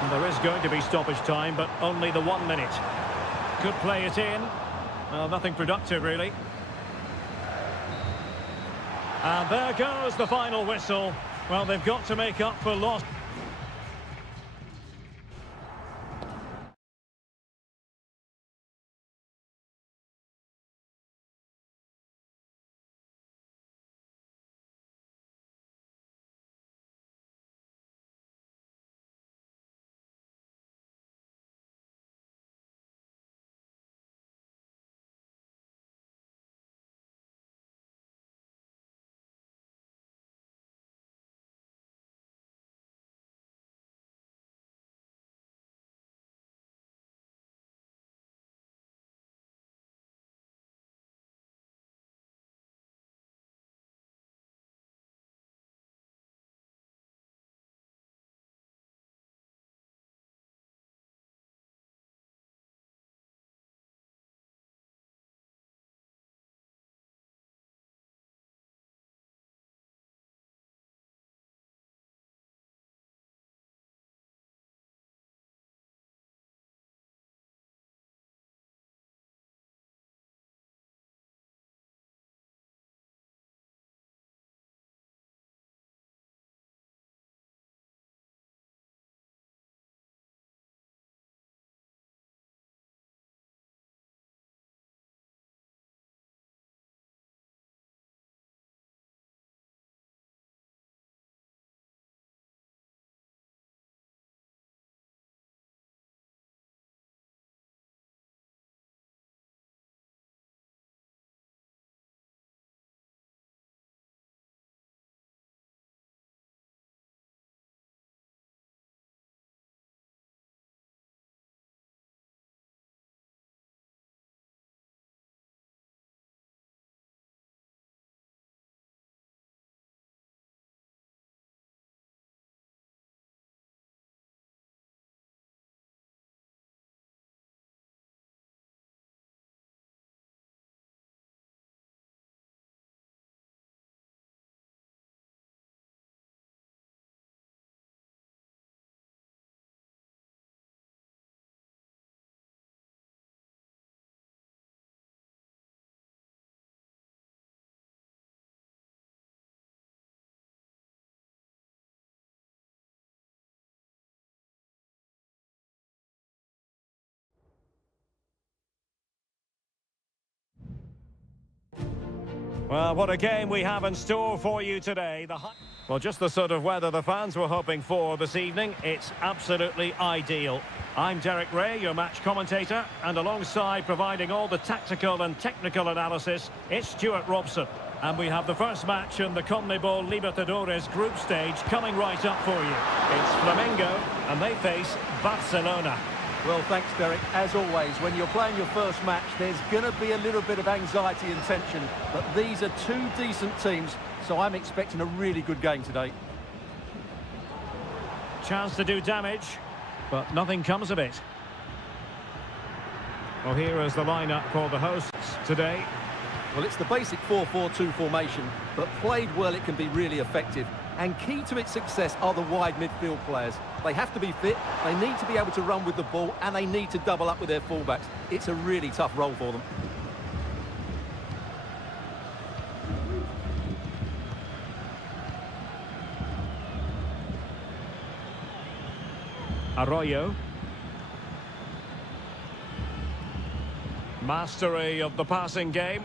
And there is going to be stoppage time, but only the 1 minute. Could play it in. Well, nothing productive, really. And there goes the final whistle. Well, they've got to make up for lost. Well, what a game we have in store for you today. Well, just the sort of weather the fans were hoping for this evening. It's absolutely ideal. I'm Derek Ray, your match commentator, and alongside providing all the tactical and technical analysis, it's Stuart Robson. And we have the first match in the CONMEBOL Libertadores group stage coming right up for you. It's Flamengo, and they face Barcelona. Well, thanks, Derek. As always, when you're playing your first match, there's going to be a little bit of anxiety and tension. But these are two decent teams, so I'm expecting a really good game today. Chance to do damage, but nothing comes of it. Well, here is the lineup for the hosts today. Well, it's the basic 4-4-2 formation, but played well, it can be really effective. And key to its success are the wide midfield players. They have to be fit, they need to be able to run with the ball, and they need to double up with their fullbacks. It's a really tough role for them. Arroyo. Mastery of the passing game.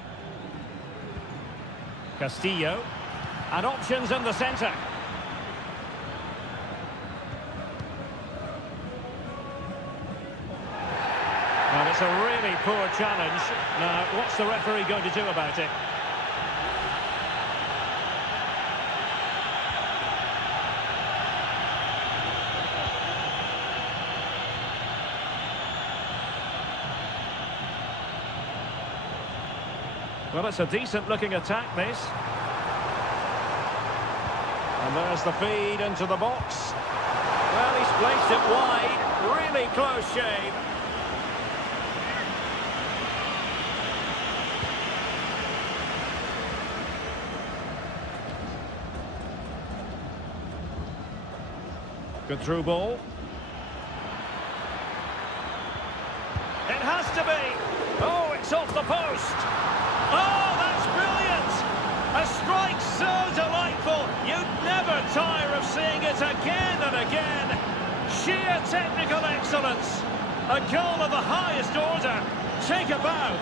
Castillo. And options in the centre. And it's a really poor challenge. Now, what's the referee going to do about it? Well, it's a decent-looking attack, this. And there's the feed into the box. Well, he's placed it wide. Really close shave. Good through ball. It has to be. Oh, it's off the post. Oh, that's brilliant! A strike so delightful, you'd never tire of seeing it again and again. Sheer technical excellence. A goal of the highest order. Take a bow.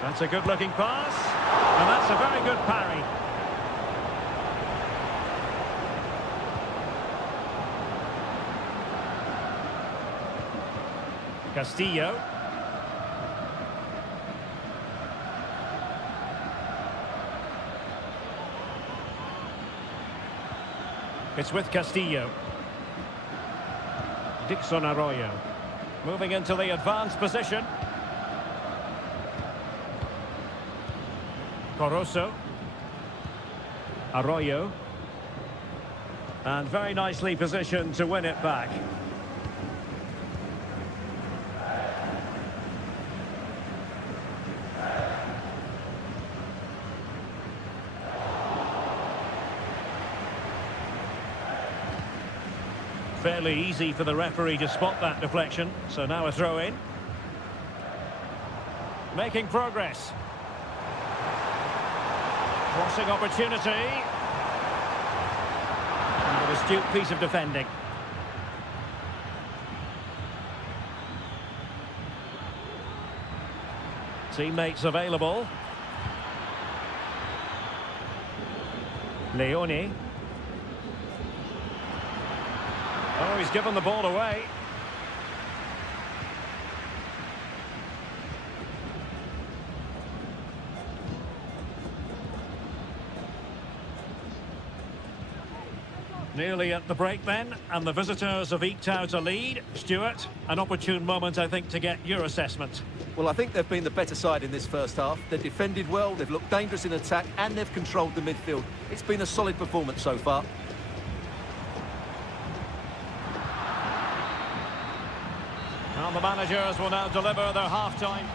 That's a good-looking pass, and that's a very good parry. Castillo. It's with Castillo. Dixon Arroyo. Moving into the advanced position. Corozo. Arroyo. And very nicely positioned to win it back. Fairly easy for the referee to spot that deflection, so now a throw in. Making progress. Crossing opportunity. And an astute piece of defending. Teammates available. Leone. Oh, he's given the ball away. Nearly at the break then, and the visitors have eked out a lead. Stuart, an opportune moment, I think, to get your assessment. Well, I think they've been the better side in this first half. They've defended well, they've looked dangerous in attack, and they've controlled the midfield. It's been a solid performance so far. Well, the managers will now deliver their half-time.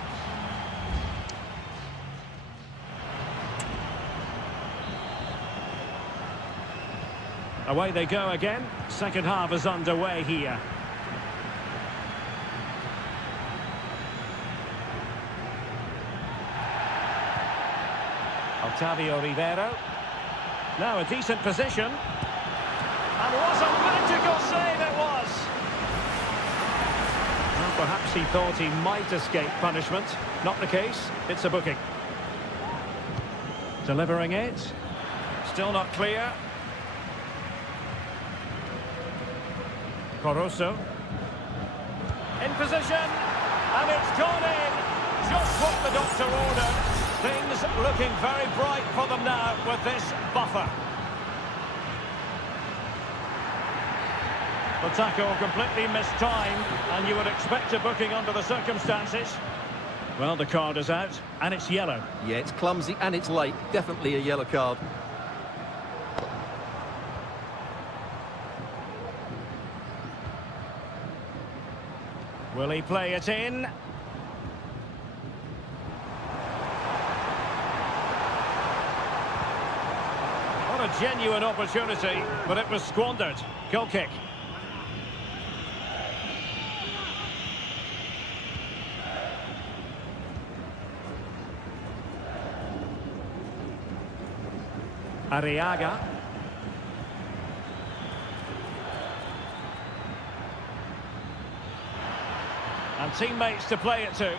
Away they go again. Second half is underway here. Octavio Rivero. Now a decent position. And what a magical save it was! Well, perhaps he thought he might escape punishment. Not the case. It's a booking. Delivering it. Still not clear. Corozo. In position. And it's gone in. Just what the doctor ordered. Things looking very bright for them now with this buffer. The tackle completely mistimed, and you would expect a booking under the circumstances. Well, the card is out, and it's yellow. Yeah, it's clumsy and it's late. Definitely a yellow card. Will he play it in? What a genuine opportunity, but it was squandered. Goal kick. Arriaga. And teammates to play it to.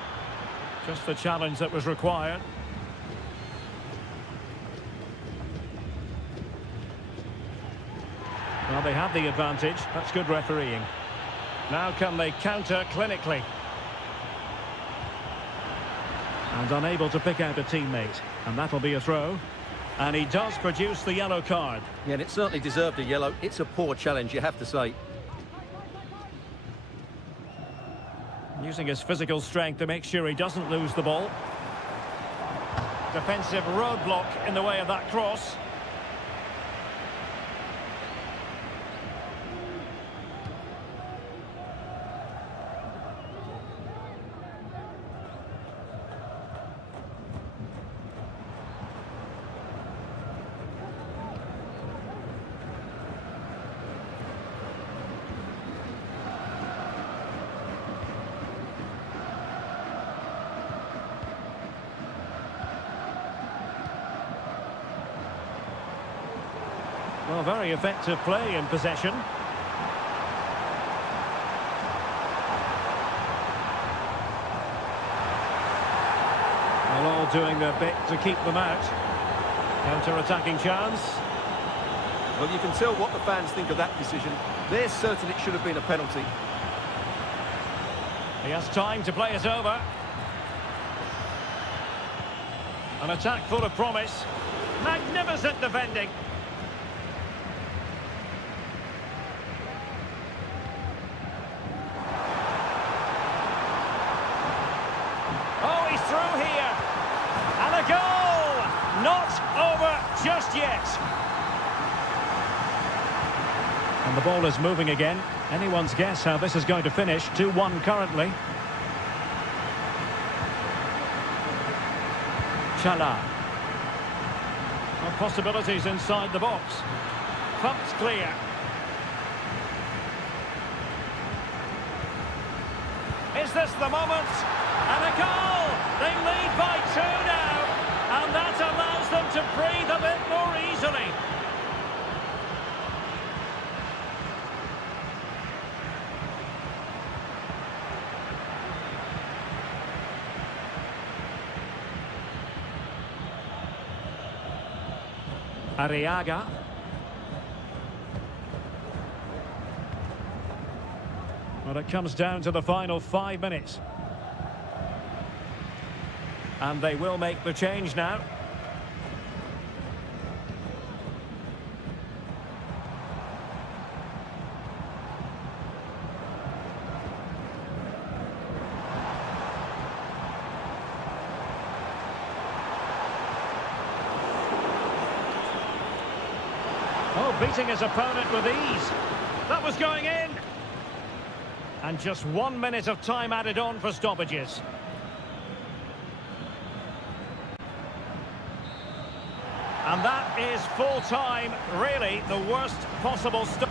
Just the challenge that was required. Well, they have the advantage. That's good refereeing. Now can they counter clinically? And unable to pick out a teammate. And that'll be a throw. And he does produce the yellow card. Yeah, and it certainly deserved a yellow. It's a poor challenge, you have to say. Using his physical strength to make sure he doesn't lose the ball. Defensive roadblock in the way of that cross. Well, very effective play in possession. Well, all doing their bit to keep them out. Counter-attacking chance. Well, you can tell what the fans think of that decision. They're certain it should have been a penalty. He has time to play it over. An attack full of promise. Magnificent defending. Oh, he's through here. And a goal! Not over just yet. And the ball is moving again. Anyone's guess how this is going to finish. 2-1 currently. Chala. Well, possibilities inside the box. Pumped clear. Is this the moment? And a goal! They lead by 2 now. And that allows them to breathe a bit more easily. Arriaga. Well, it comes down to the final 5 minutes. And they will make the change now. Oh, beating his opponent with ease. That was going in. And just 1 minute of time added on for stoppages. And that is full time, really the worst possible stop.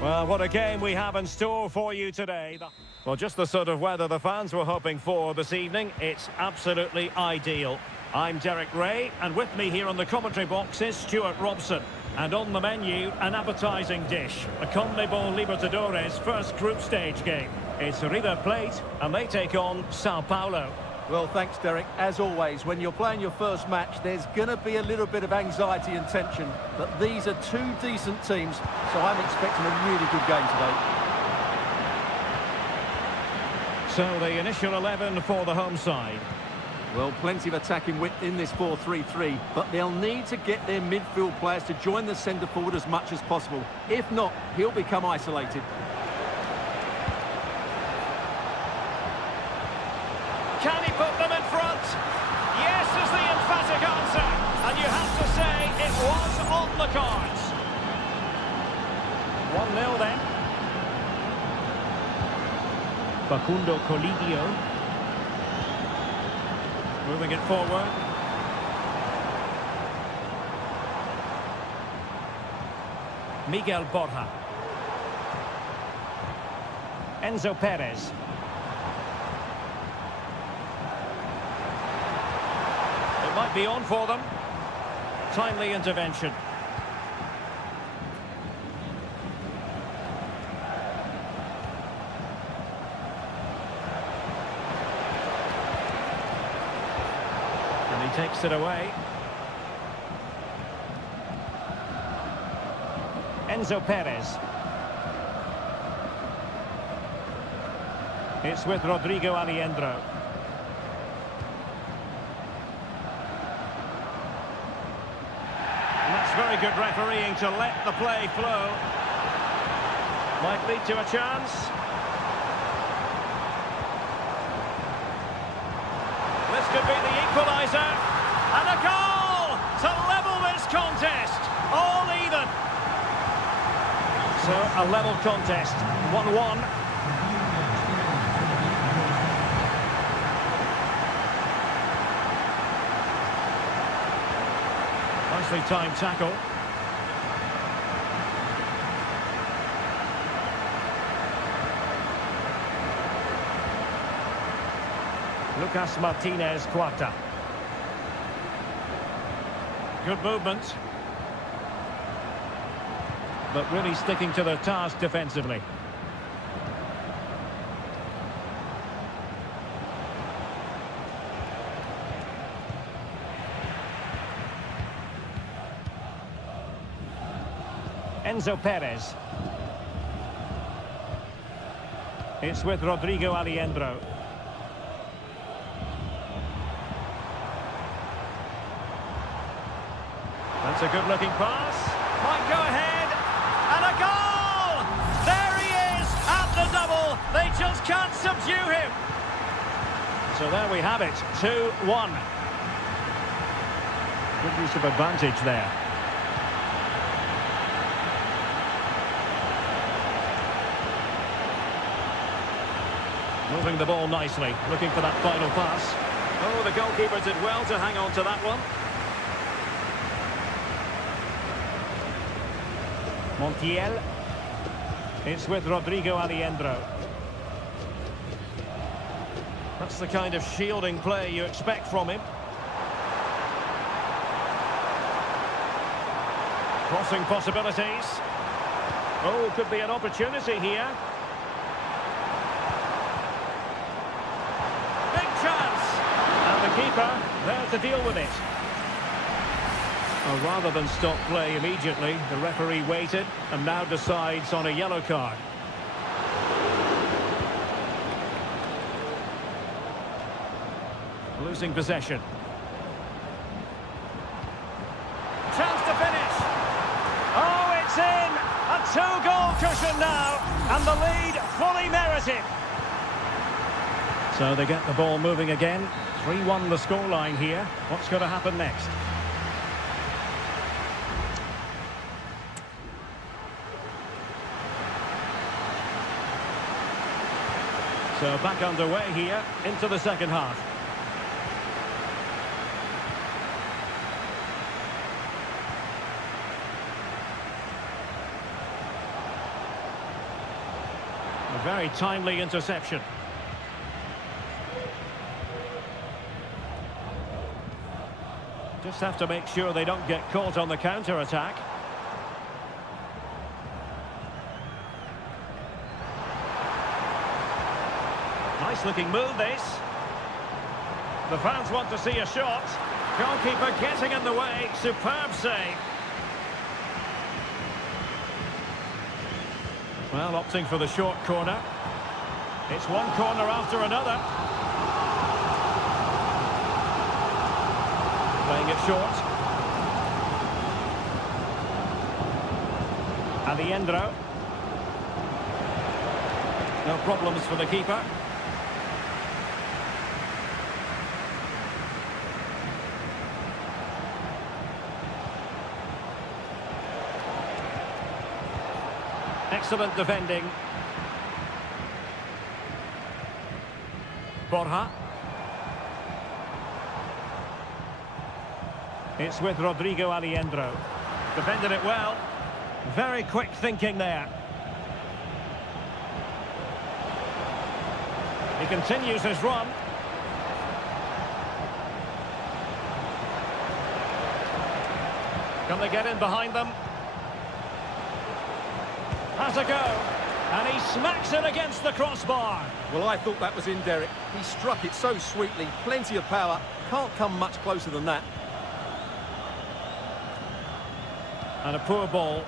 Well, what a game we have in store for you today. Well, just the sort of weather the fans were hoping for this evening. It's absolutely ideal. I'm Derek Ray, and with me here on the commentary box is Stuart Robson. And on the menu, an appetising dish, a CONMEBOL Libertadores first group stage game. It's River Plate, and they take on Sao Paulo. Well, thanks, Derek. As always, when you're playing your first match, there's going to be a little bit of anxiety and tension. But these are two decent teams, so I'm expecting a really good game today. So the initial 11 for the home side. Well, plenty of attacking width in this 4-3-3, but they'll need to get their midfield players to join the centre forward as much as possible. If not, he'll become isolated. Can he put them in front? Yes is the emphatic answer. And you have to say it was on the cards. 1-0 then. Facundo Colidio. Moving it forward. Miguel Borja. Enzo Perez. It might be on for them. Timely intervention. And he takes it away. Enzo Perez. It's with Rodrigo Aliendro. Very good refereeing to let the play flow. Might lead to a chance. This could be the equaliser. And a goal to level this contest. All even. So a level contest. 1-1. Nicely timed tackle. Lucas Martinez Cuarta. Good movement. But really sticking to their task defensively. Enzo Perez. It's with Rodrigo Aliendro. That's a good-looking pass. Might go ahead. And a goal! There he is at the double. They just can't subdue him. So there we have it. 2-1. Good use of advantage there. Moving the ball nicely, looking for that final pass. Oh, the goalkeeper did well to hang on to that one. Montiel. It's with Rodrigo Aliendro. That's the kind of shielding play you expect from him. Crossing possibilities. Oh, could be an opportunity here. Keeper there to deal with it. Well, rather than stop play immediately, the referee waited and now decides on a yellow card. Losing possession. Chance to finish. Oh, it's in! A two-goal cushion now, and the lead fully merited. So they get the ball moving again. 3-1 the scoreline here. What's going to happen next? So back underway here into the second half. A very timely interception. Just have to make sure they don't get caught on the counter-attack. Nice looking move, this. The fans want to see a shot. Goalkeeper getting in the way. Superb save. Well, opting for the short corner. It's one corner after another. Playing it short. Aliendro. No problems for the keeper. Excellent defending. Borja. It's with Rodrigo Aliendro. Defended it well. Very quick thinking there. He continues his run. Can they get in behind them? Has a go, and he smacks it against the crossbar. Well, I thought that was in, Derek. He struck it so sweetly, plenty of power. Can't come much closer than that. And a poor ball.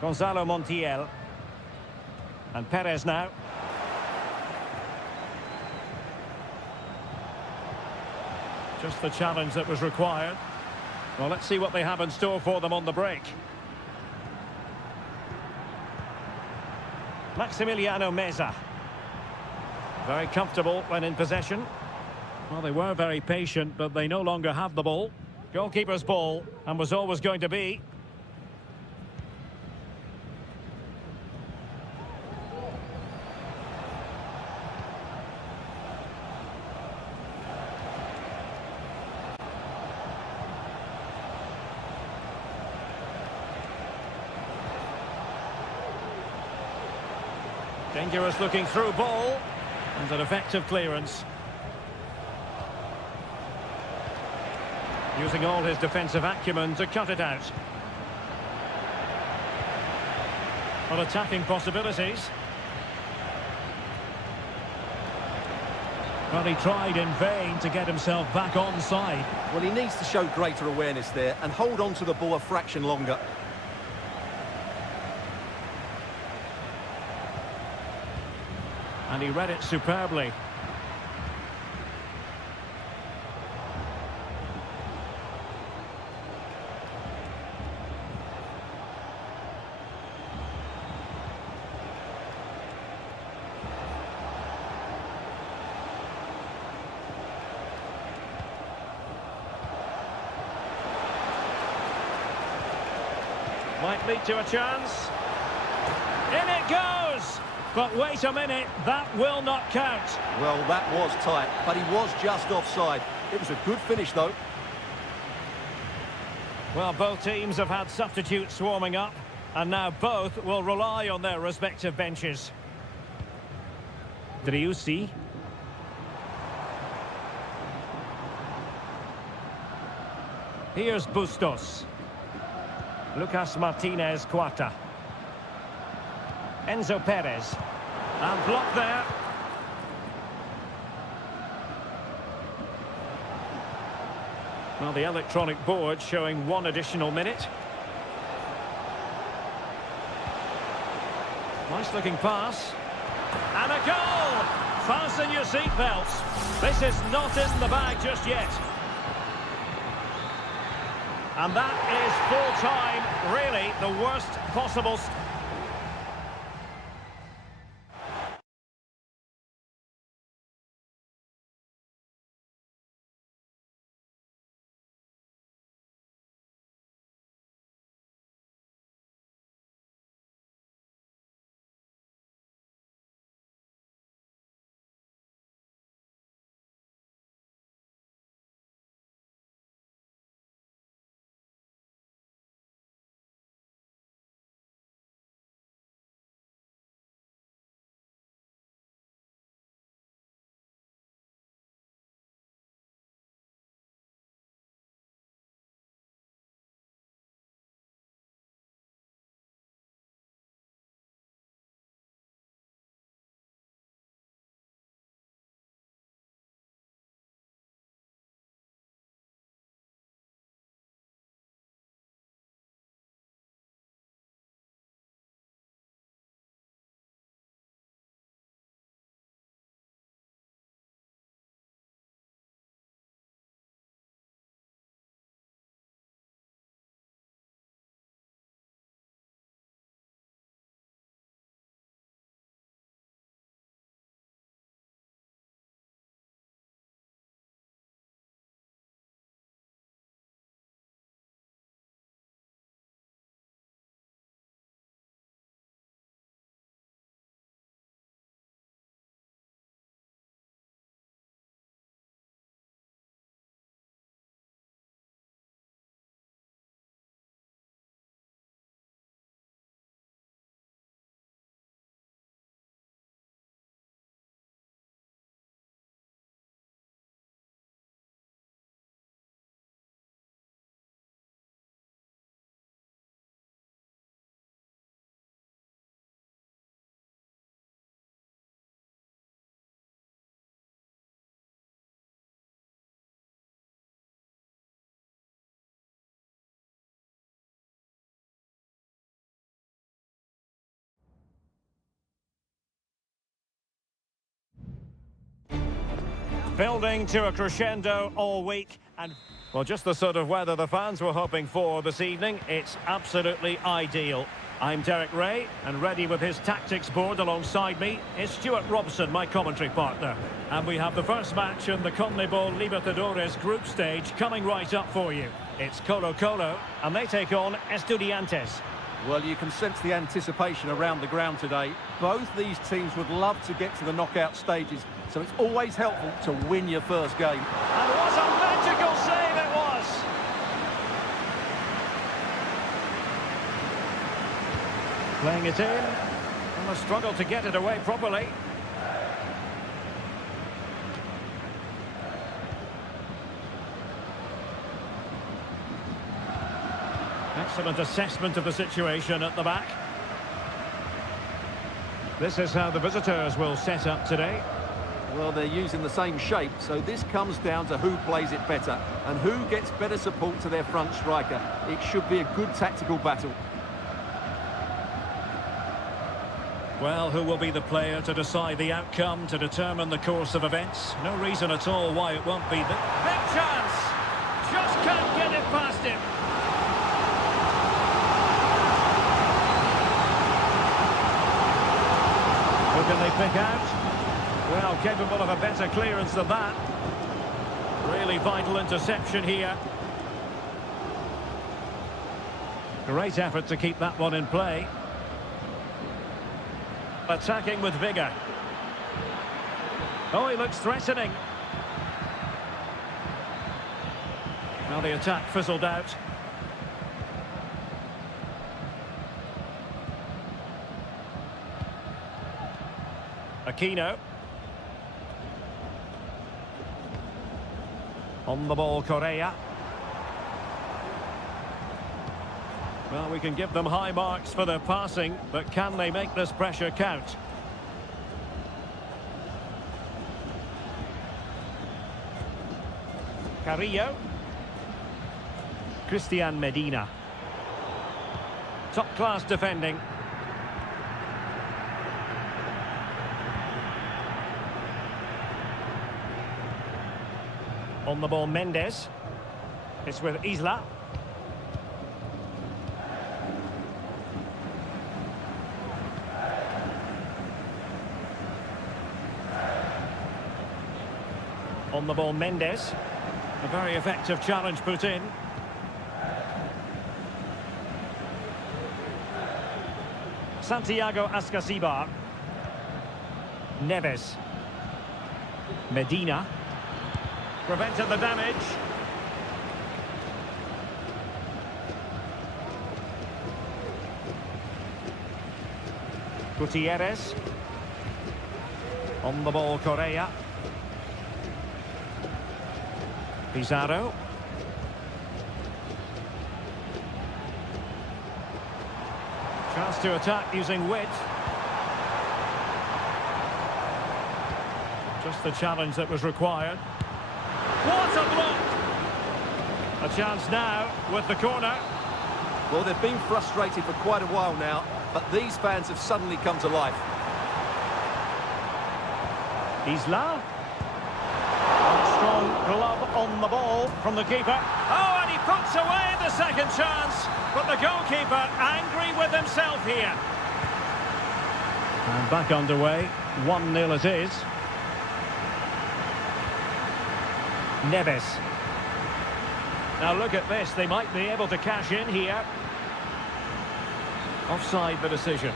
Gonzalo Montiel. And Perez now. Just the challenge that was required. Well, let's see what they have in store for them on the break. Maximiliano Meza. Very comfortable when in possession. Well, they were very patient, but they no longer have the ball. Goalkeeper's ball, and was always going to be. Dangerous looking through ball, and an effective clearance. Using all his defensive acumen to cut it out. Well, attacking possibilities. Well, he tried in vain to get himself back onside. Well, he needs to show greater awareness there and hold on to the ball a fraction longer. And he read it superbly. Might lead to a chance. In it goes! But wait a minute, that will not count. Well, that was tight, but he was just offside. It was a good finish, though. Well, both teams have had substitutes warming up, and now both will rely on their respective benches. Driussi. Here's Bustos. Lucas Martinez Cuarta. Enzo Perez. And blocked there. Well, the electronic board showing one additional minute. Nice looking pass. And a goal! Fasten your seatbelts. This is not in the bag just yet. And that is full time, really the worst possible Building to a crescendo all week, and well, just the sort of weather the fans were hoping for this evening. It's absolutely ideal. I'm Derek Ray, and ready with his tactics board alongside me is Stuart Robson, my commentary partner. And we have the first match in the CONMEBOL Libertadores group stage coming right up for you. It's Colo-Colo, and they take on Estudiantes. Well, you can sense the anticipation around the ground today. Both these teams would love to get to the knockout stages, so it's always helpful to win your first game. And what a magical save it was! Playing it in, and the struggle to get it away properly. Excellent assessment of the situation at the back. This is how the visitors will set up today. Well, they're using the same shape, so this comes down to who plays it better and who gets better support to their front striker. It should be a good tactical battle. Well, who will be the player to decide the outcome, to determine the course of events? No reason at all why it won't be the big chance! Just can't get it past him! Who can they pick out? Well, capable of a better clearance than that. Really vital interception here. Great effort to keep that one in play. Attacking with vigour. Oh, he looks threatening. Now the attack fizzled out. Aquino. On the ball, Correa. Well, we can give them high marks for their passing, but can they make this pressure count? Carrillo. Christian Medina. Top-class defending. On the ball, Mendes. It's with Isla. On the ball, Mendes. A very effective challenge put in. Santiago Ascasibar. Neves. Medina. Prevented the damage. Gutierrez. On the ball, Correa. Pizarro. Chance to attack using width. Just the challenge that was required. What a block! A chance now with the corner. Well, they've been frustrated for quite a while now, but these fans have suddenly come to life. Isla. Strong glove on the ball from the keeper. Oh, and he puts away the second chance, but the goalkeeper angry with himself here. And back underway, 1-0 it is. Neves. Now look at this, they might be able to cash in here. Offside the decision.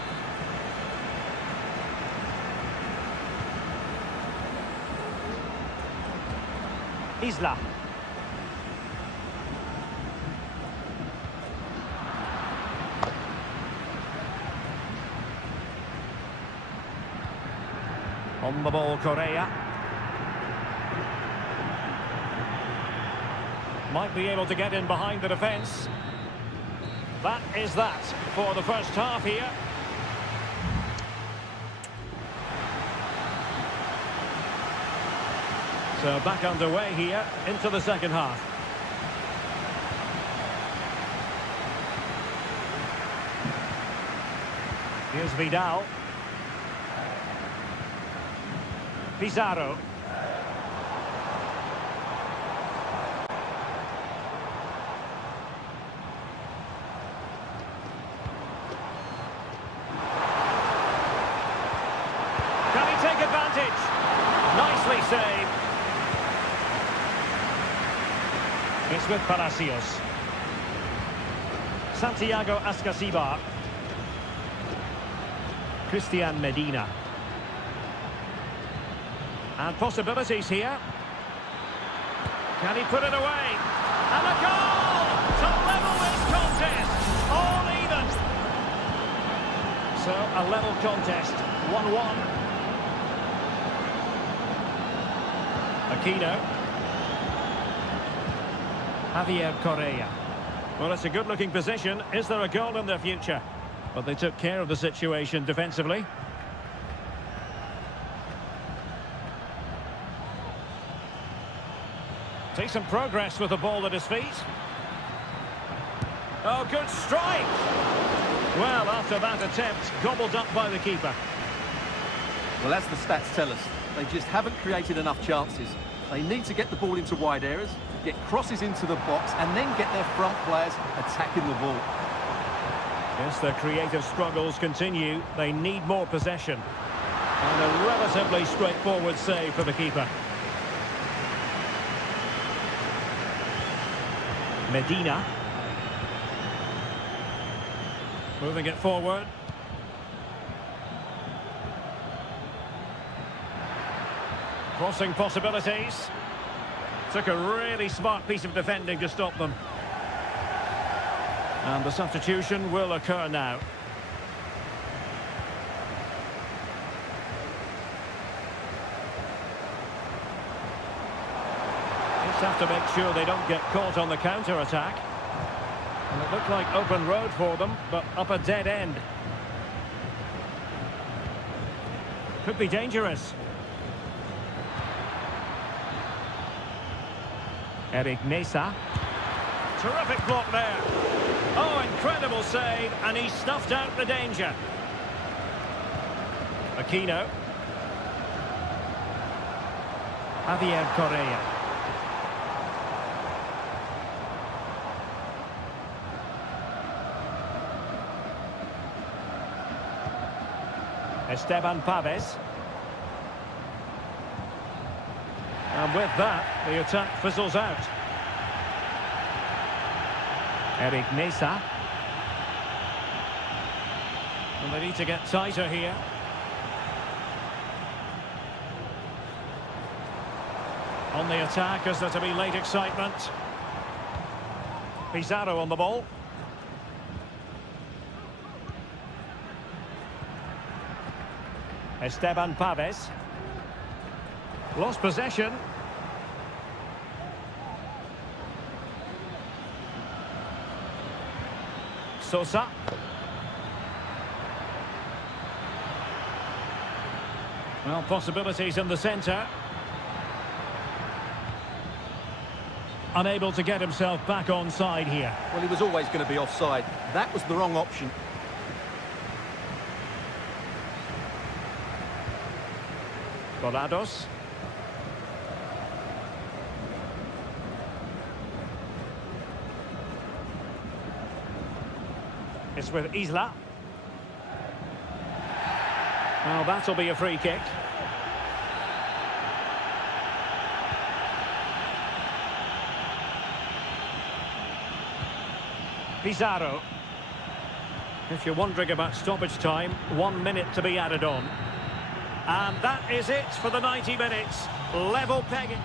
Isla. On the ball, Correa. Might be able to get in behind the defence. That is that for the first half here. So back underway here into the second half. Here's Vidal. It's with Palacios. Santiago Ascasibar. Christian Medina. And possibilities here. Can he put it away? And a goal to level this contest. All even. So a level contest. 1-1. Aquino. Javier Correa. Well, it's a good-looking position. Is there a goal in their future? But they took care of the situation defensively. Decent progress with the ball at his feet. Oh, good strike! Well, after that attempt, gobbled up by the keeper. Well, as the stats tell us, they just haven't created enough chances. They need to get the ball into wide areas, get crosses into the box, and then get their front players attacking the ball. Yes, their creative struggles continue. They need more possession. And a relatively straightforward save for the keeper. Medina. Moving it forward. Crossing possibilities. Took a really smart piece of defending to stop them. And the substitution will occur now. Just have to make sure they don't get caught on the counter-attack. And it looked like open road for them, but up a dead end. Could be dangerous. Eric Mesa. Terrific block there. Oh, incredible save, and he snuffed out the danger. Aquino. Javier Correa. Esteban Paves. And with that, the attack fizzles out. Eric Mesa. And they need to get tighter here. On the attack, is there to be late excitement? Pizarro on the ball. Esteban Paves. Lost possession. Sosa. Well, possibilities in the centre. Unable to get himself back on side here. Well, he was always going to be offside. That was the wrong option. Volados. It's with Isla. Well, that'll be a free kick. Pizarro. If you're wondering about stoppage time, 1 minute to be added on. And that is it for the 90 minutes. Level pegging.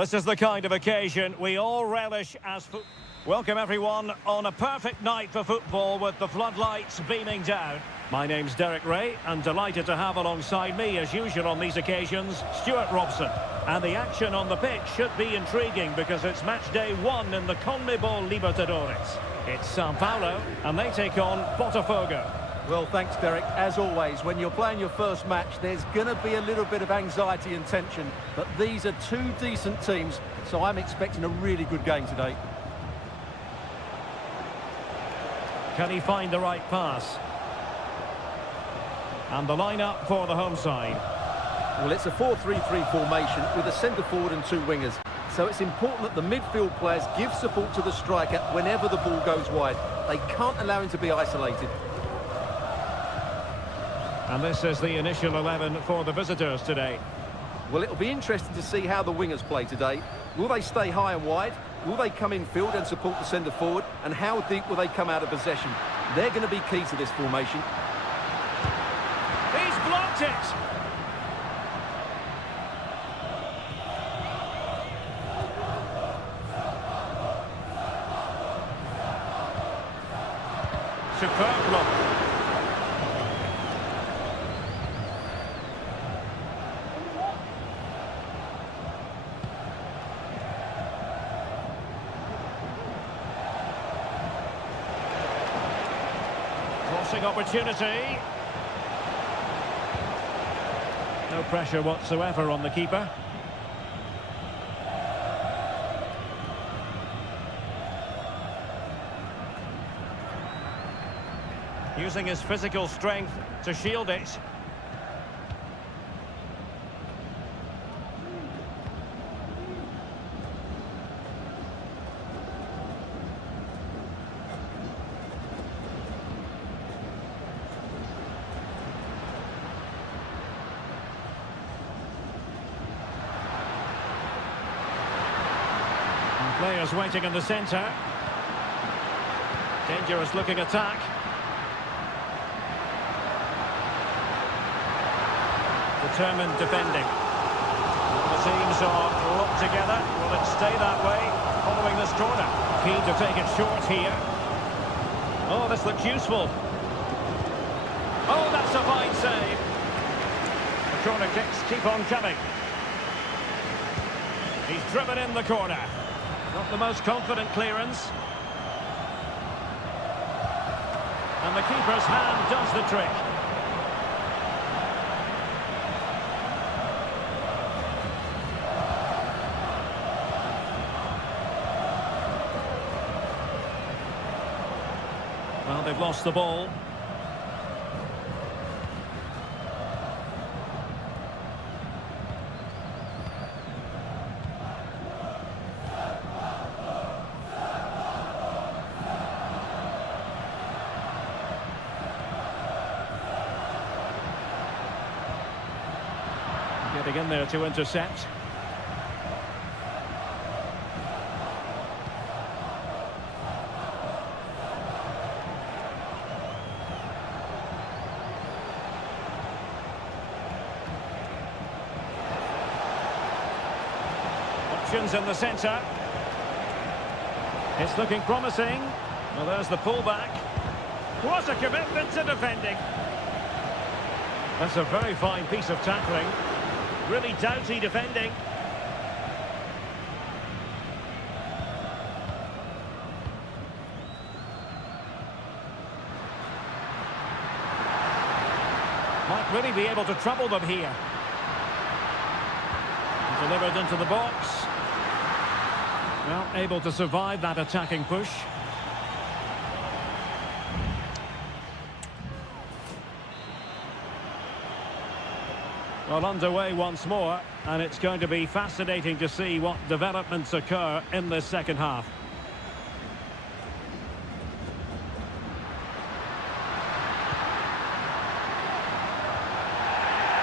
This is the kind of occasion we all relish as Welcome everyone on a perfect night for football with the floodlights beaming down. My name's Derek Ray and delighted to have alongside me as usual on these occasions, Stuart Robson. And the action on the pitch should be intriguing because it's match day 1 in the CONMEBOL Libertadores. It's Sao Paulo and they take on Botafogo. Well, thanks, Derek. As always, when you're playing your first match, there's going to be a little bit of anxiety and tension. But these are two decent teams, so I'm expecting a really good game today. Can he find the right pass? And the lineup for the home side. Well, it's a 4-3-3 formation with a centre forward and 2 wingers. So it's important that the midfield players give support to the striker whenever the ball goes wide. They can't allow him to be isolated. And this is the initial 11 for the visitors today. Well, it'll be interesting to see how the wingers play today. Will they stay high and wide? Will they come in field and support the centre forward? And how deep will they come out of possession? They're going to be key to this formation. He's blocked it! Superb block. Crossing opportunity. No pressure whatsoever on the keeper. Using his physical strength to shield it. Players waiting in the centre. Dangerous looking attack. Determined defending. The teams are locked together. Will it stay that way following this corner? Keen to take it short here. Oh, this looks useful. Oh, that's a fine save. The corner kicks keep on coming. He's driven in the corner. Not the most confident clearance. And the keeper's hand does the trick. Well, they've lost the ball. Getting in there to intercept. Options in the centre. It's looking promising. Well, there's the pullback. What a commitment to defending. That's a very fine piece of tackling. Really doughty defending. Might really be able to trouble them here. Delivered into the box. Well, able to survive that attacking push. Well, underway once more, and it's going to be fascinating to see what developments occur in this second half.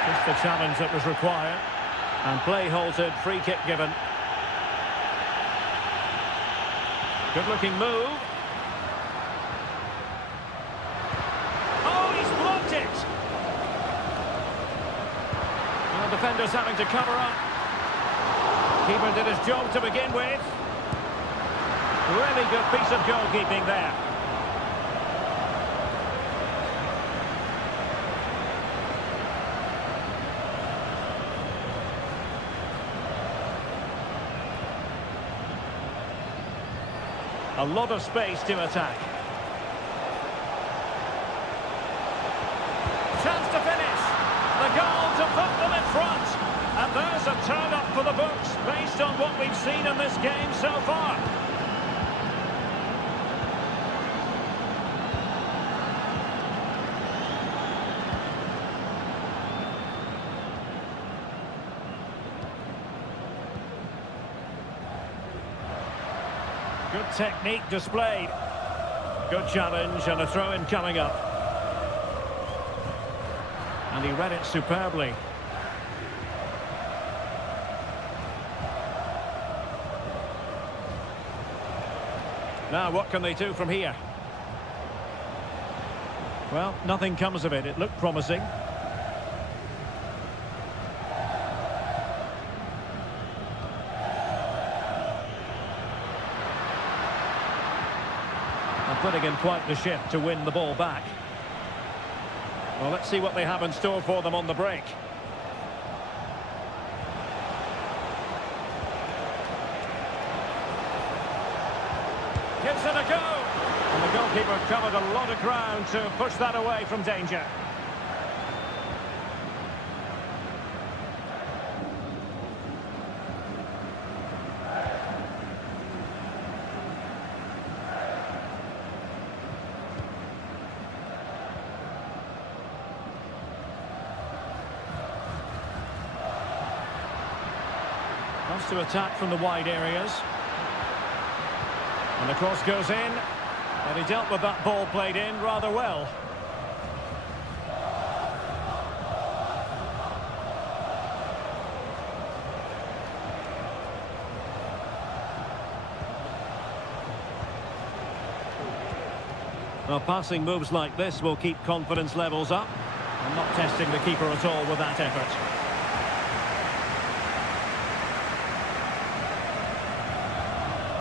Just the challenge that was required. And play halted, free kick given. Good looking move. Oh, he's blocked it! Well, defenders having to cover up. Keeper did his job to begin with. Really good piece of goalkeeping there. A lot of space to attack. Chance to finish. The goal to put them in front. And there's a turn-up for the books based on what we've seen in this game so far. Good technique displayed. Good challenge and a throw-in coming up. And he read it superbly. Now, what can they do from here? Well, nothing comes of it. It looked promising. And putting in quite the shift to win the ball back. Well, let's see what they have in store for them on the break. Gives it a go. And the goalkeeper covered a lot of ground to push that away from danger. Wants to attack from the wide areas. And the cross goes in. And he dealt with that ball played in rather well. Well, passing moves like this will keep confidence levels up. And not testing the keeper at all with that effort.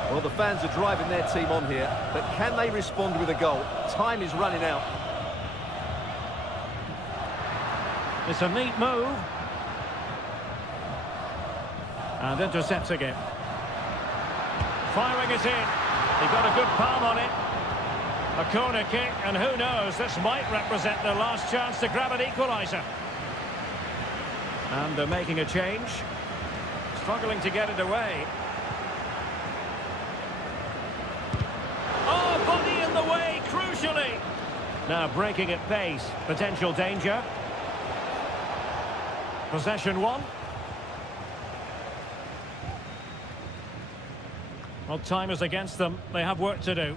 Well, the fans are driving their team on here, but can they respond with a goal? Time is running out. It's a neat move. And intercepting it. Firing it in. He got a good palm on it. A corner kick, and who knows, this might represent their last chance to grab an equaliser. And they're making a change. Struggling to get it away. Oh, body in the way, crucially. Now breaking at pace, potential danger. Possession one. Well, time is against them. They have work to do.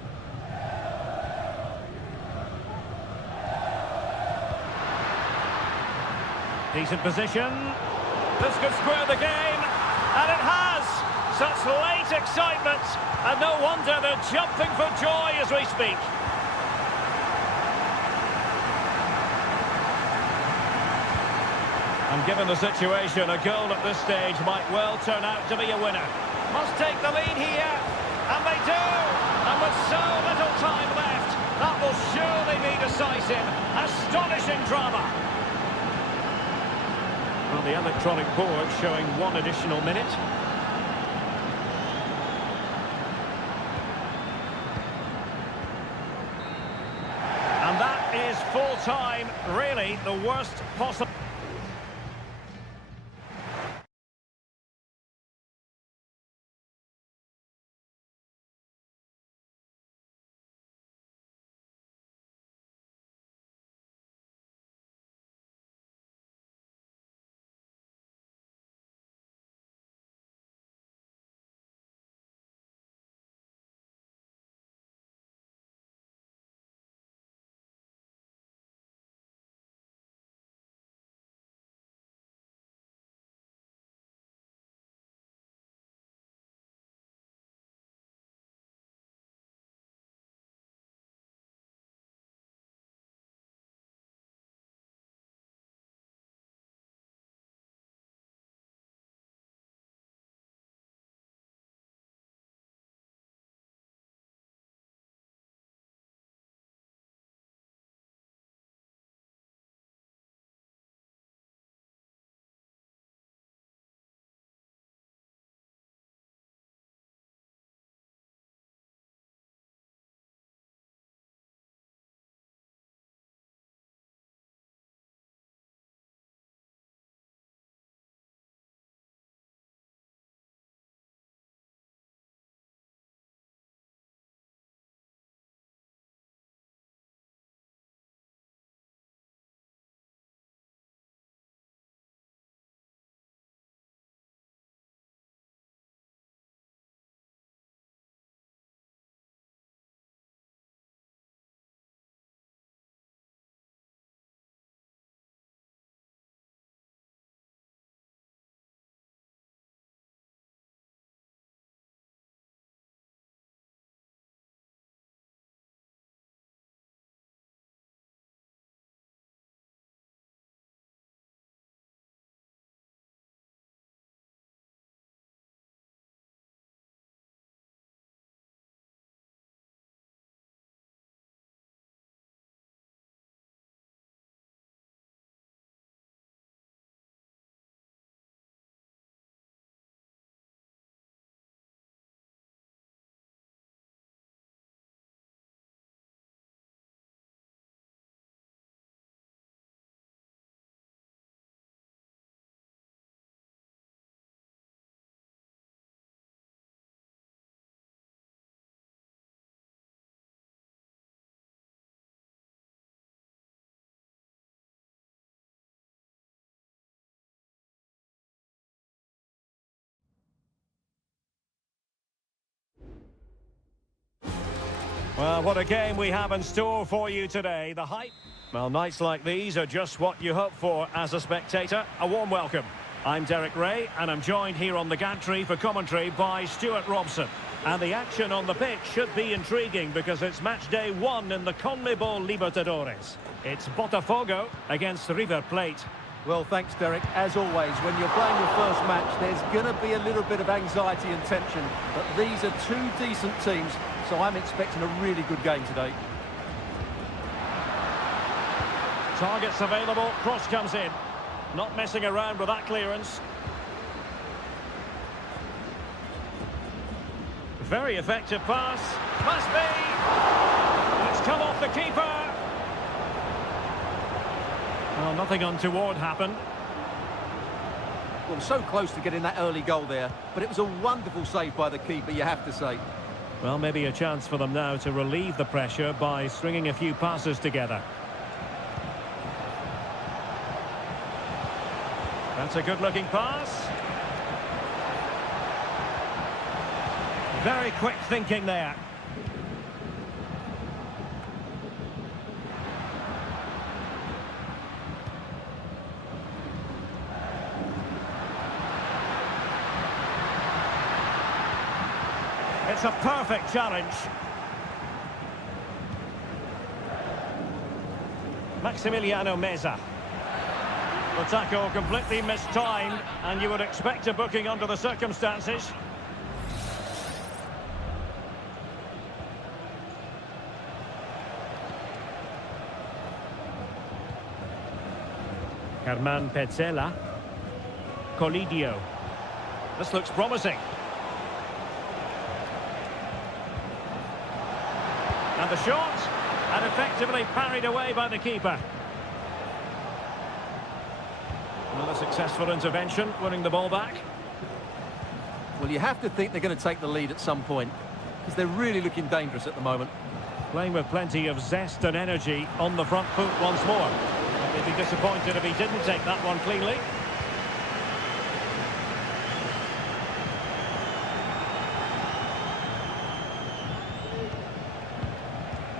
Decent position. This could square the game. And it has. Such late excitement. And no wonder they're jumping for joy as we speak. And given the situation, a goal at this stage might well turn out to be a winner. Must take the lead here. And they do. And with so little time left, that will surely be decisive. Astonishing drama. Well, the electronic board showing one additional minute. And that is full time, really the worst possible. What a game we have in store for you today. The hype. Well, nights like these are just what you hope for as a spectator. A warm welcome. I'm Derek Ray, and I'm joined here on the gantry for commentary by Stuart Robson. And the action on the pitch should be intriguing because it's match day 1 in the CONMEBOL Libertadores. It's Botafogo against River Plate. Well, thanks, Derek. As always, when you're playing your first match, there's going to be a little bit of anxiety and tension. But these are two decent teams, so I'm expecting a really good game today. Targets available, cross comes in. Not messing around with that clearance. Very effective pass. Must be! It's come off the keeper. Well, nothing untoward happened. Well, so close to getting that early goal there, but it was a wonderful save by the keeper, you have to say. Well, maybe a chance for them now to relieve the pressure by stringing a few passes together. That's a good-looking pass. Very quick thinking there. It's a perfect challenge. Maximiliano Meza. The tackle completely mistimed, and you would expect a booking under the circumstances. Herman Petzela. Colidio. This looks promising. And the shot, and effectively parried away by the keeper. Another successful intervention, winning the ball back. Well, you have to think they're going to take the lead at some point, because they're really looking dangerous at the moment. Playing with plenty of zest and energy on the front foot once more. They'd be disappointed if he didn't take that one cleanly.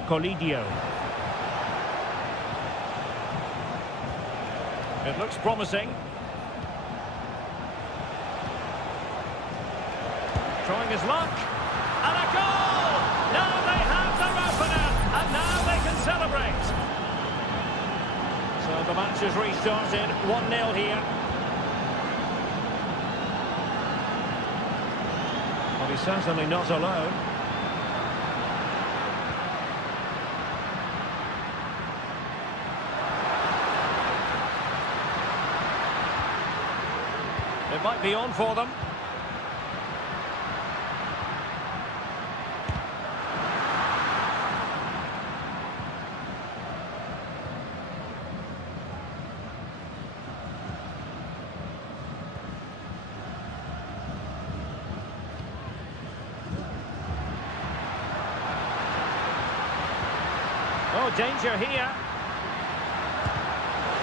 Colidio. It looks promising. Trying his luck. And a goal! Now they have their opener, and now they can celebrate. So the match has restarted, 1-0 here. Well, he's certainly not alone. It might be on for them. Oh, danger here.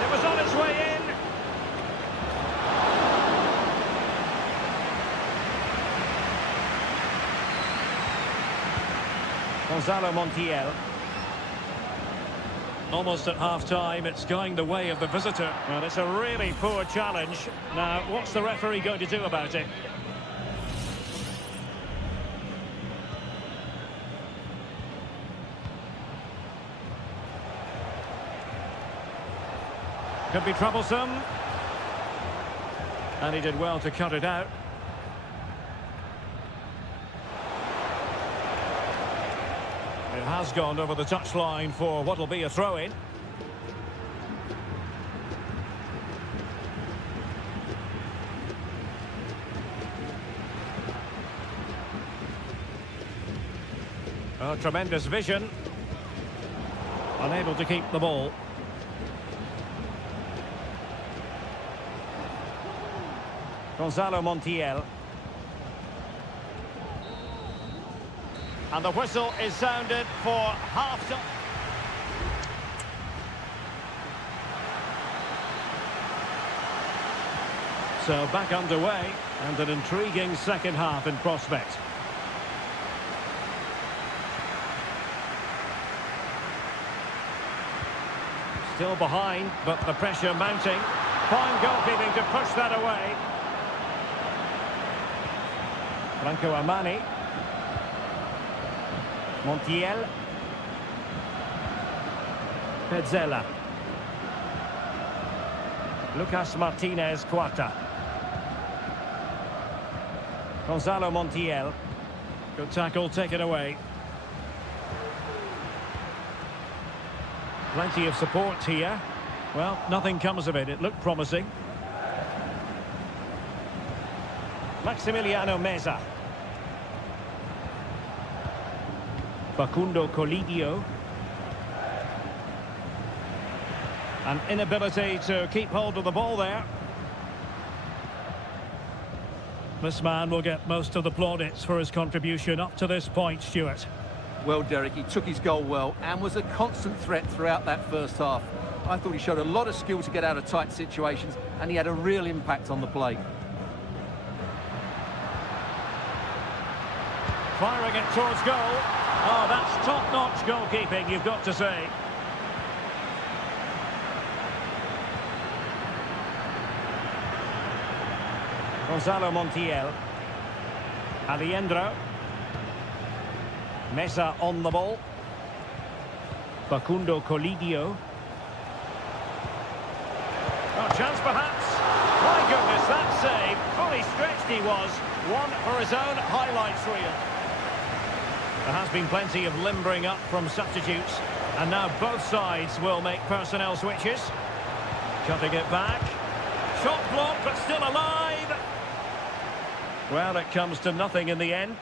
It was on its way in. Gonzalo Montiel. Almost at half-time, it's going the way of the visitor. Well, it's a really poor challenge. Now, what's the referee going to do about it? Could be troublesome. And he did well to cut it out. It has gone over the touchline for what will be a throw-in. Oh, tremendous vision. Unable to keep the ball. Gonzalo Montiel. And the whistle is sounded for half-time. So back underway, and an intriguing second half in prospect. Still behind, but the pressure mounting. Fine goalkeeping to push that away. Franco Armani. Montiel. Pezzella. Lucas Martinez Cuarta. Gonzalo Montiel. Good tackle, taken away. Plenty of support here. Well, nothing comes of it. It looked promising. Maximiliano Meza. Facundo Colidio. An inability to keep hold of the ball there. This man will get most of the plaudits for his contribution up to this point, Stuart. Well, Derek, he took his goal well and was a constant threat throughout that first half. I thought he showed a lot of skill to get out of tight situations, and he had a real impact on the play. Firing it towards goal. Oh, that's top-notch goalkeeping, you've got to say. Gonzalo Montiel. Aliendro. Mesa on the ball. Facundo Colidio. Oh, chance perhaps. My goodness, that save. Fully stretched he was. One for his own highlights reel. There has been plenty of limbering up from substitutes. And now both sides will make personnel switches. Cutting it back. Shot blocked, but still alive. Well, it comes to nothing in the end.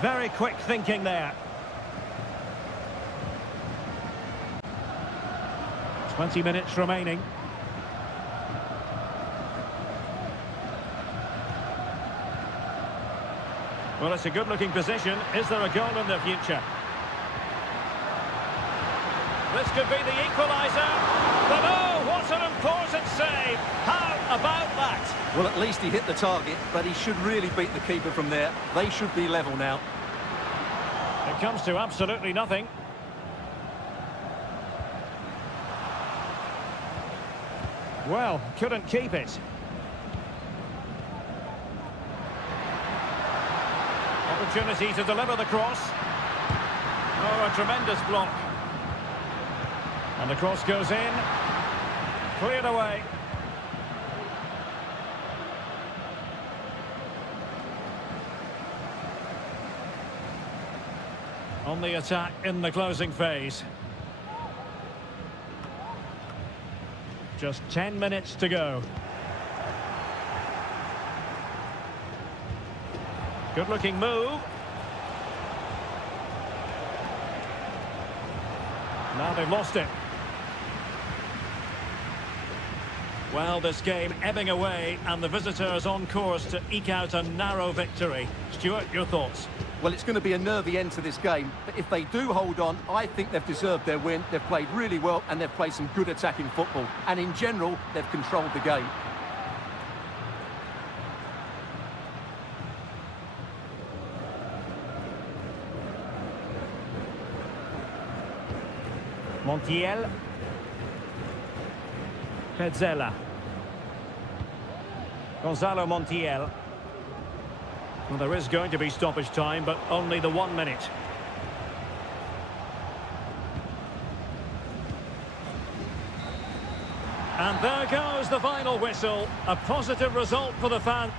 Very quick thinking there. 20 minutes remaining. Well, it's a good-looking position. Is there a goal in the future? This could be the equaliser. But oh, what an important save. How about that? Well, at least he hit the target, but he should really beat the keeper from there. They should be level now. It comes to absolutely nothing. Well, couldn't keep it. Opportunity to deliver the cross. Oh, a tremendous block. And the cross goes in. Cleared away. On the attack in the closing phase. Just 10 minutes to go. Good-looking move. Now they've lost it. Well, this game ebbing away, and the visitors on course to eke out a narrow victory. Stuart, your thoughts? Well, it's going to be a nervy end to this game, but if they do hold on, I think they've deserved their win. They've played really well, and they've played some good attacking football. And in general, they've controlled the game. Montiel. Pezzella. Gonzalo Montiel. Well, there is going to be stoppage time, but only the 1 minute. And there goes the final whistle. A positive result for the fans.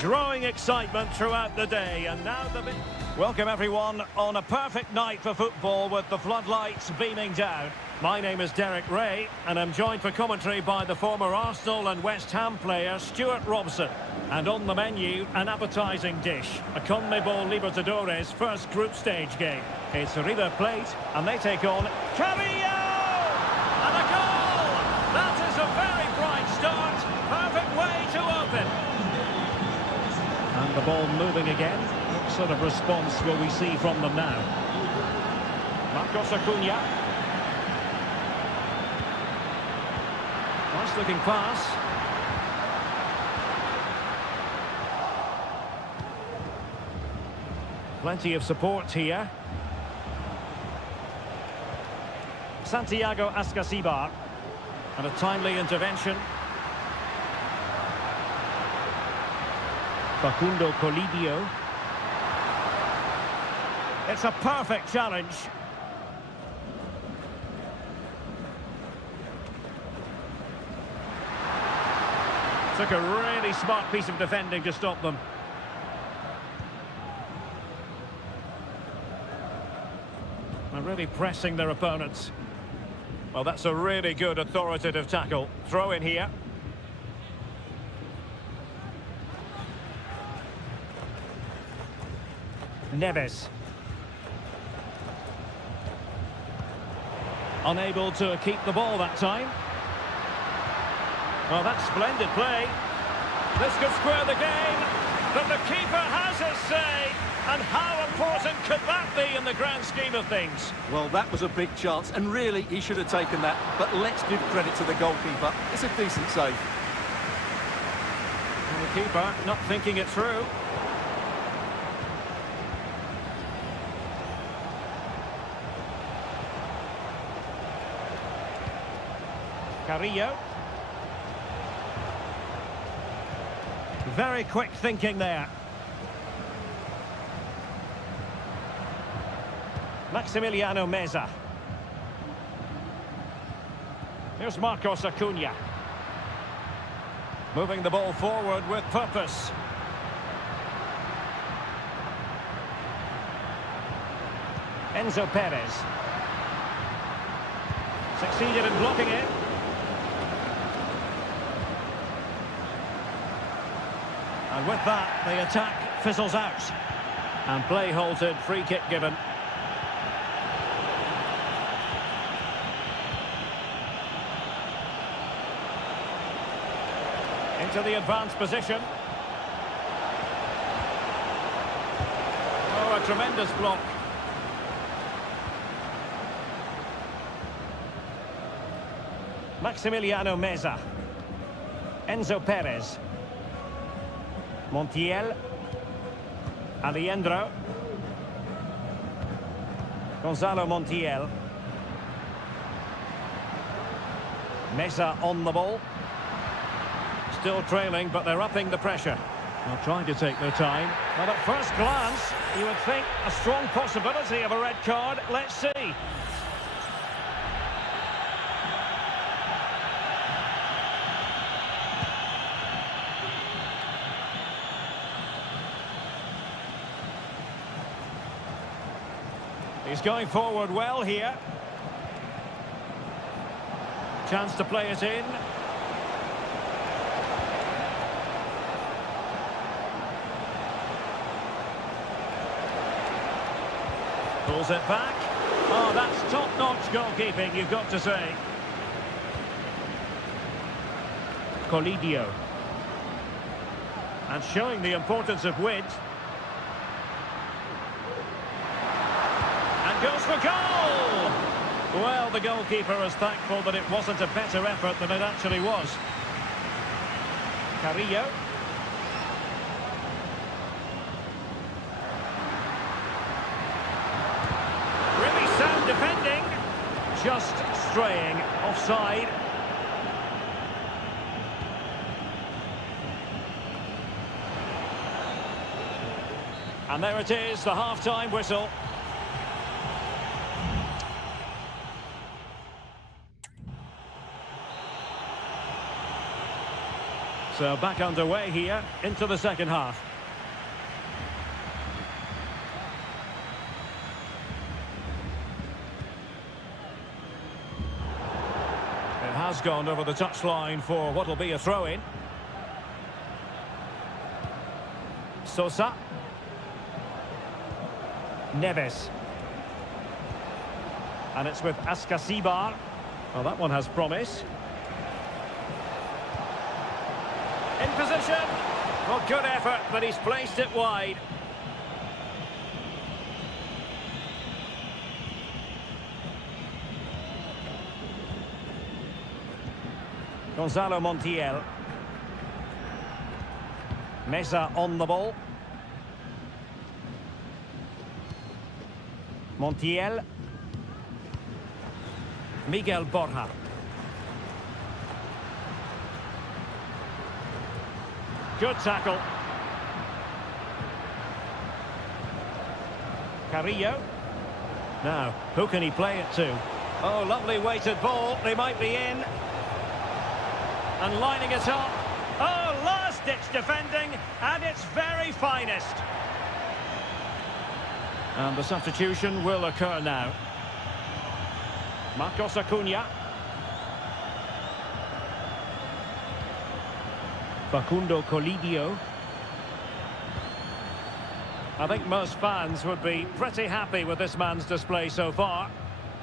Growing excitement throughout the day, and now the... Welcome everyone on a perfect night for football with the floodlights beaming down. My name is Derek Ray, and I'm joined for commentary by the former Arsenal and West Ham player Stuart Robson. And on the menu, an appetising dish, a CONMEBOL Libertadores first group stage game. It's River Plate, and they take on Carrillo! And a goal! That is a very bright start, perfect way to open. And the ball moving again. What sort of response will we see from them now? Marcos Acuna. Nice looking pass. Plenty of support here. Santiago Ascasibar. And a timely intervention. Facundo Colidio. It's a perfect challenge. Took a really smart piece of defending to stop them. They're really pressing their opponents. Well, that's a really good authoritative tackle. Throw in here. Neves. Unable to keep the ball that time. Well, that's splendid play. This could square the game, but the keeper has his say. And how important could that be in the grand scheme of things? Well, that was a big chance, and really, he should have taken that. But let's give credit to the goalkeeper. It's a decent save. And the keeper not thinking it through. Carrillo. Very quick thinking there. Maximiliano Meza. Here's Marcos Acuna. Moving the ball forward with purpose. Enzo Perez. Succeeded in blocking it. And with that, the attack fizzles out. And play halted, free kick given. Into the advanced position. Oh, a tremendous block. Maximiliano Meza. Enzo Perez. Montiel. Alejandro. Gonzalo Montiel. Meza on the ball. Still trailing, but they're upping the pressure. Well, trying to take their time. Well, at first glance, you would think a strong possibility of a red card. Let's see. He's going forward well here. Chance to play it in. Pulls it back. Oh, that's top-notch goalkeeping, you've got to say. Colidio. And showing the importance of width. And goes for goal! Well, the goalkeeper is thankful that it wasn't a better effort than it actually was. Carrillo. Sound defending, just straying offside. And there it is, the half-time whistle. So back underway here into the second half. It has gone over the touchline for what will be a throw-in. Sosa. Neves. And it's with Askasibar. Well, that one has promise. In position. Well, good effort, but he's placed it wide. Gonzalo Montiel. Mesa on the ball. Montiel. Miguel Borja. Good tackle. Carrillo. Now, who can he play it to? Oh, lovely weighted ball. They might be in. And lining it up. Oh, last-ditch defending, and its very finest. And the substitution will occur now. Marcos Acuna. Facundo Colidio. I think most fans would be pretty happy with this man's display so far.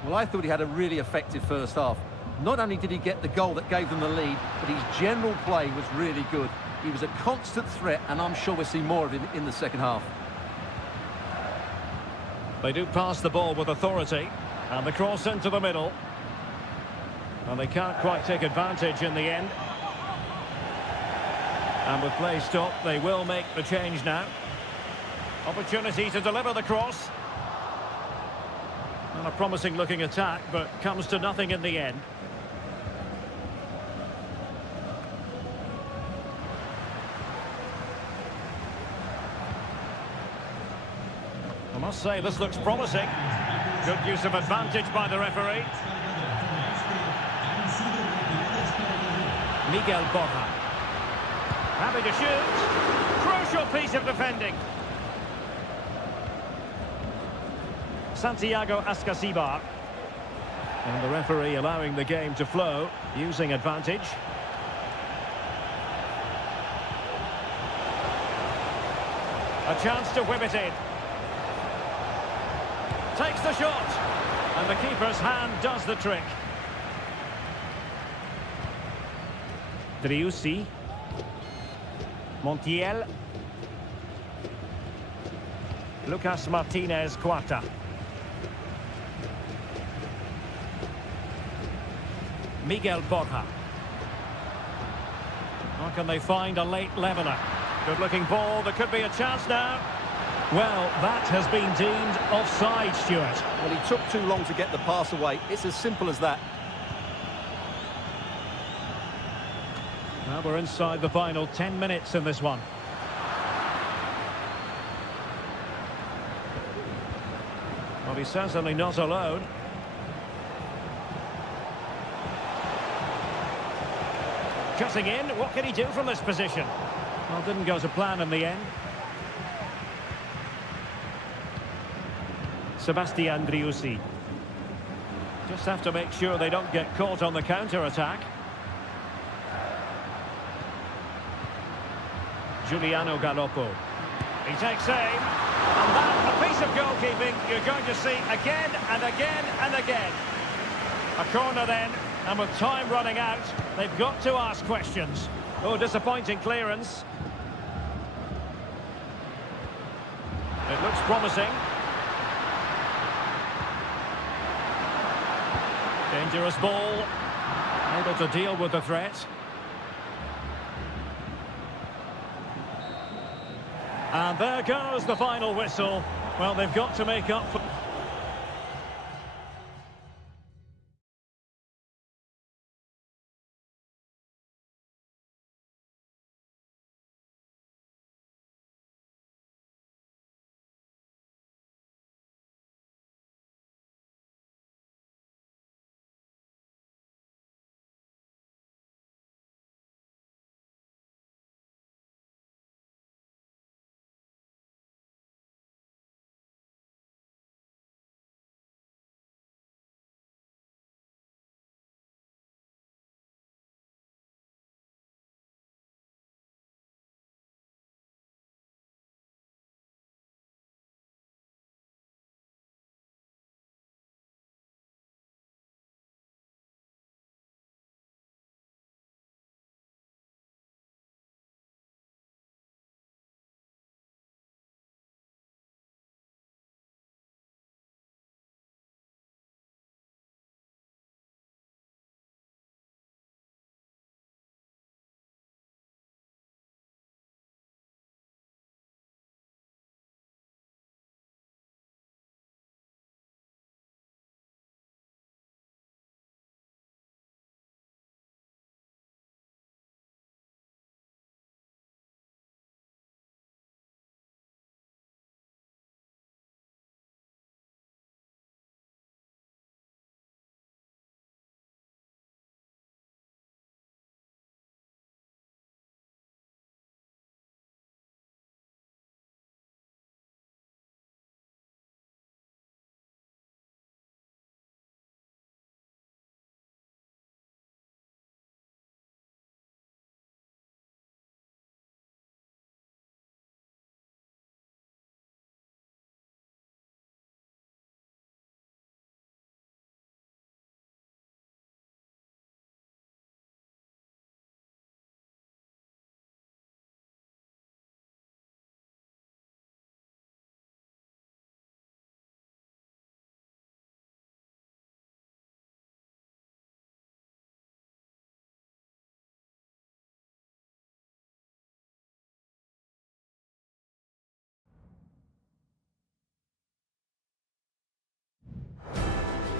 Well, I thought he had a really effective first half. Not only did he get the goal that gave them the lead, but his general play was really good. He was a constant threat, and I'm sure we'll see more of him in the second half. They do pass the ball with authority, and the cross into the middle. And they can't quite take advantage in the end. And with play stopped, they will make the change now. Opportunity to deliver the cross. And a promising looking attack, but comes to nothing in the end. I must say, this looks promising. Good use of advantage by the referee. Miguel Borja. Happy to shoot. Crucial piece of defending. Santiago Askasibar. And the referee allowing the game to flow, using advantage. A chance to whip it in. Takes the shot. And the keeper's hand does the trick. Driussi. Montiel. Lucas Martinez Quarta. Miguel Borja. How can they find a late leveller? Good looking ball, there could be a chance now. Well, that has been deemed offside, Stuart. Well, he took too long to get the pass away. It's as simple as that. Now we're inside the final 10 minutes in this one. Well, he's certainly not alone. Cutting in, what can he do from this position? Well, didn't go to plan in the end. Sebastian Driussi. Just have to make sure they don't get caught on the counter-attack. Giuliano Galoppo. He takes aim. And that, a piece of goalkeeping you're going to see again and again and again. A corner then, and with time running out, they've got to ask questions. Oh, disappointing clearance. It looks promising. Dangerous ball. Able to deal with the threat. And there goes the final whistle. Well, they've got to make up for...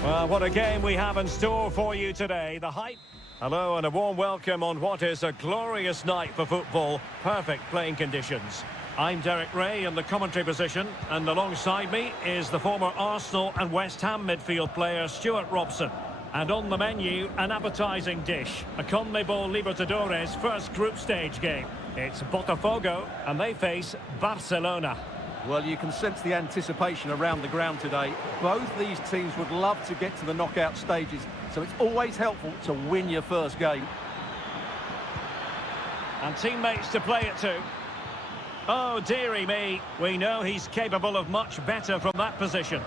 Well, what a game we have in store for you today. The hype. Hello and a warm welcome on what is a glorious night for football. Perfect playing conditions. I'm Derek Ray in the commentary position, and alongside me is the former Arsenal and West Ham midfield player Stuart Robson. And on the menu, an appetising dish, a CONMEBOL Libertadores first group stage game. It's Botafogo, and they face Barcelona. Well, you can sense the anticipation around the ground today. Both these teams would love to get to the knockout stages, so it's always helpful to win your first game. And teammates to play it to. Oh, dearie me. We know he's capable of much better from that position.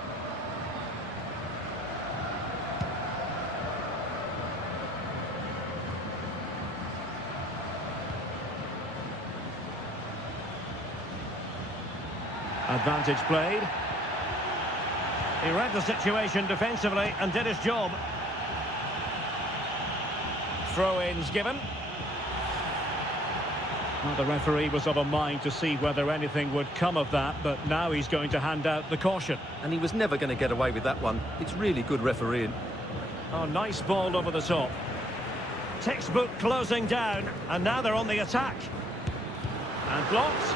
Advantage played. He read the situation defensively and did his job. Throw-ins given. Well, the referee was of a mind to see whether anything would come of that, but now he's going to hand out the caution. And he was never going to get away with that one. It's really good refereeing. Oh, nice ball over the top. Textbook closing down, and now they're on the attack. And blocked.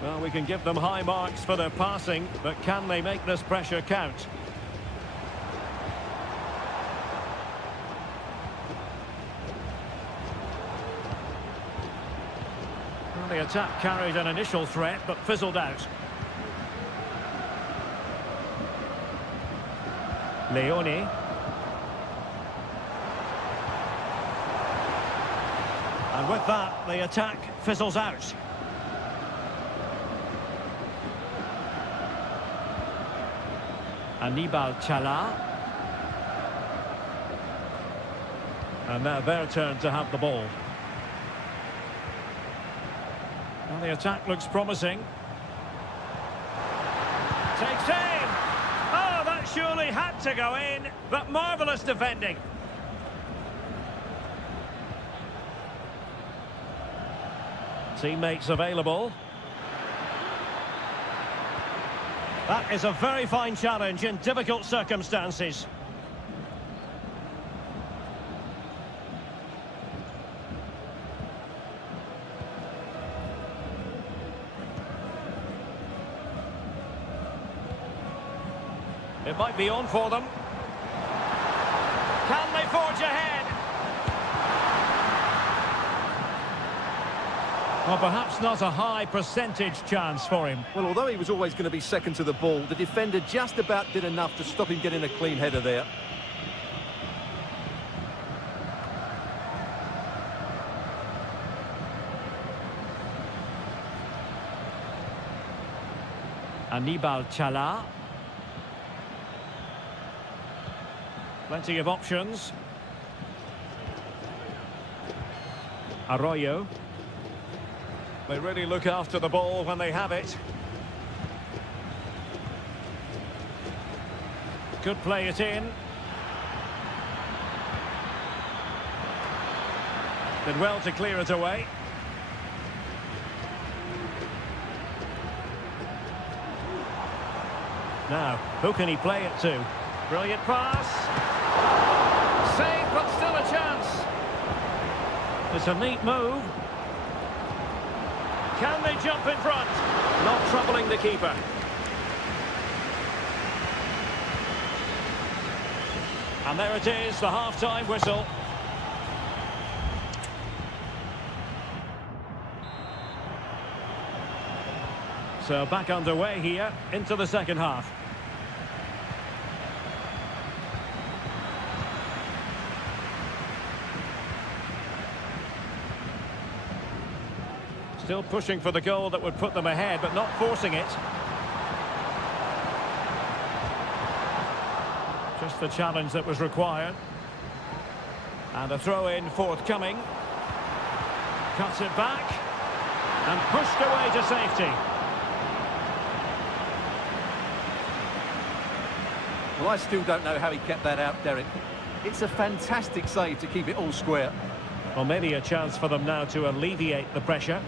Well, we can give them high marks for their passing, but can they make this pressure count? Well, the attack carried an initial threat, but fizzled out. Leone. And with that, the attack fizzles out. Aníbal Chala. And now their turn to have the ball. And the attack looks promising. Takes aim! Oh, that surely had to go in, but marvellous defending. Teammates available. That is a very fine challenge in difficult circumstances. It might be on for them. Can they forge ahead? Well, perhaps not a high percentage chance for him. Well, although he was always going to be second to the ball, the defender just about did enough to stop him getting a clean header there. Aníbal Chala. Plenty of options. Arroyo. They really look after the ball when they have it. Could play it in. Did well to clear it away. Now, who can he play it to? Brilliant pass. Save, but still a chance. It's a neat move. Can they jump in front? Not troubling the keeper. And there it is, the half-time whistle. So back underway here into the second half. Still pushing for the goal that would put them ahead, but not forcing it. Just the challenge that was required. And a throw-in forthcoming. Cuts it back. And pushed away to safety. Well, I still don't know how he kept that out, Derek. It's a fantastic save to keep it all square. Well, maybe a chance for them now to alleviate the pressure.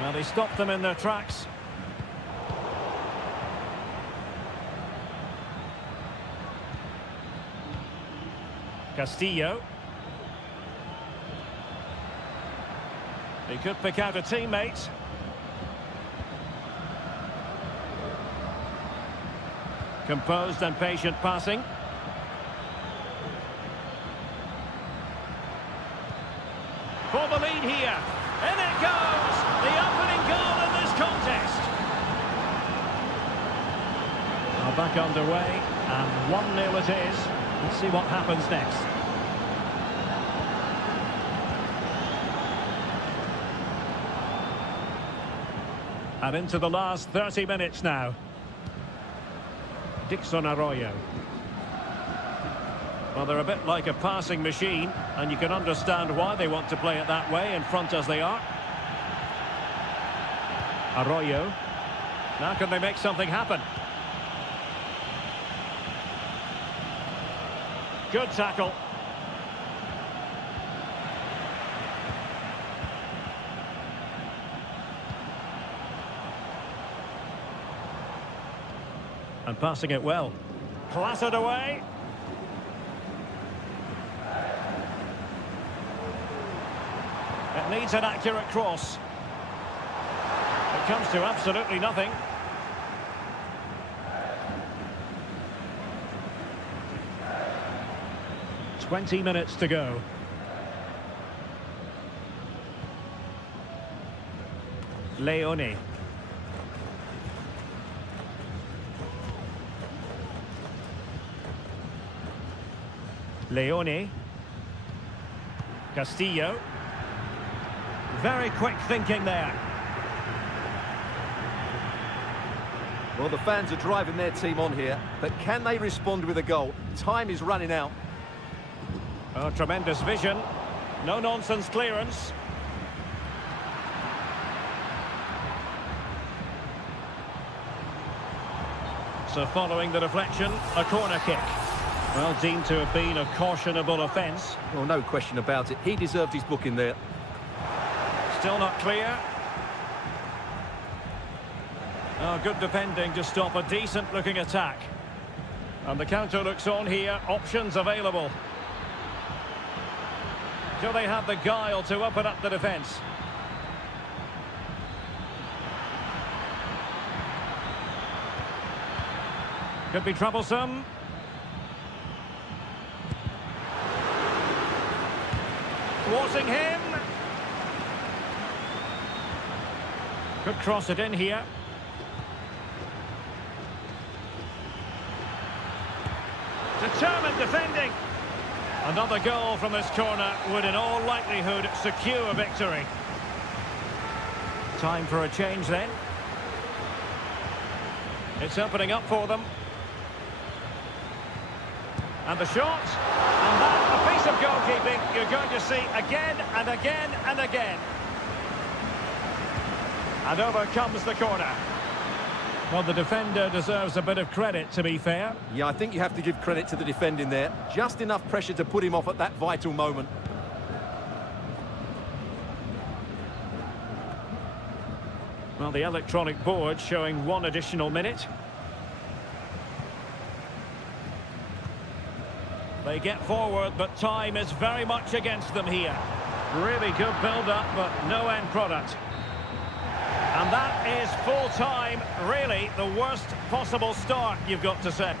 Well, they stopped them in their tracks. Castillo. He could pick out a teammate. Composed and patient passing. For the lead here. In it goes! The opening goal in this contest. Now back underway, and 1-0 it is. Let's see what happens next. And into the last 30 minutes now. Dixon Arroyo. Well, they're a bit like a passing machine, and you can understand why they want to play it that way, in front as they are. Arroyo. Now can they make something happen? Good tackle. And passing it well. Clattered away. It needs an accurate cross. It comes to absolutely nothing. "20 minutes to go. Leone. Leone. Castillo. Very quick thinking there. Well, the fans are driving their team on here, but can they respond with a goal? Time is running out. Oh, tremendous vision. No-nonsense clearance. So following the deflection, a corner kick. Well, deemed to have been a cautionable offence. Well, no question about it. He deserved his booking there. Still not clear. Oh, good defending to stop a decent-looking attack. And the counter looks on here. Options available. Do they have the guile to open up the defence? Could be troublesome. Thwarting him. Could cross it in here. Determined defending. Another goal from this corner would in all likelihood secure victory. Time for a change then. It's opening up for them. And the shot. And that, a piece of goalkeeping you're going to see again and again and again. And over comes the corner. Well, the defender deserves a bit of credit, to be fair. Yeah, I think you have to give credit to the defending there. Just enough pressure to put him off at that vital moment. Well, the electronic board showing 1 additional minute. They get forward, but time is very much against them here. Really good build-up, but no end product. And that is full-time, really the worst possible start, you've got to say.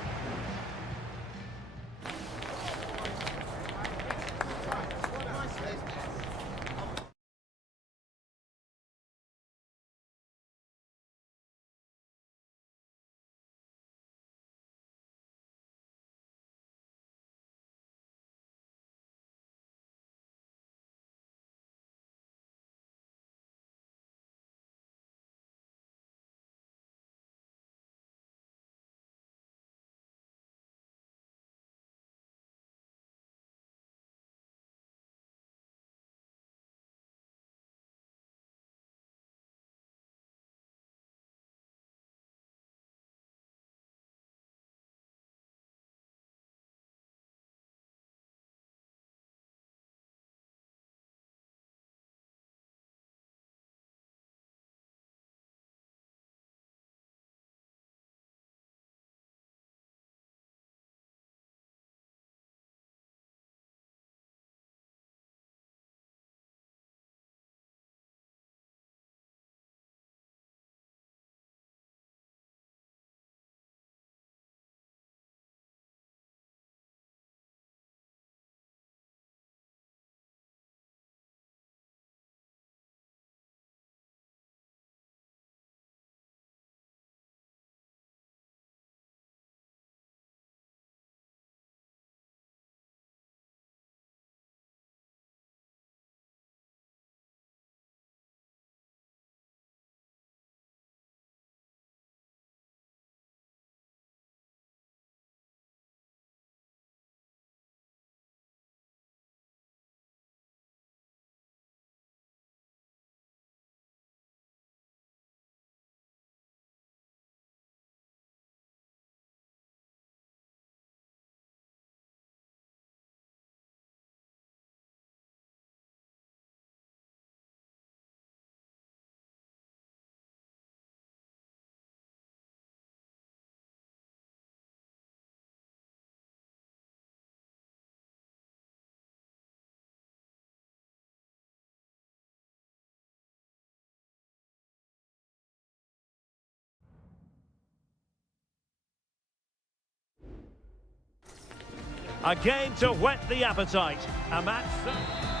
A game to whet the appetite. A match.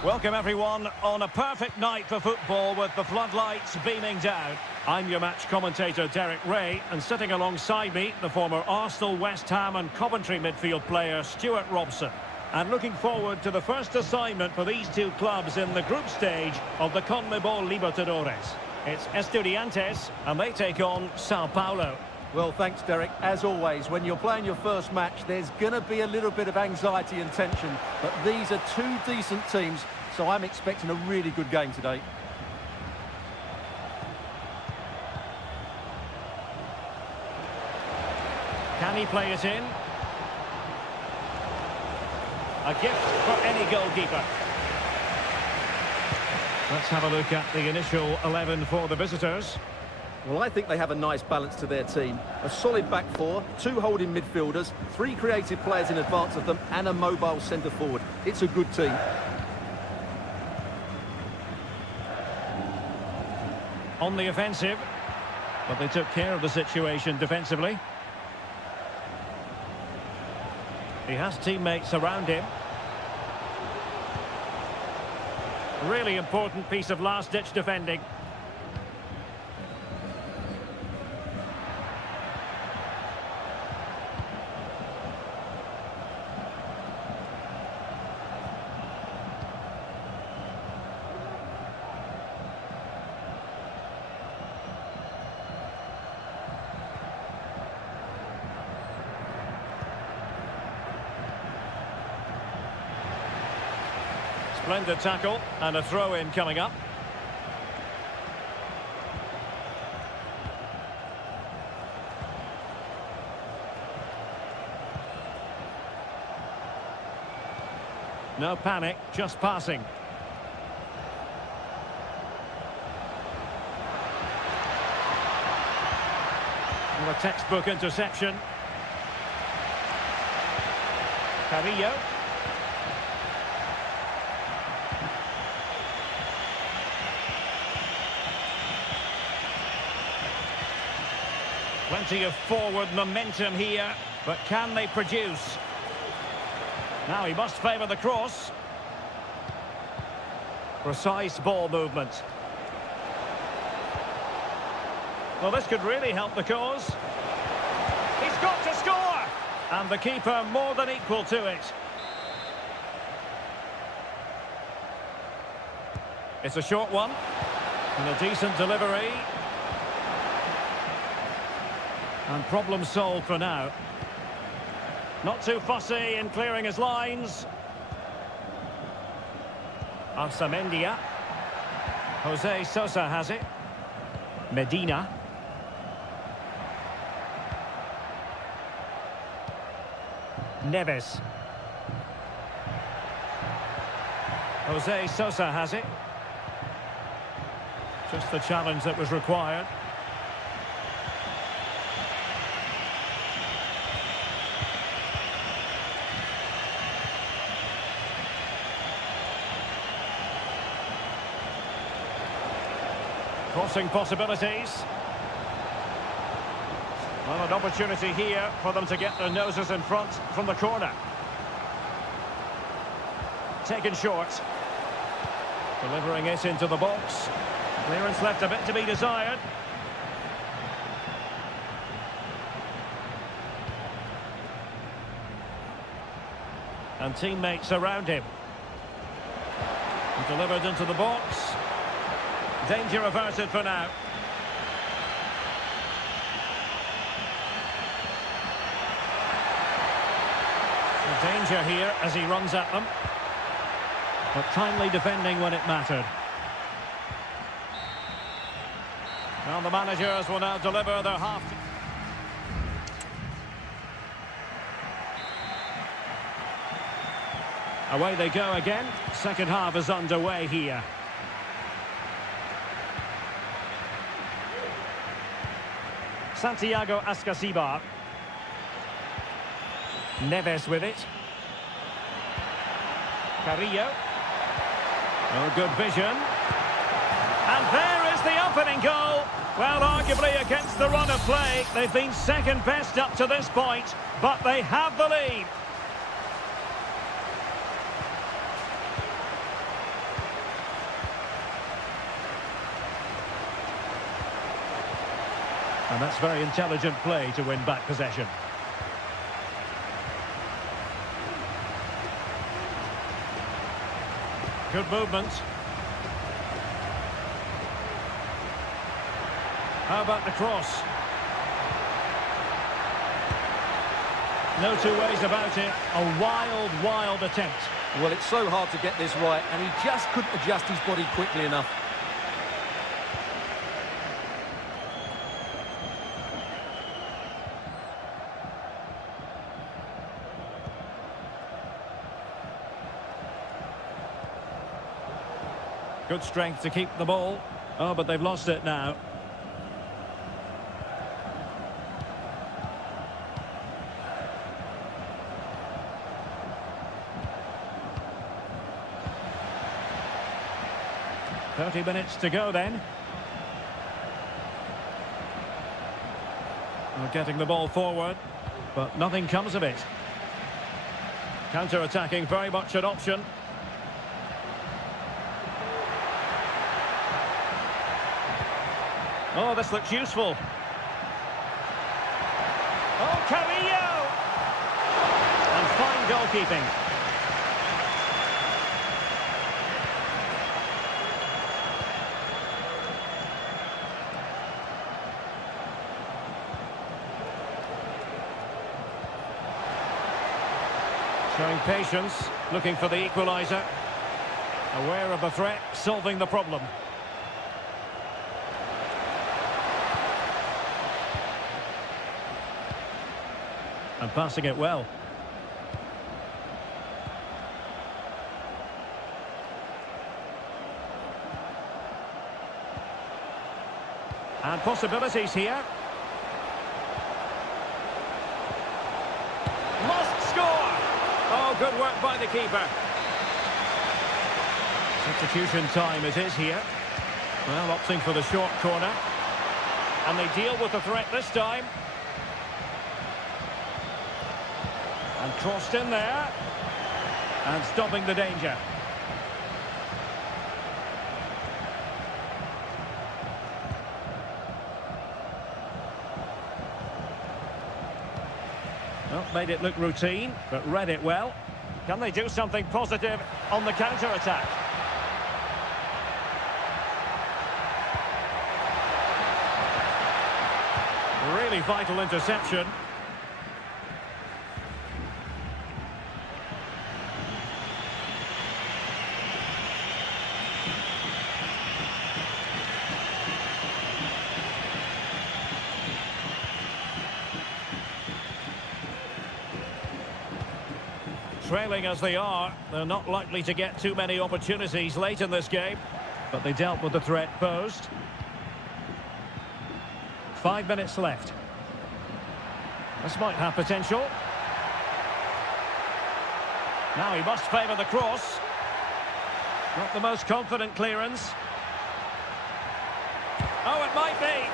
Welcome everyone on a perfect night for football with the floodlights beaming down. I'm your match commentator Derek Ray, and sitting alongside me, the former Arsenal, West Ham and Coventry midfield player Stuart Robson. And looking forward to the first assignment for these two clubs in the group stage of the CONMEBOL Libertadores. It's Estudiantes, and they take on Sao Paulo. Well, thanks, Derek. As always, when you're playing your first match, there's going to be a little bit of anxiety and tension. But these are two decent teams, so I'm expecting a really good game today. Can he play it in? A gift for any goalkeeper. Let's have a look at the initial 11 for the visitors. Well, I think they have a nice balance to their team. A solid back four, two holding midfielders, three creative players in advance of them, and a mobile centre-forward. It's a good team. On the offensive, but they took care of the situation defensively. He has teammates around him. Really important piece of last-ditch defending. Splendid tackle and a throw-in coming up. No panic, just passing. Well, a textbook interception. Carrillo. Plenty of forward momentum here, but can they produce? Now he must favour the cross. Precise ball movement. Well, this could really help the cause. He's got to score! And the keeper more than equal to it. It's a short one. And a decent delivery. And problem solved for now. Not too fussy in clearing his lines. Arsamendia. Jose Sosa has it. Medina. Neves. Jose Sosa has it. Just the challenge that was required. Crossing possibilities. Well, an opportunity here for them to get their noses in front from the corner. Taken short. Delivering it into the box. Clearance left a bit to be desired. And teammates around him. Delivered into the box. Danger averted for now. The danger here as he runs at them. But timely defending when it mattered. Well, the managers will now deliver their half. Away they go again. Second half is underway here. Santiago Ascasibar. Neves with it. Carrillo. Oh, good vision. And there is the opening goal. Well, arguably against the run of play, they've been second best up to this point, but they have the lead. And that's very intelligent play to win back possession. Good movement. How about the cross? No two ways about it. A wild, wild attempt. Well, it's so hard to get this right, and he just couldn't adjust his body quickly enough. Good strength to keep the ball. Oh, but they've lost it now. "30 minutes to go then." Well, getting the ball forward, but nothing comes of it. Counter-attacking, very much an option. Oh, this looks useful. Oh, Carrillo! And fine goalkeeping. Showing patience, looking for the equaliser. Aware of the threat, solving the problem. And passing it well. And possibilities here. Must score! Oh, good work by the keeper. Substitution time it is here. Well, opting for the short corner. And they deal with the threat this time. And crossed in there. And stopping the danger. Well, made it look routine, but read it well. Can they do something positive on the counter-attack? Really vital interception. Trailing as they are, they're not likely to get too many opportunities late in this game, but they dealt with the threat posed. 5 minutes left. This might have potential. Now he must favour the cross. Not the most confident clearance. Oh, it might be.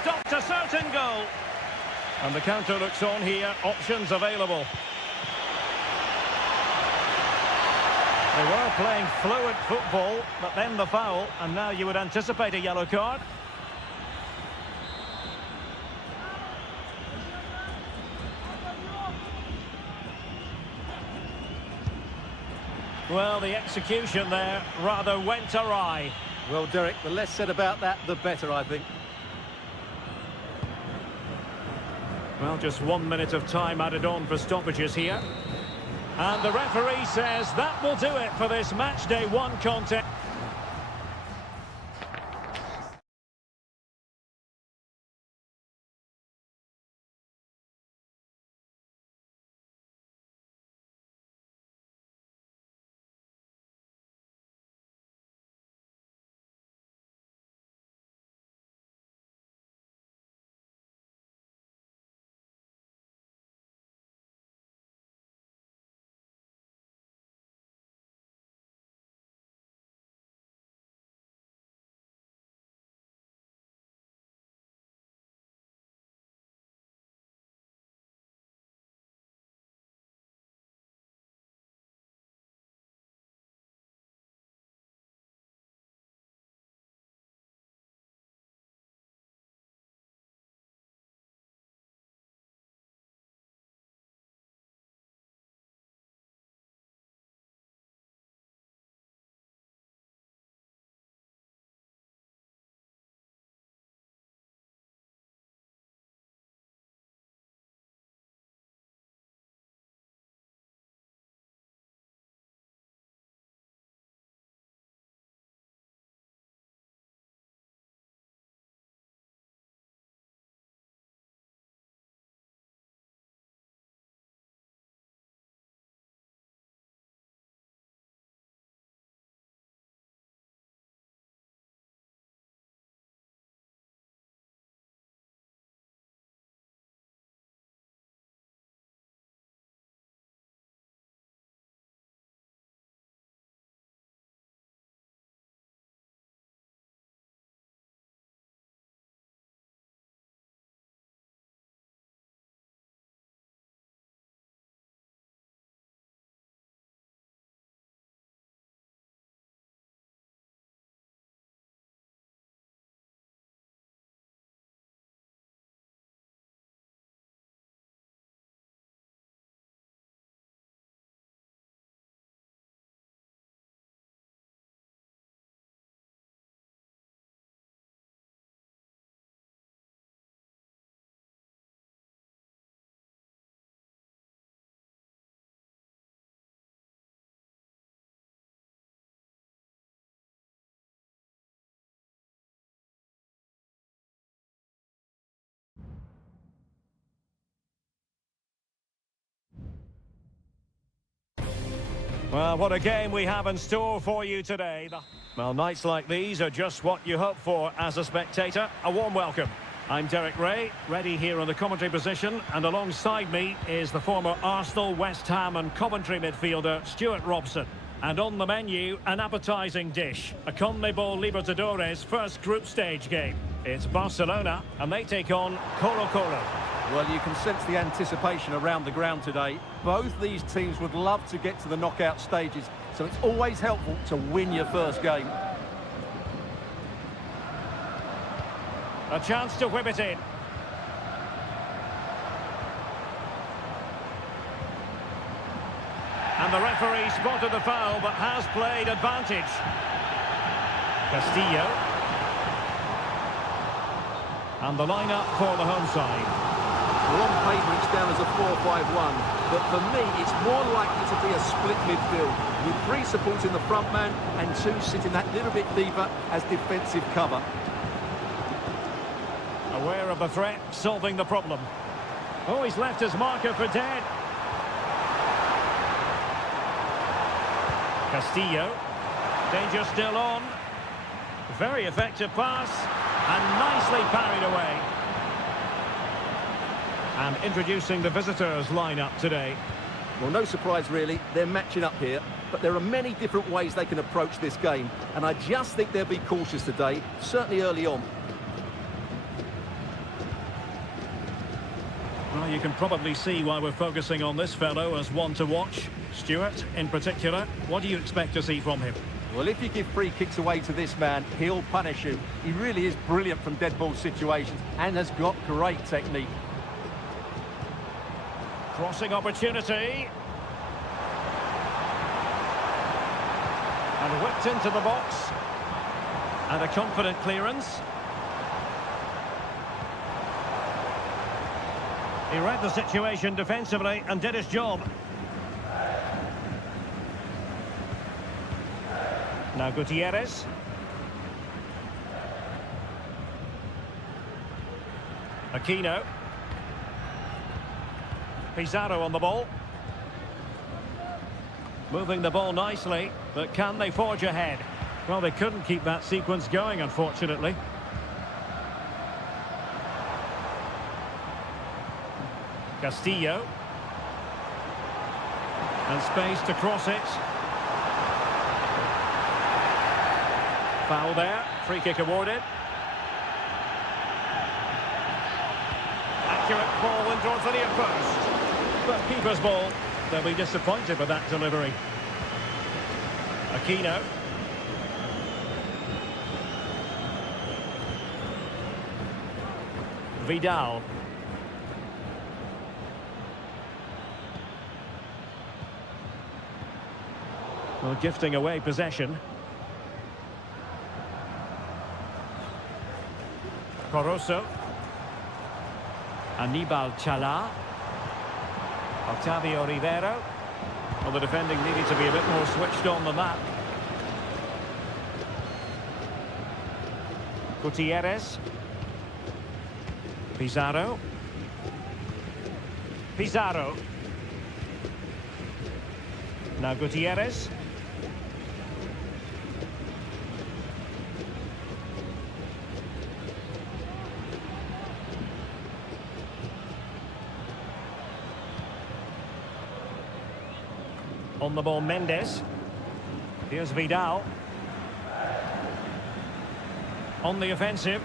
Stopped a certain goal. And the counter looks on here. Options available. They were playing fluent football, but then the foul, and now you would anticipate a yellow card. Well, the execution there rather went awry. Well, Derek, the less said about that, the better, I think. Well, just 1 minute of time added on for stoppages here. And the referee says that will do it for this match day 1 contest. Well, what a game we have in store for you today. Well, nights like these are just what you hope for as a spectator. A warm welcome. I'm Derek Ray, ready here on the commentary position, and alongside me is the former Arsenal, West Ham and Coventry midfielder Stuart Robson. And on the menu, an appetising dish, a CONMEBOL Libertadores first group stage game. It's Barcelona, and they take on Colo-Colo. Well, you can sense the anticipation around the ground today. Both these teams would love to get to the knockout stages, so it's always helpful to win your first game. A chance to whip it in. And the referee spotted the foul, but has played advantage. Castillo. And the lineup for the home side. Well, on paper it's down as a 4-5-1, but for me it's more likely to be a split midfield, with 3 supporting the front man and 2 sitting that little bit deeper as defensive cover. Aware of the threat, solving the problem. Oh, he's left his marker for dead. Castillo. Danger still on. Very effective pass. And nicely parried away. And introducing the visitors' lineup today. Well, no surprise really, they're matching up here, but there are many different ways they can approach this game, and I just think they'll be cautious today, certainly early on. Well, you can probably see why we're focusing on this fellow as one to watch. Stuart, in particular, what do you expect to see from him? Well, if you give free kicks away to this man, he'll punish you. He really is brilliant from dead ball situations and has got great technique. Crossing opportunity. And whipped into the box. And a confident clearance. He read the situation defensively and did his job. Now Gutierrez. Aquino. Pizarro on the ball. Moving the ball nicely, but can they forge ahead? Well, they couldn't keep that sequence going, unfortunately. Castillo. And space to cross it. Foul there. Free kick awarded. Accurate ball in towards the near post. But keeper's ball. They'll be disappointed with that delivery. Aquino. Vidal. Well, gifting away possession. Corozo. Anibal Chala. Octavio Rivero. Well, the defending needed to be a bit more switched on than that. Gutierrez. Pizarro. Pizarro. Now Gutierrez. On the ball, Mendes. Here's Vidal. On the offensive.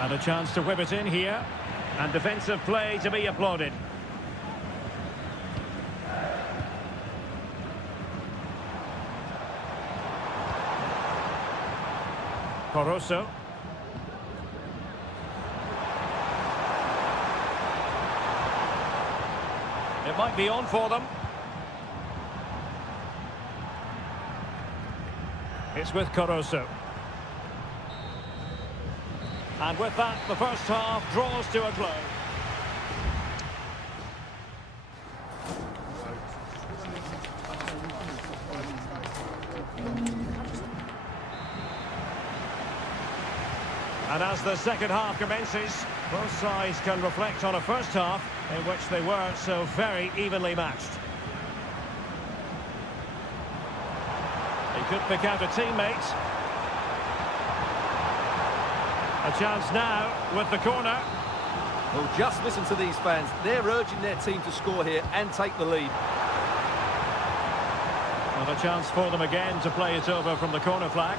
And a chance to whip it in here. And defensive play to be applauded. Corozo. It might be on for them. It's with Corozo. And with that, the first half draws to a close. And as the second half commences, both sides can reflect on a first half in which they were so very evenly matched. He could pick out a teammate. A chance now with the corner. Well, just listen to these fans. They're urging their team to score here and take the lead. And a chance for them again to play it over from the corner flag.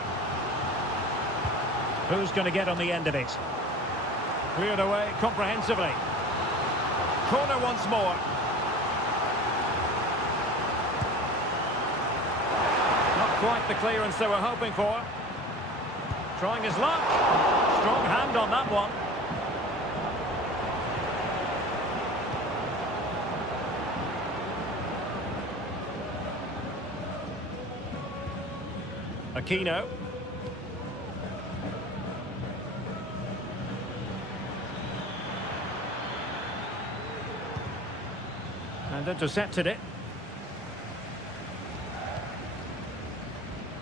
Who's going to get on the end of it? Cleared away comprehensively. Corner once more. Not quite the clearance they were hoping for. Trying his luck. Strong hand on that one. Aquino. And intercepted it.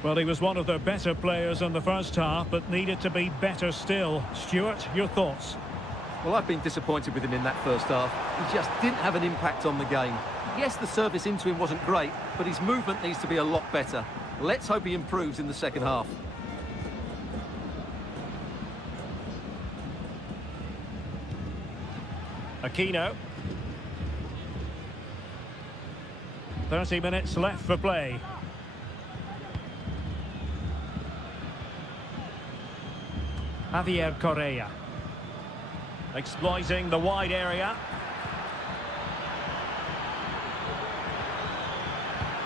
Well, he was one of their better players in the first half, but needed to be better still. Stuart, your thoughts? Well, I've been disappointed with him in that first half. He just didn't have an impact on the game. Yes, the service into him wasn't great, but his movement needs to be a lot better. Let's hope he improves in the second half. Aquino. 30 minutes left for play. Javier Correa. Exploiting the wide area.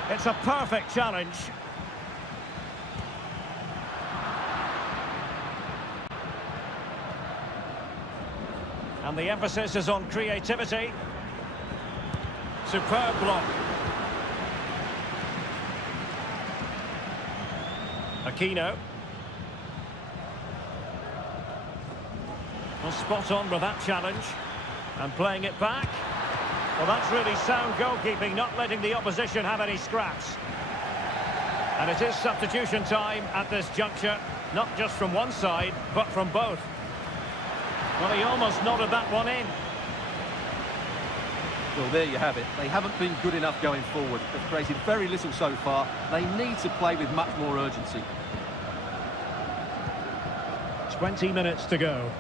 It's a perfect challenge. And the emphasis is on creativity. Superb block. Aquino. Well, spot on with that challenge. And playing it back. Well, that's really sound goalkeeping, not letting the opposition have any scraps. And it is substitution time at this juncture, not just from one side, but from both. Well, he almost nodded that one in. Well, there you have it. They haven't been good enough going forward. They've created very little so far. They need to play with much more urgency. 20 minutes to go.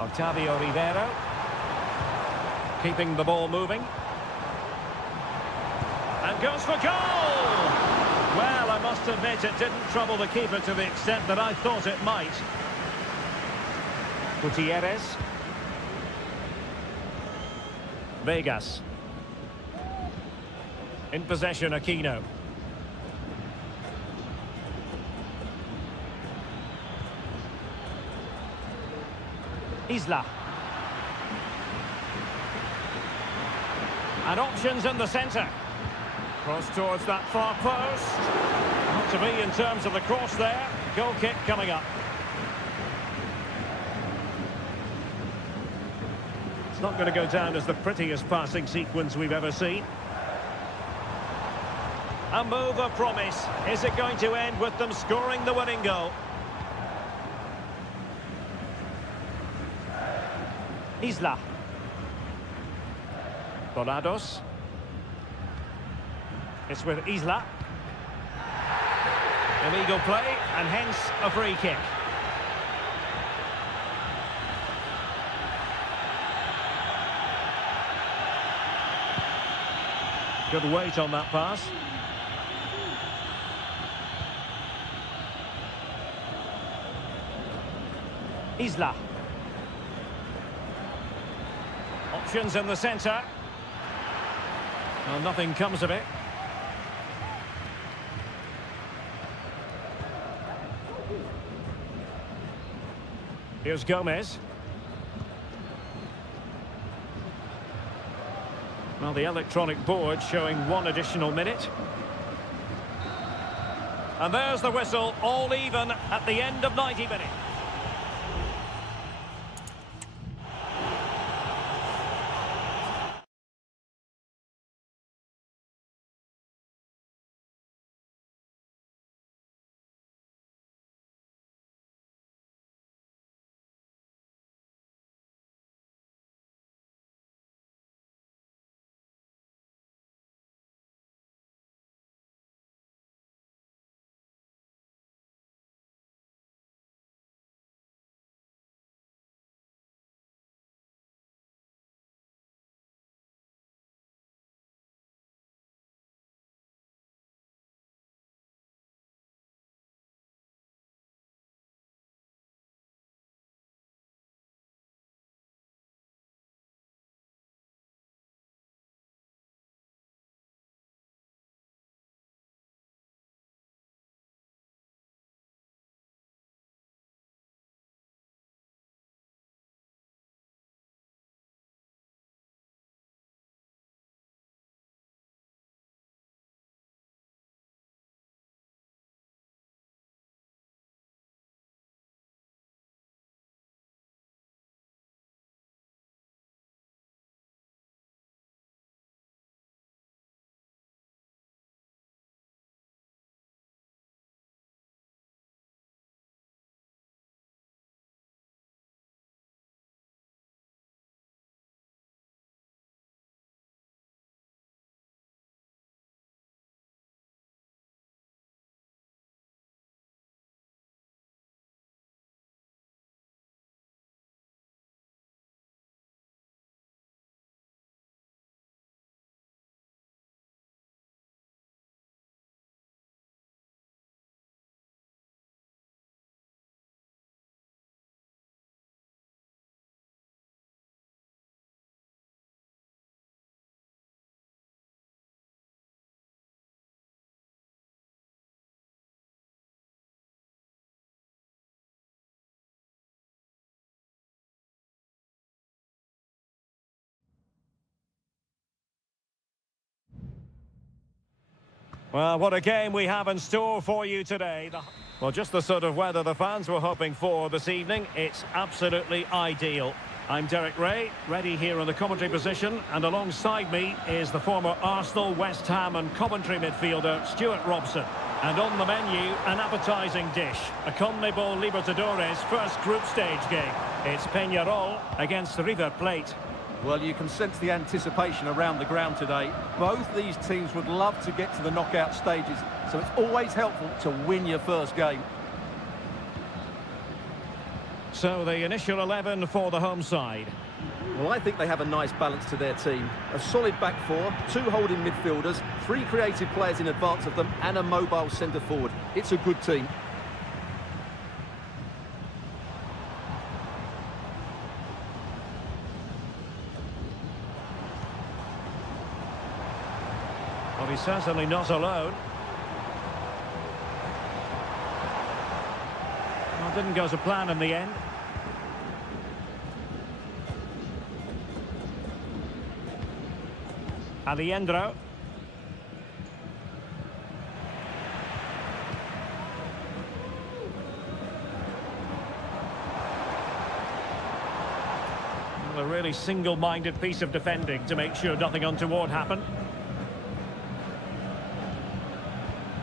Octavio Rivero. Keeping the ball moving. And goes for goal! Well, I must admit it didn't trouble the keeper to the extent that I thought it might. Gutierrez. Vegas. In possession, Aquino. Isla. And options in the centre. Cross towards that far post. Not to be in terms of the cross there. Goal kick coming up. It's not going to go down as the prettiest passing sequence we've ever seen. A move of promise. Is it going to end with them scoring the winning goal? Isla. Volados. It's with Isla. Illegal play, and hence a free kick. Good weight on that pass. Isla. Options in the centre. Well, nothing comes of it. Here's Gomez. Well, the electronic board showing 1 additional minute. And there's the whistle, all even at the end of 90 minutes. Well, what a game we have in store for you today. Well, just the sort of weather the fans were hoping for this evening. It's absolutely ideal. I'm Derek Ray, ready here in the commentary position, and alongside me is the former Arsenal, West Ham and Coventry midfielder, Stuart Robson. And on the menu, an appetising dish, a CONMEBOL Libertadores first group stage game. It's Peñarol against River Plate. Well, you can sense the anticipation around the ground today. Both these teams would love to get to the knockout stages, so it's always helpful to win your first game. So the initial 11 for the home side. Well, I think they have a nice balance to their team. A solid back four, two holding midfielders, three creative players in advance of them, and a mobile centre forward. It's a good team. Well, he's certainly not alone. Well, didn't go to plan in the end. Alejandro. Well, a really single-minded piece of defending to make sure nothing untoward happened.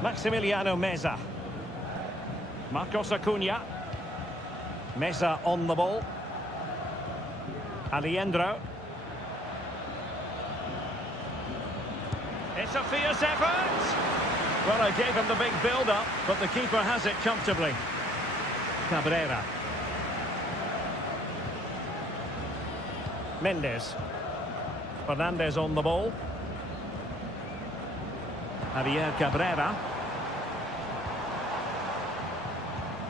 Maximiliano Meza. Marcos Acuna. Meza on the ball. Alejandro. It's a fierce effort. Well, I gave him the big build-up, but the keeper has it comfortably. Cabrera. Mendes. Fernandez on the ball. Javier Cabrera.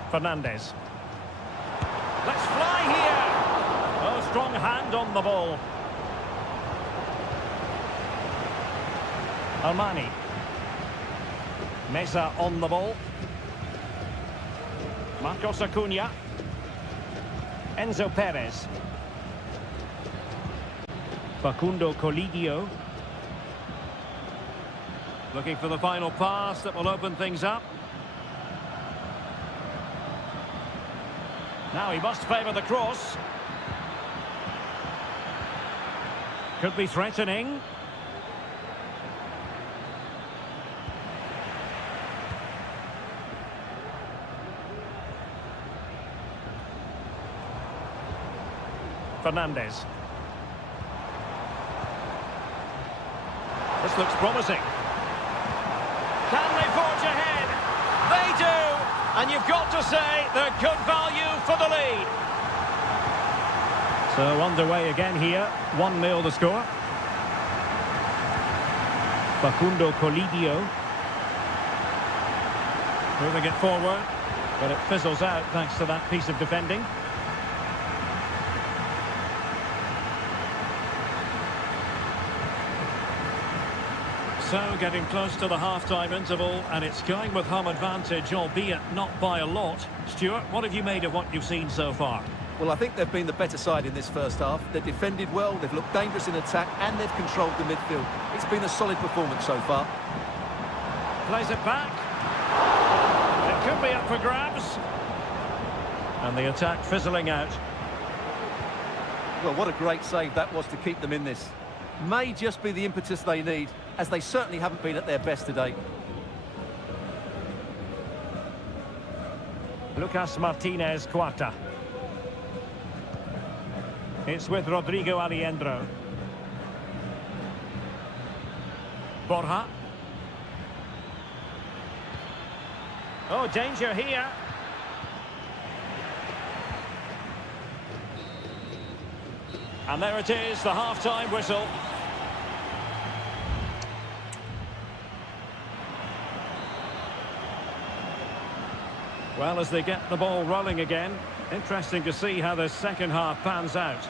Fernandez. Let's fly here. Oh, strong hand on the ball. Armani. Meza on the ball. Marcos Acuna. Enzo Perez. Facundo Colidio. Looking for the final pass that will open things up. Now he must favour the cross. Could be threatening. Fernandez. This looks promising. Can they forge ahead? They do! And you've got to say they're good value for the lead. So underway again here. 1-0 the score. Facundo Colidio. Moving it forward. But it fizzles out thanks to that piece of defending. So, getting close to the half-time interval, and it's going with home advantage, albeit not by a lot. Stuart, what have you made of what you've seen so far? Well, I think they've been the better side in this first half. They've defended well, they've looked dangerous in attack, and they've controlled the midfield. It's been a solid performance so far. Plays it back. It could be up for grabs. And the attack fizzling out. Well, what a great save that was to keep them in this. May just be the impetus they need, as they certainly haven't been at their best today. Lucas Martinez Cuarta. It's with Rodrigo Alejandro. Borja. Oh, danger here. And there it is, the half-time whistle. Well, as they get the ball rolling again, interesting to see how the second half pans out.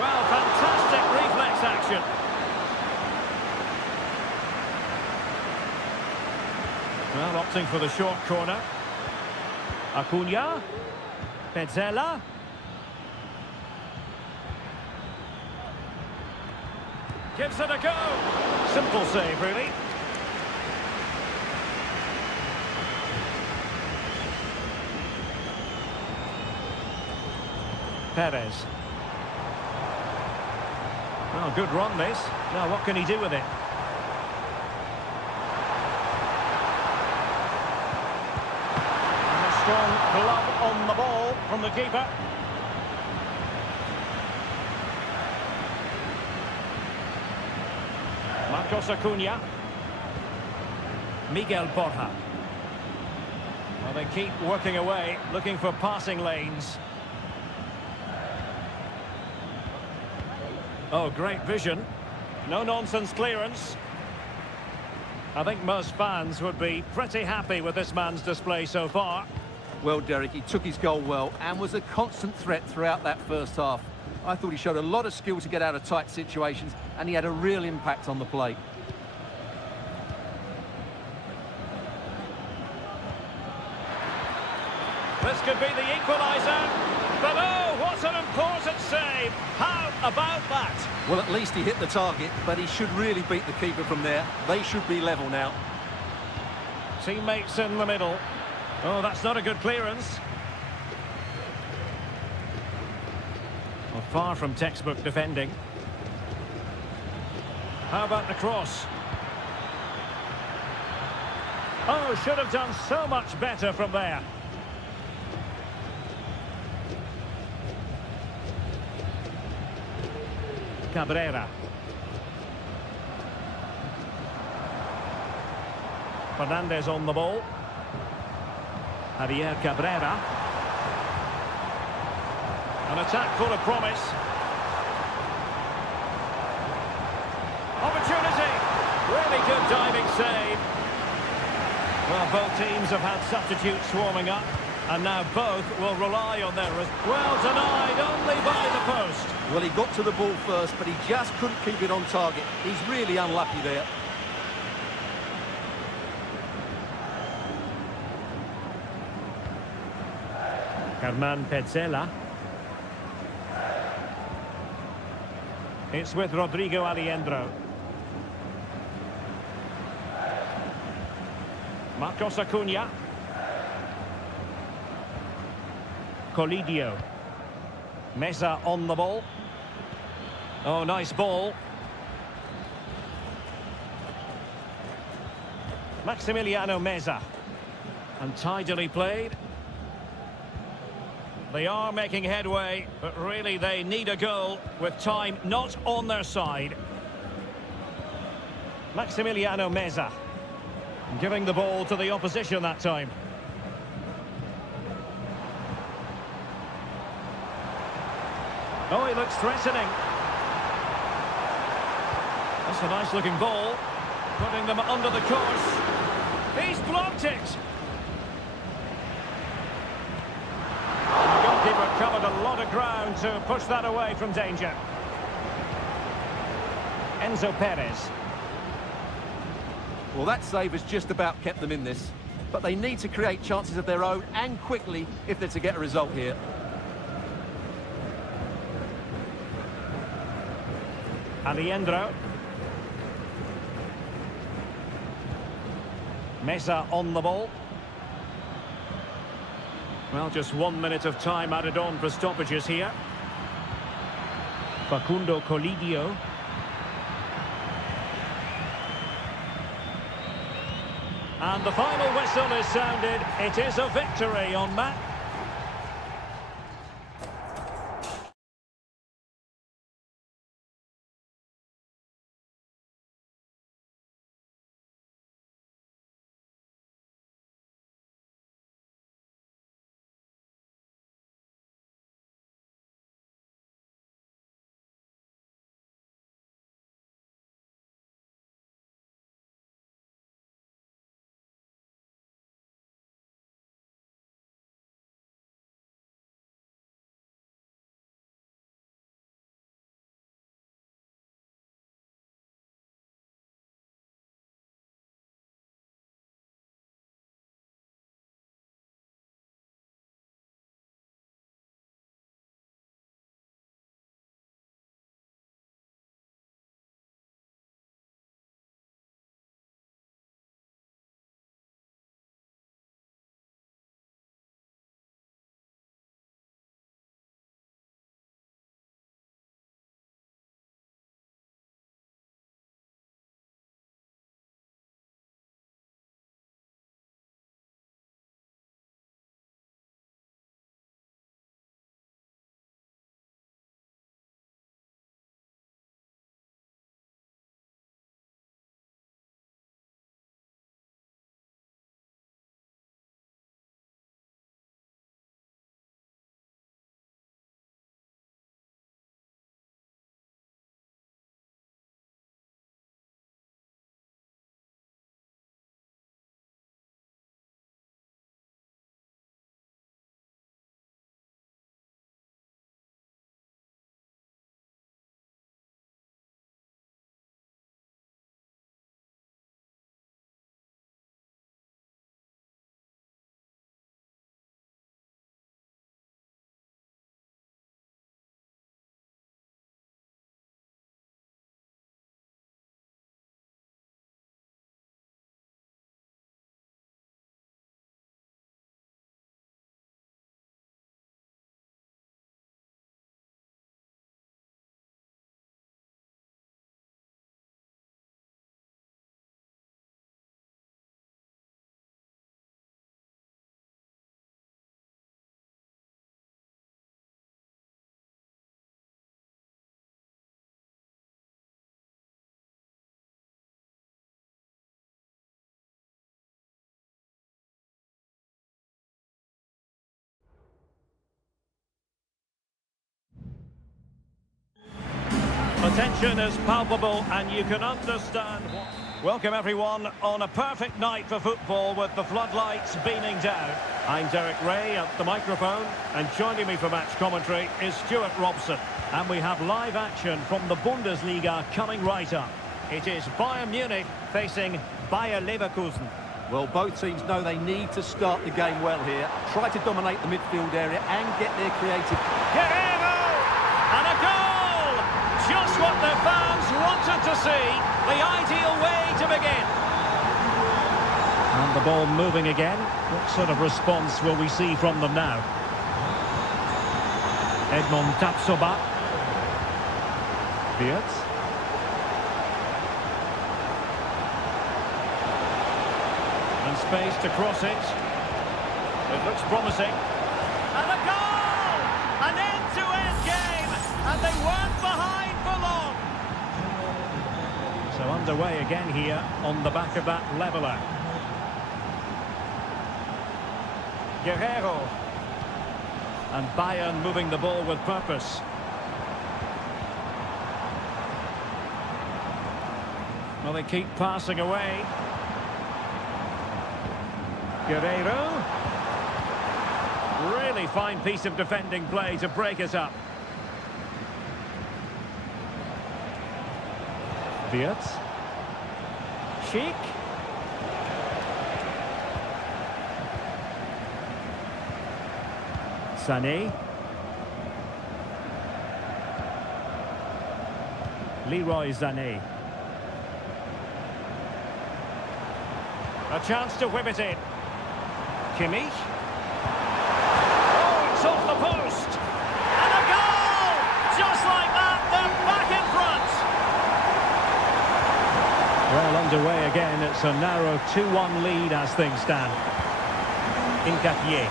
Well, fantastic reflex action. Well, opting for the short corner. Acuna. Petzela. Gives it a go. Simple save, really. Perez. Oh, good run this. Now what can he do with it? And a strong glove on the ball from the keeper. Marcos Acuna. Miguel Borja. Well, they keep working away, looking for passing lanes. Oh, great vision. No-nonsense clearance. I think most fans would be pretty happy with this man's display so far. Well, Derek, he took his goal well and was a constant threat throughout that first half. I thought he showed a lot of skill to get out of tight situations, and he had a real impact on the plate. This could be the equaliser. But oh, what an important save! How about that? Well, at least he hit the target, but he should really beat the keeper from there. They should be level now. Teammates in the middle. Oh, that's not a good clearance. Well, far from textbook defending. How about the cross? Oh, should have done so much better from there. Cabrera. Fernandez on the ball. Javier Cabrera. An attack full of promise. Opportunity. Really good diving save. Well, both teams have had substitutes swarming up, and now both will rely on their... Well denied, only by the post. Well, he got to the ball first, but he just couldn't keep it on target. He's really unlucky there. Germán Petzela. It's with Rodrigo Alejandro. Marcos Acuna. Colidio. Meza on the ball. Oh, nice ball. Maximiliano Meza. And tidily played. They are making headway, but really they need a goal with time not on their side. Maximiliano Meza. Giving the ball to the opposition that time. Oh, he looks threatening. That's a nice looking ball. Putting them under the course. He's blocked it. The goalkeeper covered a lot of ground to push that away from danger. Enzo Perez. Well, that save has just about kept them in this. But they need to create chances of their own, and quickly, if they're to get a result here. Alejandro. Meza on the ball. Well, just 1 minute of time added on for stoppages here. Facundo Colidio. And the final whistle is sounded. It is a victory on Matt. tension is palpable and you can understand what... Welcome everyone on a perfect night for football with the floodlights beaming down. I'm Derek Ray at the microphone, and joining me for match commentary is Stuart Robson. And we have live action from the Bundesliga coming right up. It is Bayern Munich facing Bayer Leverkusen. Well, both teams know they need to start the game well here. Try to dominate the midfield area and get their creative... Guerrero! And a goal! Just what the fans wanted to see. The ideal way to begin. And the ball moving again. What sort of response will we see from them now? Edmond Tapsoba. Beard. And space to cross it. It looks promising. And a goal! An end-to-end game! And they weren't behind for long. So underway again here on the back of that leveller. Guerrero. And Bayern moving the ball with purpose. Well, they keep passing away. Guerrero. Really fine piece of defending play to break it up. Wirtz. Schick. Sané. Leroy Sané. A chance to whip it in. Kimmich. Oh, it's off the post. And a goal! Just like that, they're back in front. Well, underway again. It's a narrow 2-1 lead as things stand. Incapié.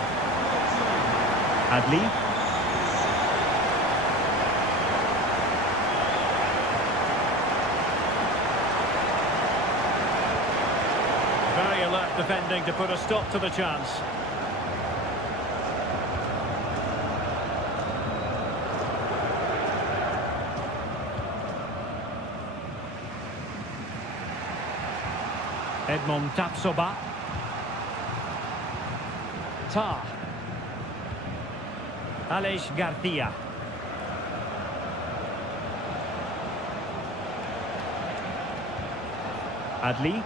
Adli. Very alert defending to put a stop to the chance. Edmond Tapsoba. Tar. Aleix Garcia. Adli.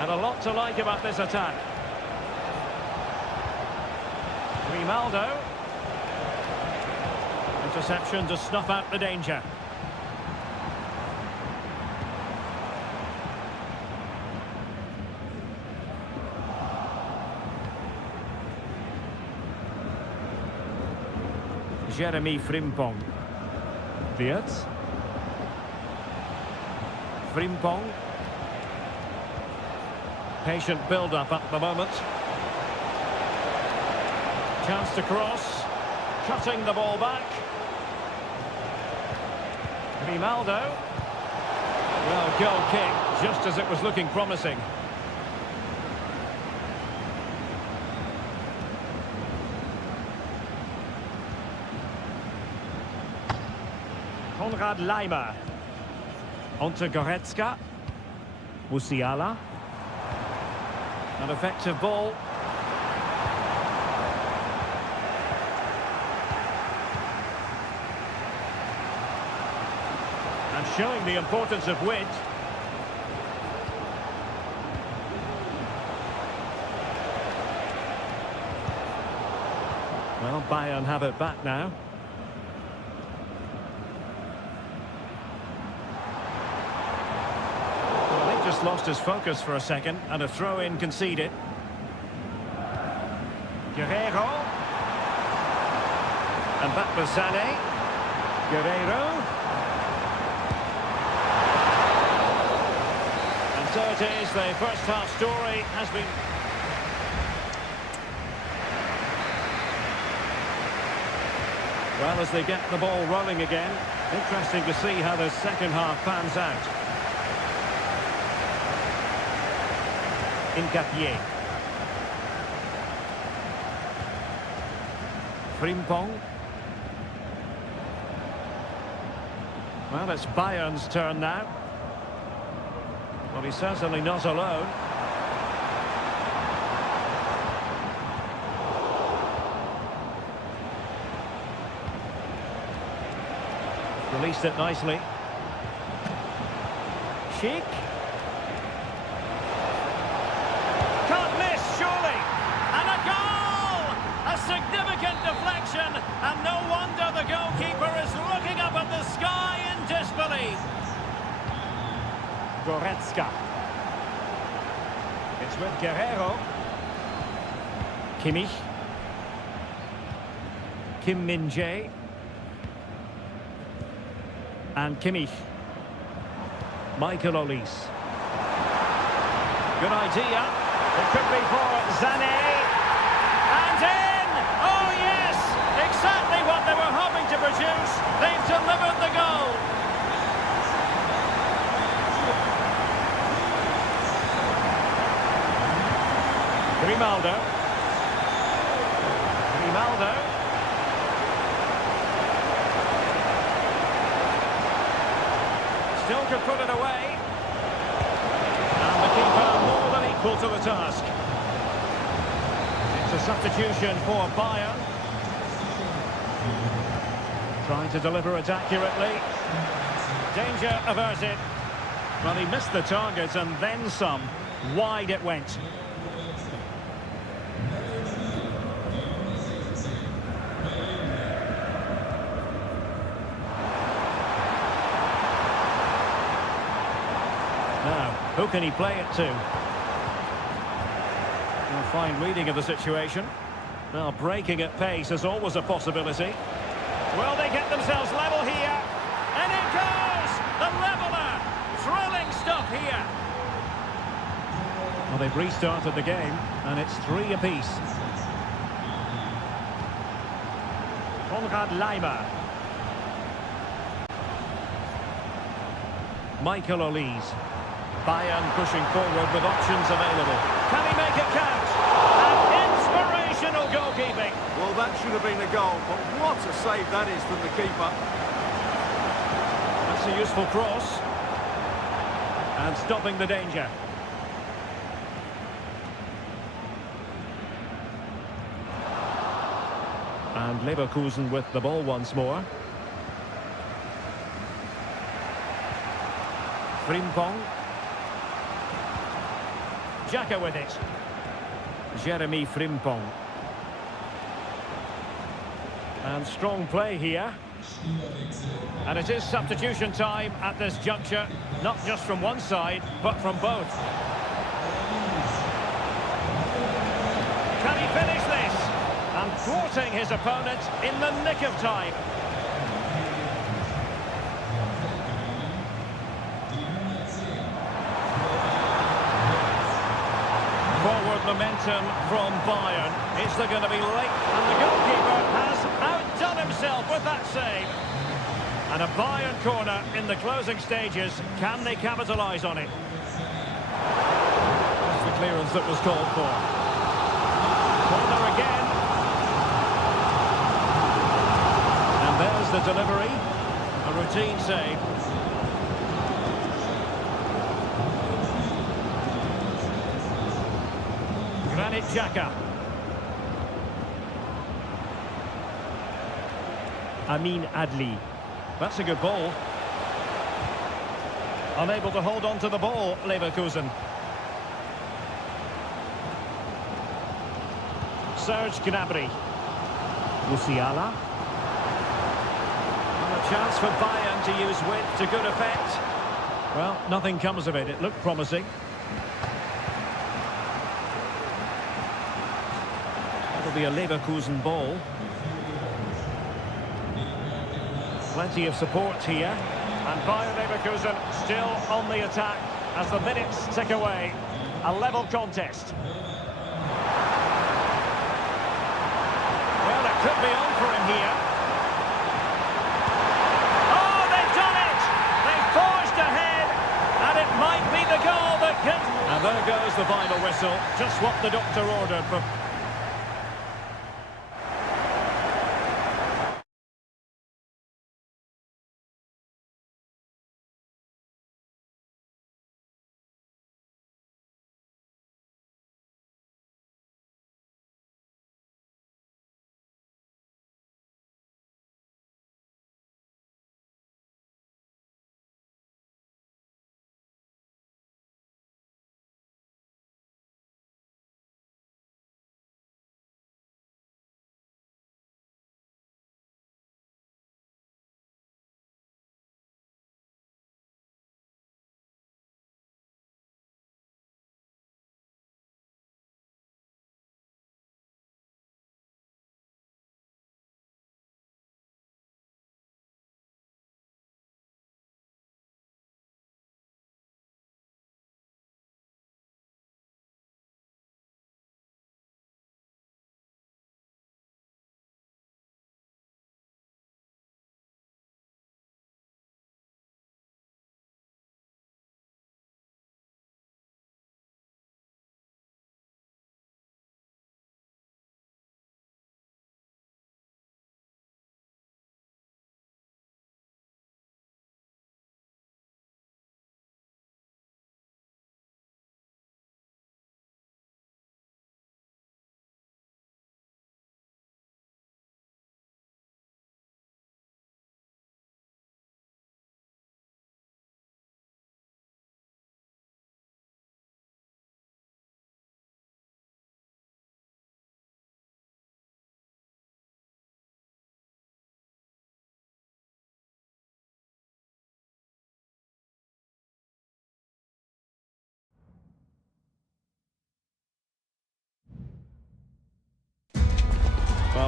And a lot to like about this attack. Grimaldo. Interception to snuff out the danger. Jeremy Frimpong. Wirtz. Frimpong. Patient build-up at the moment. Chance to cross. Cutting the ball back. Grimaldo. Well, goal kick, just as it was looking promising. Konrad Laimer. Onto Goretzka. Musiala. An effective ball. And showing the importance of width. Well, Bayern have it back now. Just lost his focus for a second, and a throw-in conceded. Guerrero. And back with Sané. Guerrero. And so it is, the first half story has been... Well, as they get the ball rolling again, interesting to see how the second half pans out. Incapié. Frimpong. Well, it's Bayern's turn now. Well, he's certainly not alone. Released it nicely. Sheik. Can't miss, surely. And a goal! A significant deflection. And no wonder the goalkeeper is looking up at the sky in disbelief. Goretzka. It's with Guerrero. Kimmich. Kim Min-jae. And Kimmich. Michael Olise. Good idea. It could be for Sané. And in! Oh yes! Exactly what they were hoping to produce. They've delivered the goal. Grimaldo. Still could put it away. And the keeper more than equal to the task. It's a substitution for Bayern. Trying to deliver it accurately. Danger averted. Well, he missed the target and then some. Wide it went. Now, who can he play it to? A fine reading of the situation. Now, breaking at pace is always a possibility. Will they get themselves level here? And it goes! The leveller! Thrilling stuff here. Well, they've restarted the game, and it's 3 apiece. Konrad Laimer. Michael Olise. Bayern pushing forward with options available. Can he make it count? And inspirational goalkeeping. Well, that should have been a goal, but what a save that is from the keeper. That's a useful cross. And stopping the danger. And Leverkusen with the ball once more. Frimpong. Xhaka with it. Jeremy Frimpong. And strong play here. And it is substitution time at this juncture. Not just from one side, but from both. Can he finish this? And thwarting his opponent in the nick of time. Forward momentum from Bayern. Is there going to be late? And the goalkeeper has outdone himself with that save. And a Bayern corner in the closing stages. Can they capitalise on it? That's the clearance that was called for. Corner again. And there's the delivery. A routine save. Granit Xhaka. Amin Adli. That's a good ball. Unable to hold on to the ball, Leverkusen. Serge Gnabry. Musiala. And a chance for Bayern to use width to good effect. Well, nothing comes of it. It looked promising. That'll be a Leverkusen ball. Plenty of support here. And Bayern Leverkusen still on the attack as the minutes tick away. A level contest. Well, it could be on for him here. Oh, they've done it! They've forged ahead, and it might be the goal that can... And there goes the final whistle. Just what the doctor ordered for...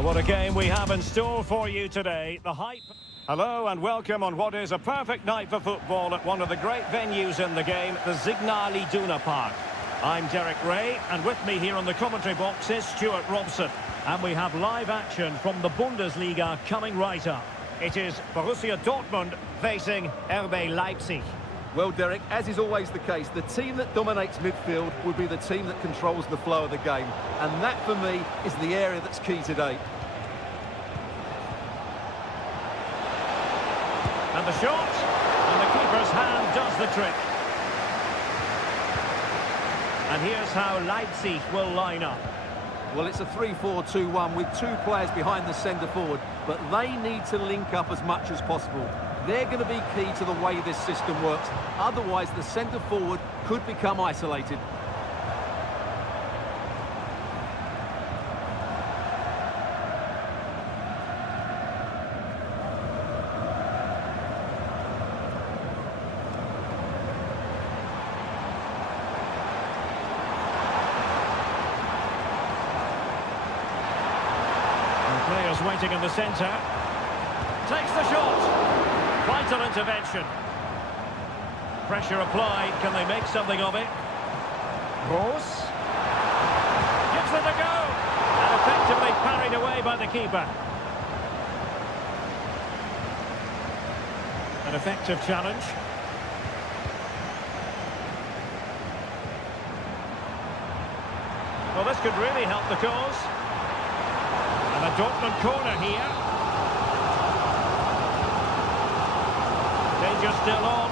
What a game we have in store for you today. The hype. Hello and welcome on what is a perfect night for football at one of the great venues in the game, the Signal Iduna Park. I'm Derek Ray, and with me here on the commentary box is Stuart Robson. And we have live action from the Bundesliga coming right up. It is Borussia Dortmund facing RB Leipzig. Well, Derek, as is always the case, the team that dominates midfield will be the team that controls the flow of the game. And that, for me, is the area that's key today. And the shot, and the keeper's hand does the trick. And here's how Leipzig will line up. Well, it's a 3-4-2-1 with two players behind the centre forward, but they need to link up as much as possible. They're going to be key to the way this system works. Otherwise, the centre forward could become isolated. Players waiting in the centre. Takes the shot. Vital intervention. Pressure applied. Can they make something of it? Gross. Gives it a go. And effectively parried away by the keeper. An effective challenge. Well, this could really help the cause. And a Dortmund corner here. Danger still on.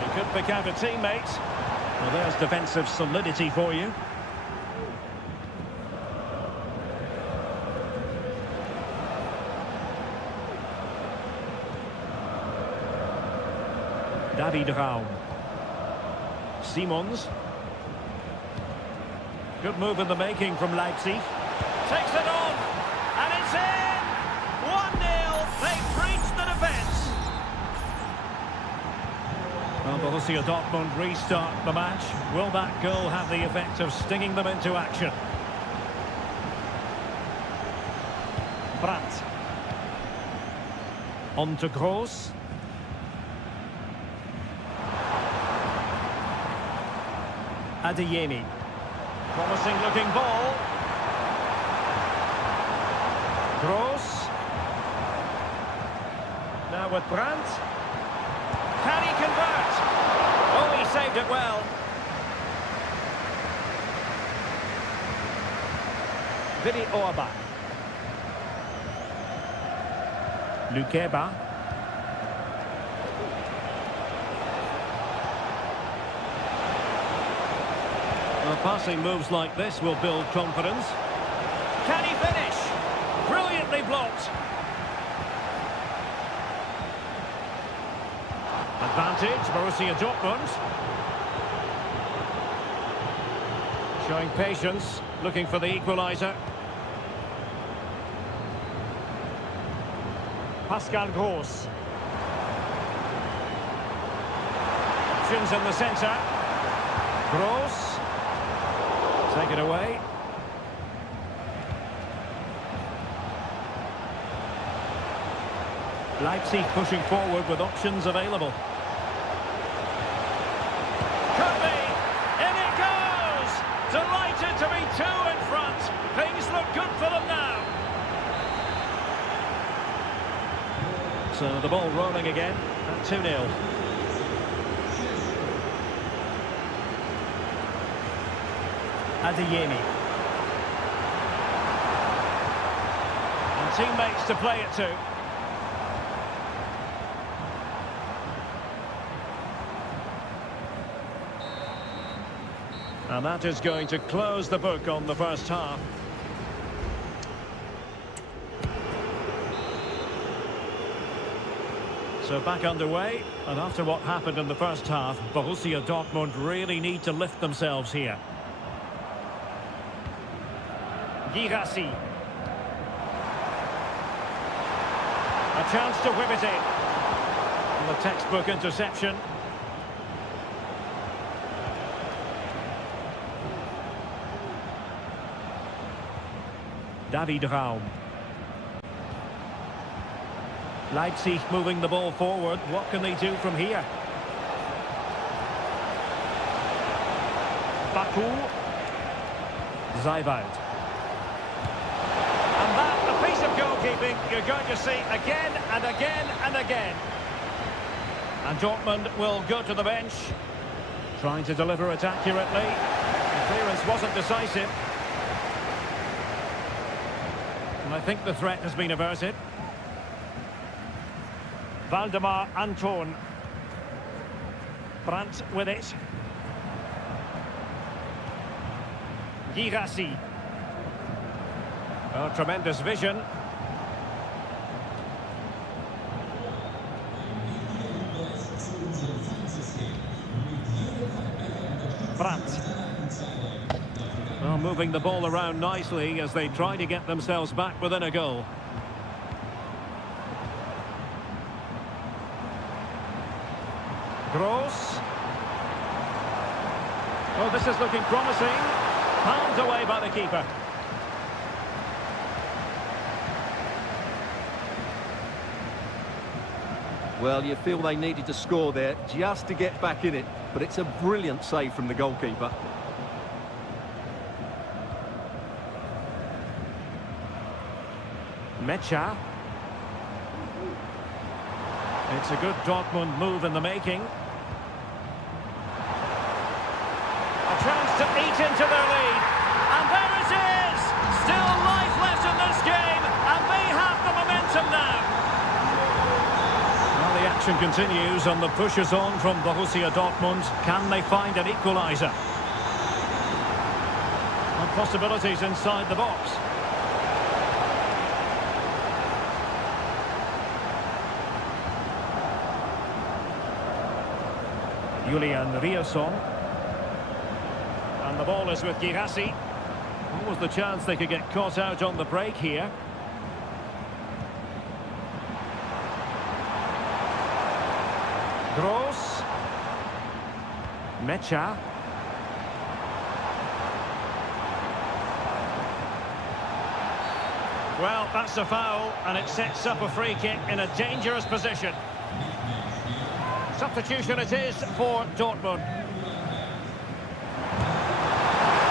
He could pick out a teammate. Well, there's defensive solidity for you. David Raum. Simons. Good move in the making from Leipzig. Takes it on. And it's in! 1-0. They've breached the defence. Well, Borussia Dortmund restart the match. Will that goal have the effect of stinging them into action? Brandt. On to Gross. Adeyemi. Promising looking ball. Gross. Now with Brandt. Can he convert? Oh, he saved it well. Vili Orbach. Lukeba. Well, passing moves like this will build confidence. Can he finish? Brilliantly blocked. Advantage, Borussia Dortmund. Showing patience, looking for the equaliser. Pascal Gross. Options in the centre. Gross. Take it away. Leipzig pushing forward with options available. Could be. In it goes! Delighted to be two in front. Things look good for them now. So the ball rolling again at 2-0. Adeyemi. And teammates to play it to. And that is going to close the book on the first half. So back underway, and after what happened in the first half, Borussia Dortmund really need to lift themselves here. Girassi. A chance to whip it in. And the textbook interception. David Raum. Leipzig moving the ball forward. What can they do from here? Baku. Zayvoud. And that, a piece of goalkeeping you're going to see again and again and again. And Dortmund will go to the bench. Trying to deliver it accurately. The clearance wasn't decisive. And I think the threat has been averted. Valdemar Anton. Brandt with it. Girassi. Oh, tremendous vision. Brandt. Well, moving the ball around nicely as they try to get themselves back within a goal. Gross. Oh, this is looking promising. Palmed away by the keeper. Well, you feel they needed to score there just to get back in it, but it's a brilliant save from the goalkeeper. Mecha. It's a good Dortmund move in the making. A chance to eat into their lead. And there it is! Still life left in this game, and they have the momentum now. Well, the action continues and the push is on from Borussia Dortmund. Can they find an equaliser? And possibilities inside the box. Julian Riasson. And the ball is with Girassi. What was the chance they could get caught out on the break here? Gross. Mecha. Well, that's a foul, and it sets up a free kick in a dangerous position. Substitution it is for Dortmund.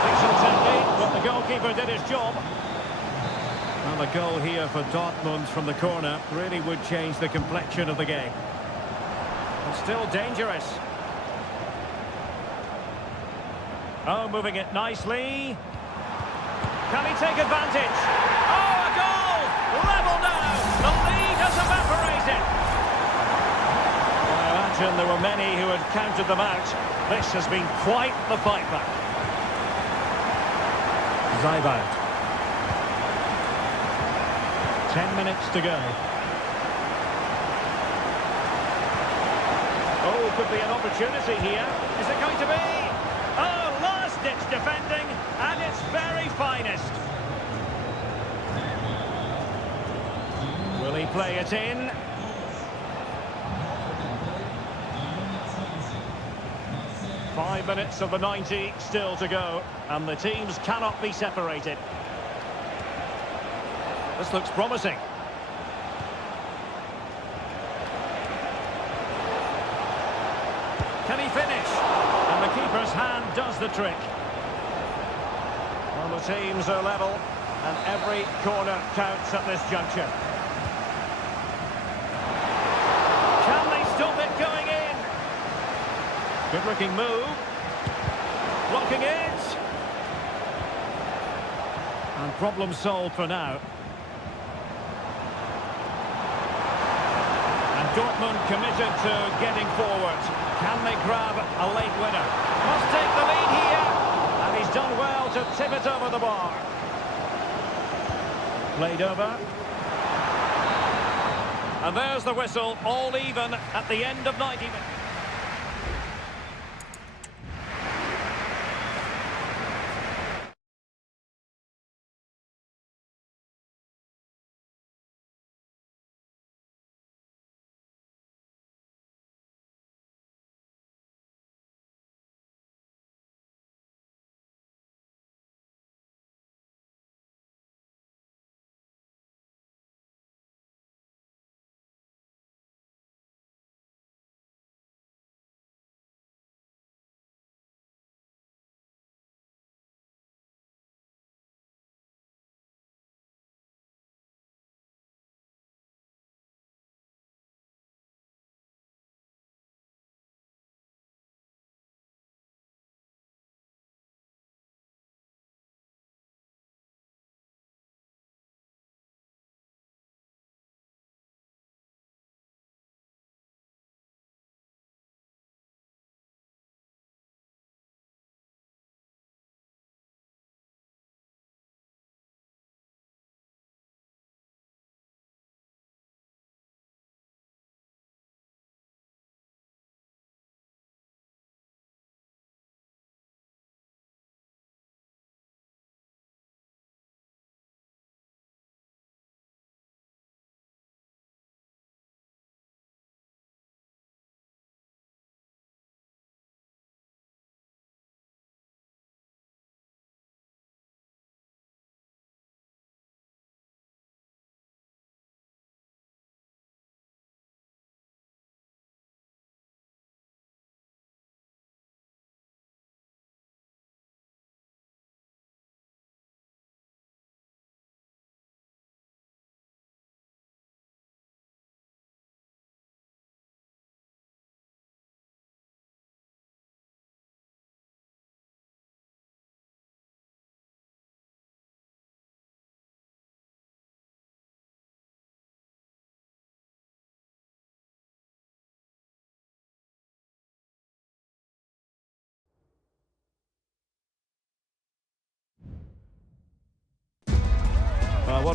Decent technique, but the goalkeeper did his job. And the goal here for Dortmund from the corner really would change the complexion of the game. And still dangerous. Oh, moving it nicely. Can he take advantage? Oh, a goal! Level now! The lead has evaporated! I imagine there were many who had counted them out. This has been quite the fight back. Zayvoud. 10 minutes to go. Oh, could be an opportunity here. Is it going to be? Oh, last-ditch defending, and its very finest. Will he play it in? Five minutes of the 90 still to go, and the teams cannot be separated. This looks promising. Can he finish? And the keeper's hand does the trick. Well, the teams are level, and every corner counts at this juncture. Can they stop it going in? Good looking move. Blocking it. And problem solved for now. And Dortmund committed to getting forward. Can they grab a late winner? Must take the lead here. And he's done well to tip it over the bar. Played over. And there's the whistle, all even at the end of 90 minutes.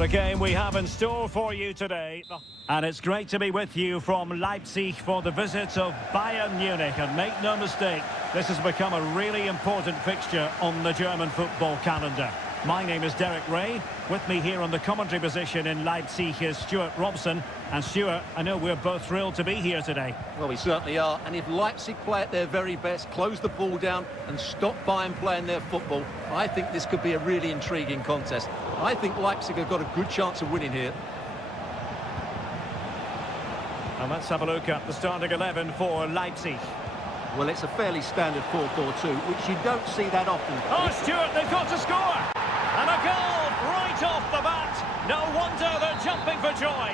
a game we have in store for you today. And it's great to be with you from Leipzig for the visit of Bayern Munich. And make no mistake, this has become a really important fixture on the German football calendar. My name is Derek Ray. With me here on the commentary position in Leipzig is Stuart Robson. And Stuart, I know we're both thrilled to be here today. Well, we certainly are. And if Leipzig play at their very best, close the ball down and stop Bayern playing their football, I think this could be a really intriguing contest. I think Leipzig have got a good chance of winning here. And let's have a look at the starting 11 for Leipzig. Well, it's a fairly standard 4-4-2, which you don't see that often. Oh, Stuart, they've got to score! And a goal right off the bat. No wonder they're jumping for joy.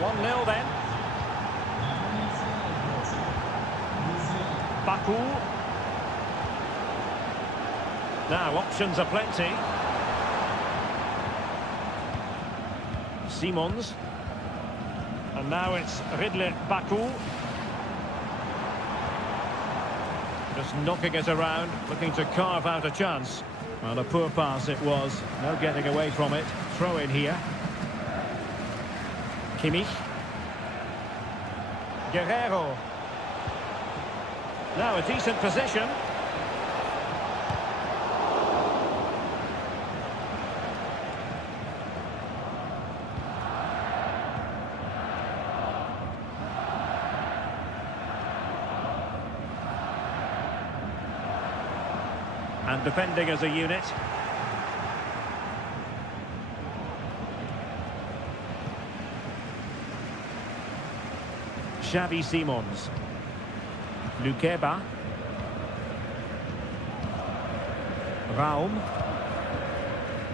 1-0 then. Baku. Now, options are plenty. Simons. And now it's Ridley Baku. Just knocking it around, looking to carve out a chance. Well, a poor pass it was. No getting away from it. Throw in here. Kimmich. Guerrero. Now a decent position. And defending as a unit. Xavi Simons. Lukeba. Raum.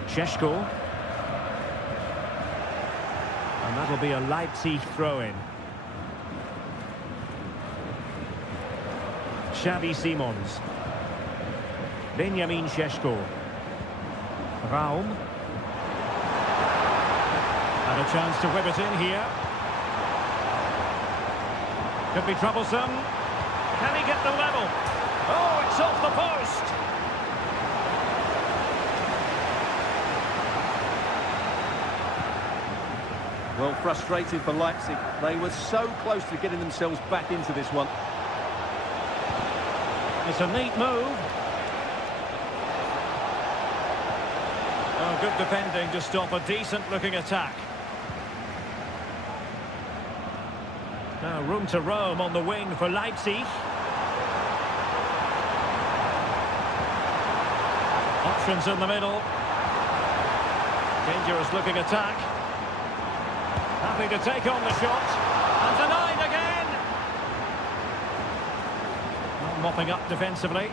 Šeško. And that'll be a Leipzig throw-in. Xavi Simons. Benjamin Šeško. Raum. And a chance to whip it in here. Could be troublesome. Can he get the level? Oh, it's off the post. Well, frustrated for Leipzig. They were so close to getting themselves back into this one. It's a neat move. Oh, good defending to stop a decent-looking attack. Now room to roam on the wing for Leipzig. Options in the middle. Dangerous-looking attack. Happy to take on the shot. And denied again. Not mopping up defensively.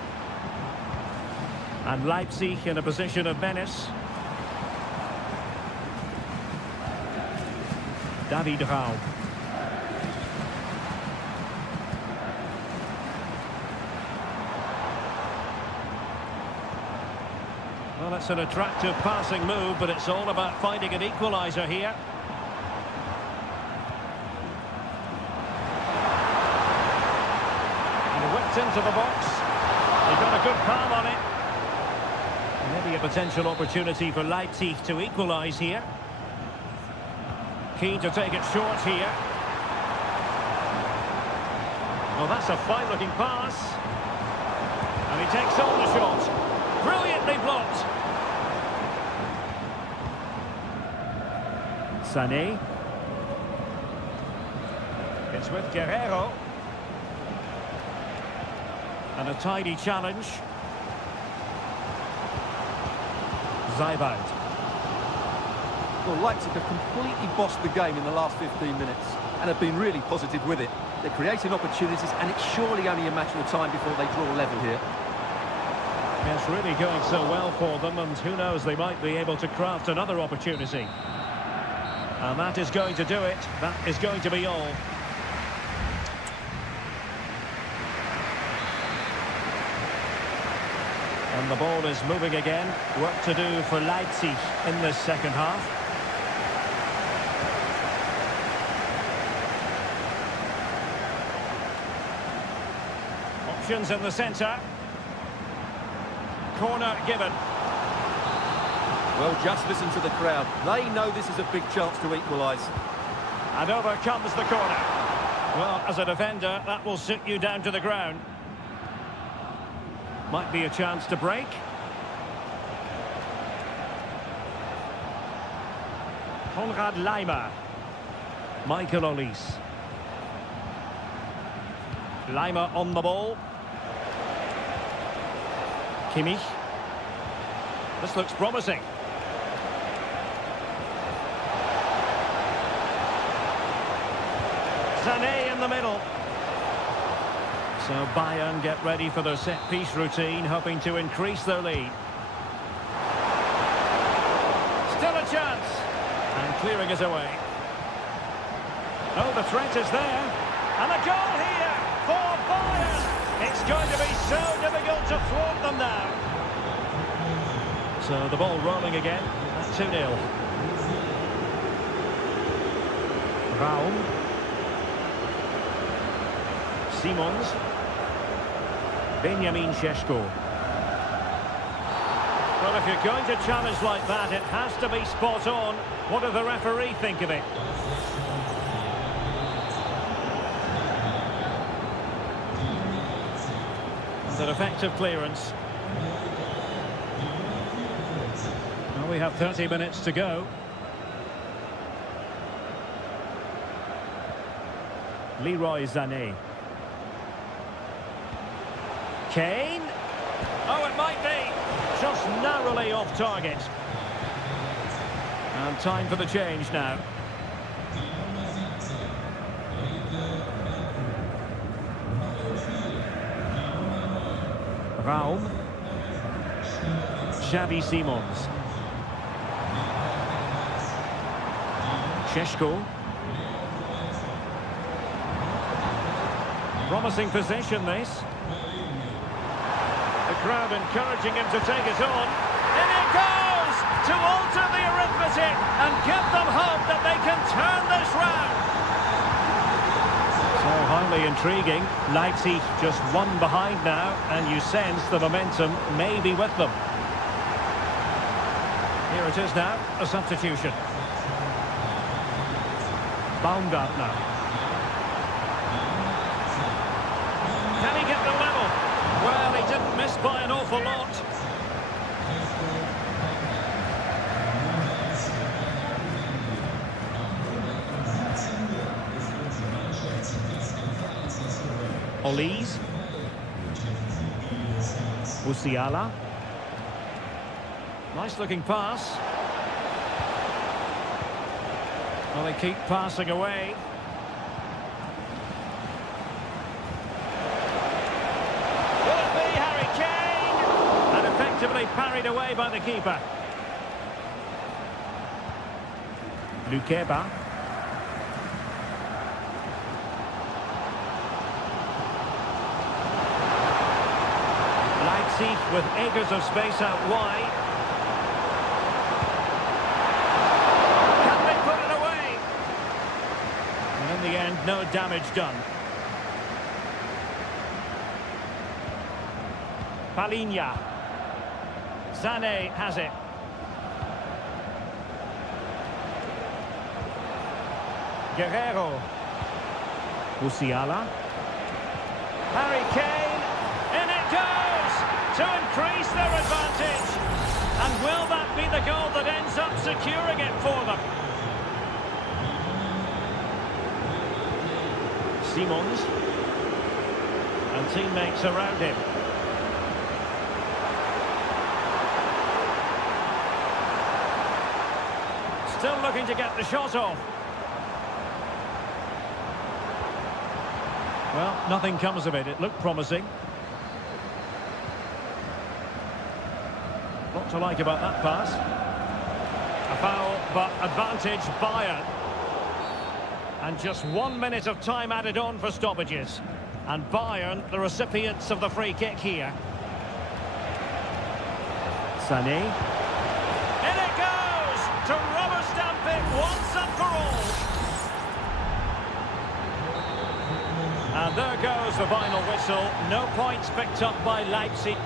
And Leipzig in a position of menace. David Raum. Well, it's an attractive passing move, but it's all about finding an equaliser here. And whipped into the box. He got a good palm on it. Maybe a potential opportunity for Leipzig to equalise here. Keen to take it short here. Well, that's a fine-looking pass. And he takes on the shot. Brilliantly blocked. Sané. It's with Guerrero. And a tidy challenge. Zaibald. Well, Leipzig have completely bossed the game in the last 15 minutes and have been really positive with it. They're creating opportunities, and it's surely only a matter of time before they draw level here. It's really going so well for them, and who knows, they might be able to craft another opportunity. And that is going to do it. That is going to be all. And the ball is moving again. Work to do for Leipzig in this second half. Options in the centre. Corner given. Well, just listen to the crowd. They know this is a big chance to equalise. And over comes the corner. Well, as a defender, that will sit you down to the ground. Might be a chance to break. Konrad Laimer. Michael Olise. Laimer on the ball. Kimmich. This looks promising. Sané in the middle. So Bayern get ready for their set-piece routine, hoping to increase their lead. Still a chance. And clearing is away. Oh, the threat is there. And a goal here for Bayern. It's going to be so difficult to thwart them now. So the ball rolling again at 2-0. Raum. Simons. Benjamin Šeško. Well, if you're going to challenge like that, it has to be spot on. What does the referee think of it? It's an effective clearance. Well, we have 30 minutes to go. Leroy Sané. Kane. Oh, it might be. Just narrowly off target. And time for the change now. Raum. Xavi Simons. Šeško. Promising possession, this. The crowd encouraging him to take it on. In it goes! To alter the arithmetic and give them hope that they can turn this round. So highly intriguing. Leipzig just one behind now, and you sense the momentum may be with them. Here it is now, a substitution. Baumgartner. Can he get the level? Well, he didn't miss by an awful lot. Olise. Musiala. Nice looking pass. Well, they keep passing away. Will it be Harry Kane? And effectively parried away by the keeper. Lukeba. Leipzig with acres of space out wide. Can they put it away? And in the end, no damage done. Palinha. Sané has it. Guerrero. Musiala. Harry Kane. In it goes to increase their advantage. And will that be the goal that ends up securing it for them? Simons. And teammates around him. Still looking to get the shot off. Well, nothing comes of it. It looked promising. What to like about that pass? A foul, but advantage Bayern. And just 1 minute of time added on for stoppages. And Bayern, the recipients of the free kick here. Sané. In it goes! To rubber stamp it once and for all. And there goes the final whistle. No points picked up by Leipzig.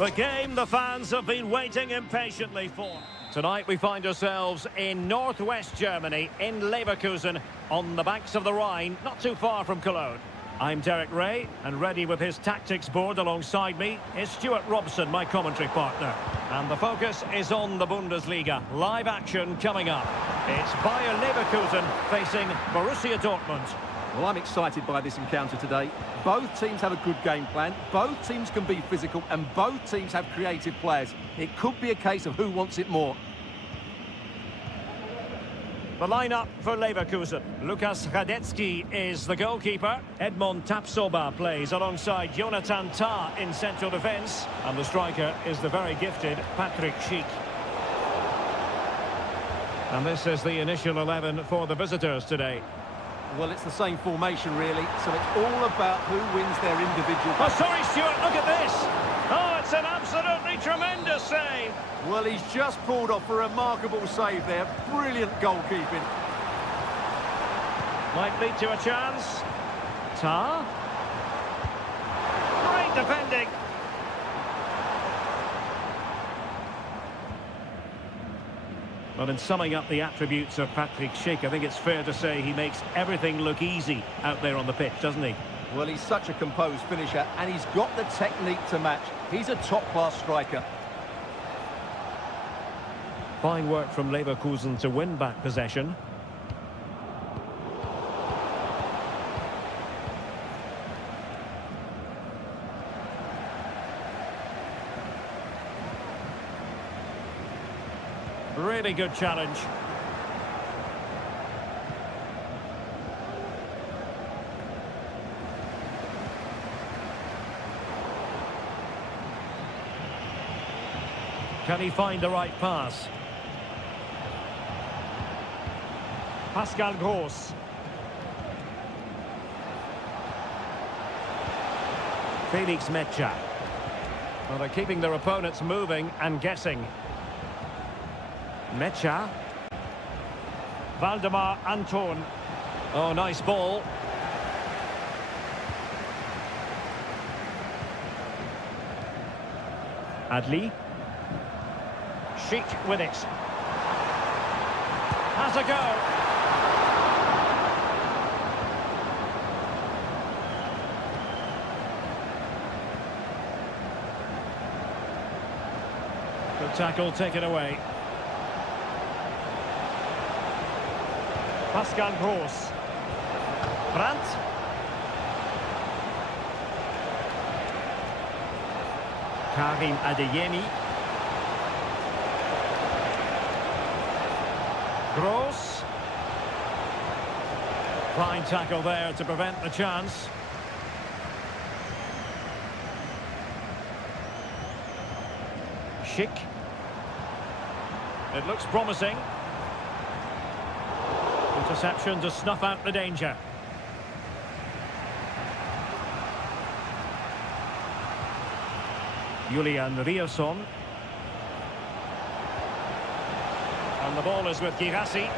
The game the fans have been waiting impatiently for. Tonight we find ourselves in northwest Germany, in Leverkusen, on the banks of the Rhine, not too far from Cologne. I'm Derek Ray, and ready with his tactics board alongside me is Stuart Robson, my commentary partner. And the focus is on the Bundesliga. Live action coming up. It's Bayer Leverkusen facing Borussia Dortmund. Well, I'm excited by this encounter today. Both teams have a good game plan, both teams can be physical, and both teams have creative players. It could be a case of who wants it more. The lineup for Leverkusen. Lukas Radetzky is the goalkeeper. Edmond Tapsoba plays alongside Jonathan Tah in central defence. And the striker is the very gifted Patrick Schick. And this is the initial 11 for the visitors today. Well, it's the same formation, really, so it's all about who wins their individual... Oh, sorry, Stuart, look at this! Oh, it's an absolutely tremendous save! Well, he's just pulled off a remarkable save there. Brilliant goalkeeping. Might lead to a chance. Tah. Great defending. Well, in summing up the attributes of Patrick Schick, I think it's fair to say he makes everything look easy out there on the pitch, doesn't he? Well, he's such a composed finisher, and he's got the technique to match. He's a top-class striker. Fine work from Leverkusen to win back possession. Really good challenge. Can he find the right pass? Pascal Gross. Felix Mecha. Well, they're keeping their opponents moving and guessing. Mecha. Valdemar Anton. Oh, nice ball. Adli. Schick with it. Has a go. Good tackle taken away. Pascal Gross. Brandt. Karim Adeyemi. Gross. Fine tackle there to prevent the chance. Schick. It looks promising. Interception to snuff out the danger. Julian Rierson. And the ball is with Girassi.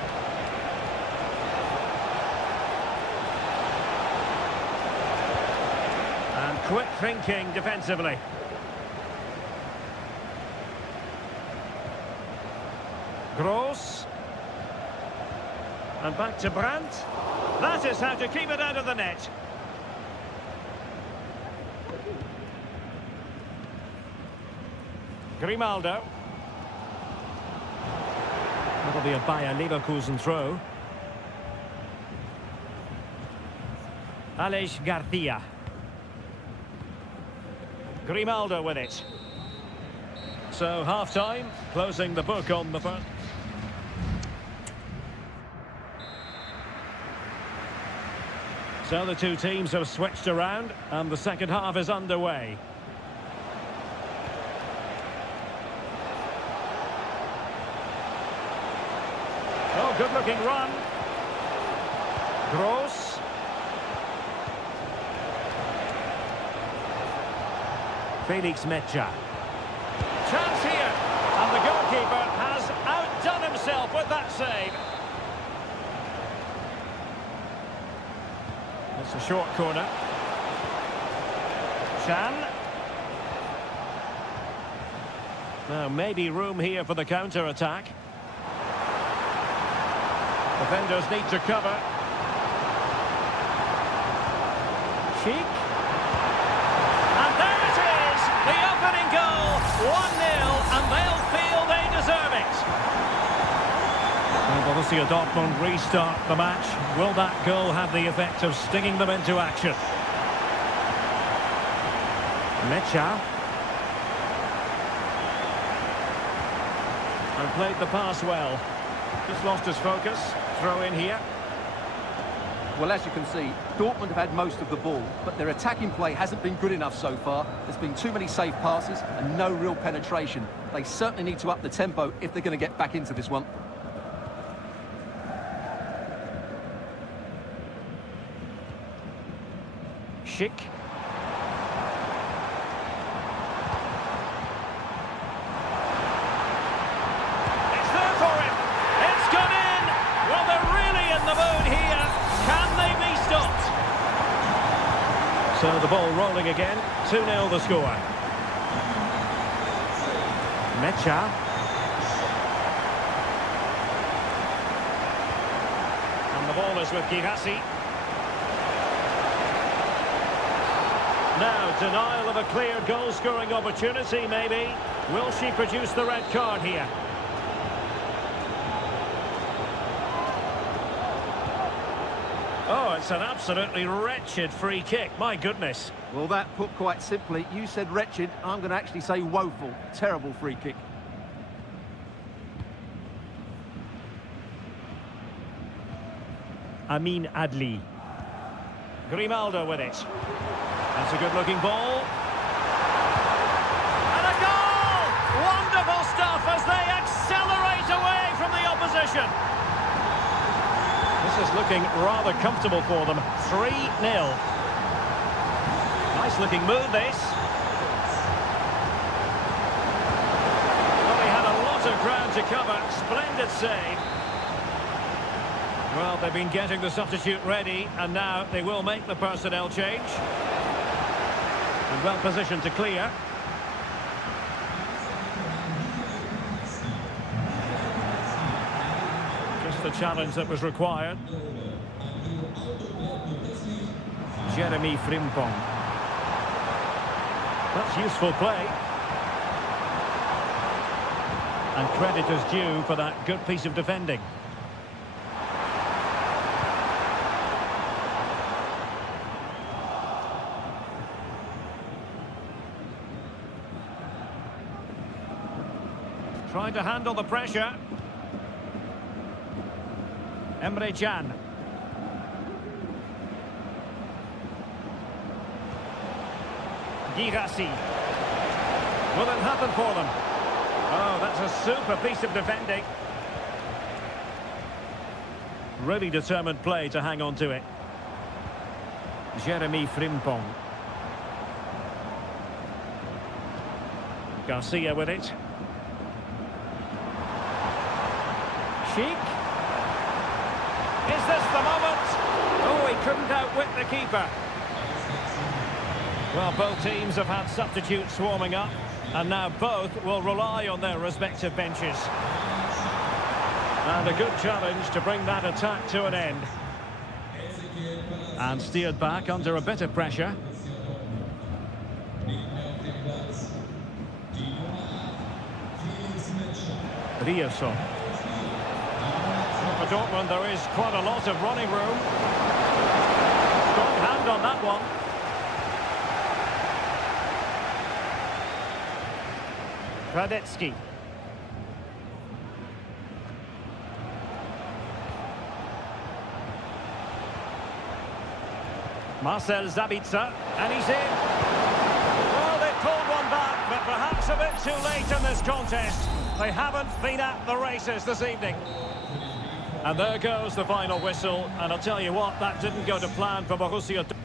And quick thinking defensively. Gross. And back to Brandt. That is how to keep it out of the net. Grimaldo. That'll be a Bayer Leverkusen throw. Aleix Garcia. Grimaldo with it. So half-time, closing the book on the first. So the two teams have switched around and the second half is underway. Oh, good-looking run. Gross. Felix Mecha. Chance here. And the goalkeeper has outdone himself with that save. It's a short corner. Chan. Now, maybe room here for the counter-attack. Defenders need to cover. Sheik. And there it is! The opening goal! 1-0, and they'll feel they deserve it. And Borussia Dortmund restart the match. Will that goal have the effect of stinging them into action? Mecha. And played the pass well. Just lost his focus. Throw in here. Well, as you can see, Dortmund have had most of the ball, but their attacking play hasn't been good enough so far. There's been too many safe passes and no real penetration. They certainly need to up the tempo if they're going to get back into this one. Schick. It's there for him. It's gone in. Well, they're really in the mood here. Can they be stopped? So the ball rolling again. 2-0 the score. Mecha. And the ball is with Girassi. Now, denial of a clear goal-scoring opportunity, maybe. Will she produce the red card here? Oh, it's an absolutely wretched free kick. My goodness. Well, that put quite simply, you said wretched, I'm going to actually say woeful. Terrible free kick. Amin Adli. Grimaldo with it. That's a good-looking ball. And a goal! Wonderful stuff as they accelerate away from the opposition. This is looking rather comfortable for them. 3-0. Nice-looking move, this. Well, they had a lot of ground to cover. Splendid save. Well, they've been getting the substitute ready, and now they will make the personnel change. And well positioned to clear. Just the challenge that was required. Jeremy Frimpong. That's useful play. And credit is due for that good piece of defending. Trying to handle the pressure. Emre Can. Girassi. Will it happen for them? Oh, that's a super piece of defending. Really determined play to hang on to it. Jeremy Frimpong. Garcia with it. Sheik. Is this the moment? Oh, he couldn't outwit the keeper. Well, both teams have had substitutes swarming up, and now both will rely on their respective benches. And a good challenge to bring that attack to an end. And steered back under a bit of pressure. Rierson. For Dortmund, there is quite a lot of running room. Strong hand on that one. Radetsky. Marcel Zabitzer, and he's in. Well, they pulled one back, but perhaps a bit too late in this contest. They haven't been at the races this evening. And there goes the final whistle, and I'll tell you what, that didn't go to plan for Borussia Dortmund.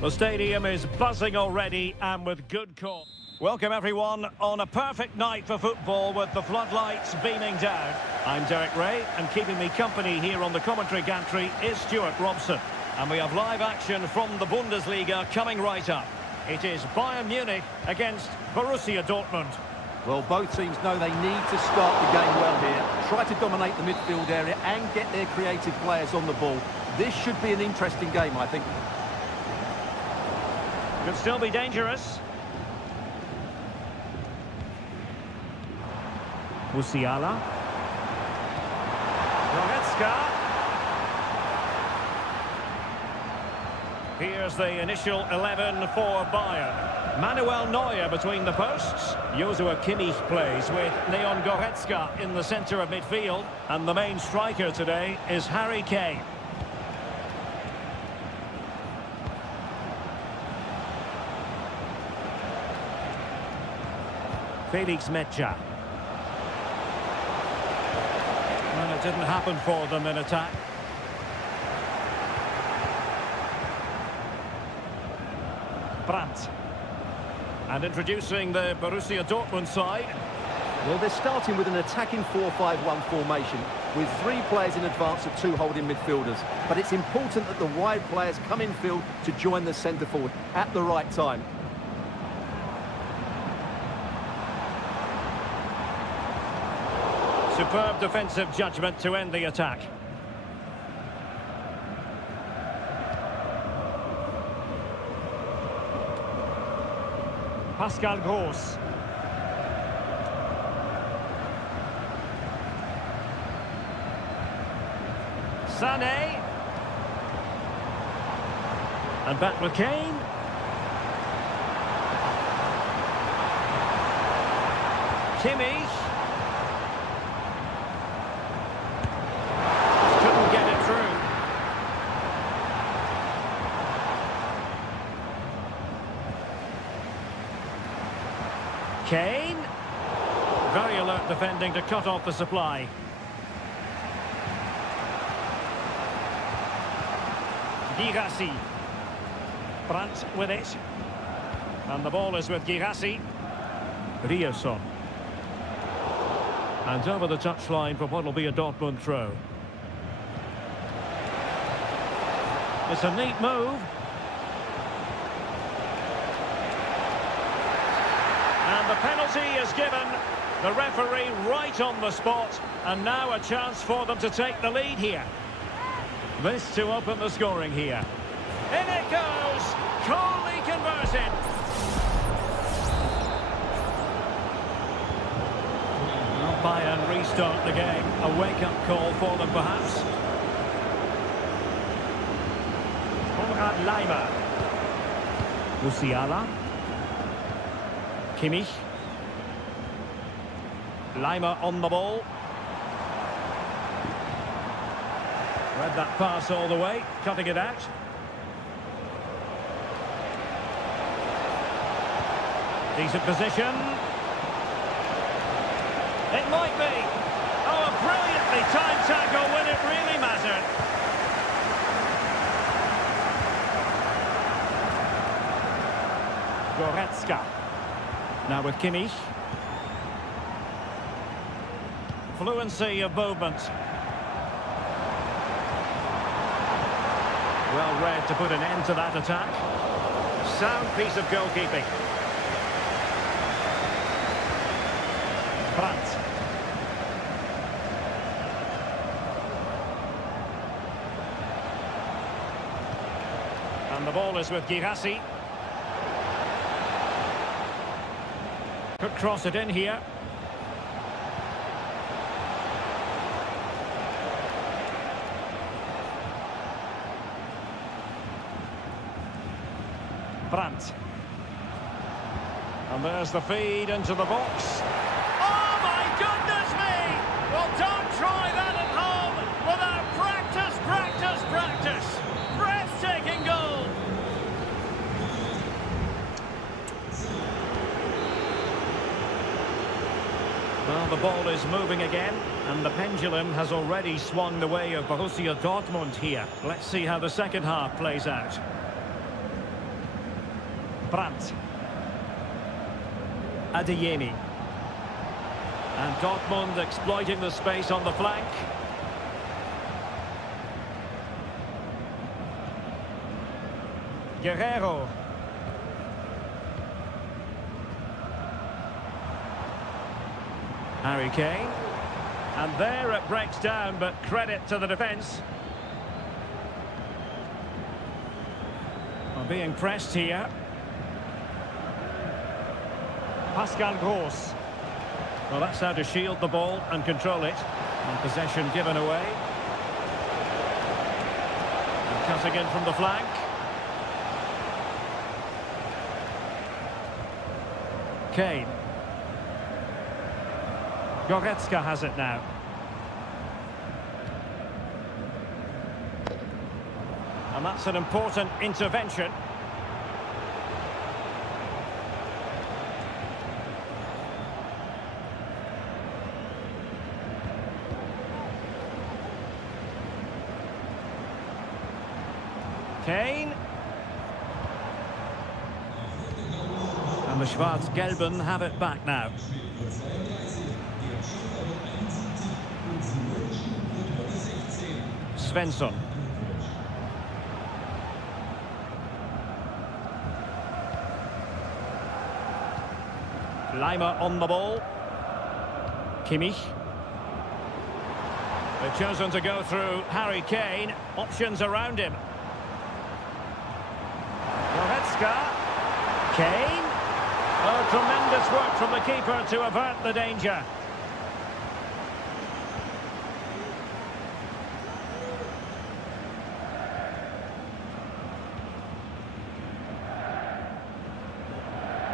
The stadium is buzzing already and with good cause. Welcome everyone on a perfect night for football with the floodlights beaming down. I'm Derek Ray and keeping me company here on the commentary gantry is Stuart Robson. And we have live action from the Bundesliga coming right up. It is Bayern Munich against Borussia Dortmund. Well, both teams know they need to start the game well here. Try to dominate the midfield area and get their creative players on the ball. This should be an interesting game, I think. Could still be dangerous. Musiala. Goretzka. Here's the initial 11 for Bayern. Manuel Neuer between the posts. Joshua Kimmich plays with Leon Goretzka in the centre of midfield. And the main striker today is Harry Kane. Felix Mecha. Well, it didn't happen for them in attack. Brandt. And introducing the Borussia Dortmund side. Well, they're starting with an attacking 4-5-1 formation with 3 players in advance of 2 holding midfielders. But it's important that the wide players come in field to join the centre forward at the right time. Superb defensive judgment to end the attack. Pascal Gross. Sané. And back with Kane. Kimmich. Couldn't get it through. Kane. Very alert defending to cut off the supply. Girassi. Brandt with it. And the ball is with Girassi. Rierson. And over the touchline for what will be a Dortmund throw. It's a neat move. And the penalty is given. The referee right on the spot. And now a chance for them to take the lead here. This to open the scoring here. In it goes! Coldly converted. Bayern restart the game. A wake-up call for them, perhaps. Konrad Laimer. Musiala. Kimmich. Laimer on the ball. Read that pass all the way, cutting it out. Decent position. It might be. Oh, a brilliantly timed tackle when it really mattered. Goretzka. Now with Kimmich. Fluency of movement. Well read to put an end to that attack. Sound piece of goalkeeping. Brandt. And the ball is with Girassi. Could cross it in here. Brandt. And there's the feed into the box. Oh my goodness me! Well, don't try that at home without practice, practice, practice. Breathtaking goal. Well, the ball is moving again, and the pendulum has already swung the way of Borussia Dortmund here. Let's see how the second half plays out. Brandt. Adeyemi. And Dortmund exploiting the space on the flank. Guerrero. Harry Kane. And there it breaks down, but credit to the defence. Well, being pressed here. Pascal Gross. Well, that's how to shield the ball and control it. And possession given away. And cutting in from the flank. Kane. Goretzka has it now. And that's an important intervention. Kane. And the Schwarz-Gelben have it back now. Svensson. Lima on the ball. Kimmich. They've chosen to go through Harry Kane. Options around him. Goretzka. Kane. Oh, tremendous work from the keeper to avert the danger.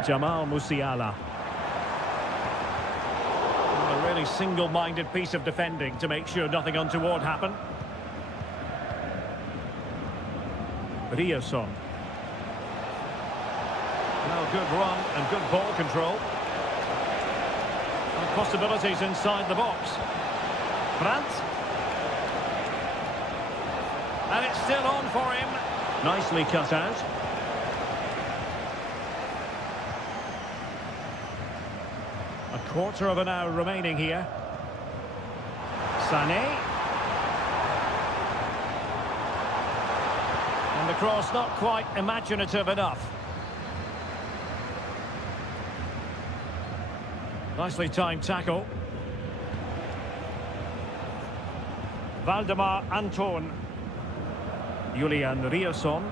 Jamal Musiala. A really single-minded piece of defending to make sure nothing untoward happened. Rierson. Well, good run and good ball control. And possibilities inside the box. Brandt. And it's still on for him. Nicely cut out. A quarter of an hour remaining here. Sané. And the cross not quite imaginative enough. Nicely timed tackle. Valdemar Anton. Julian Rierson.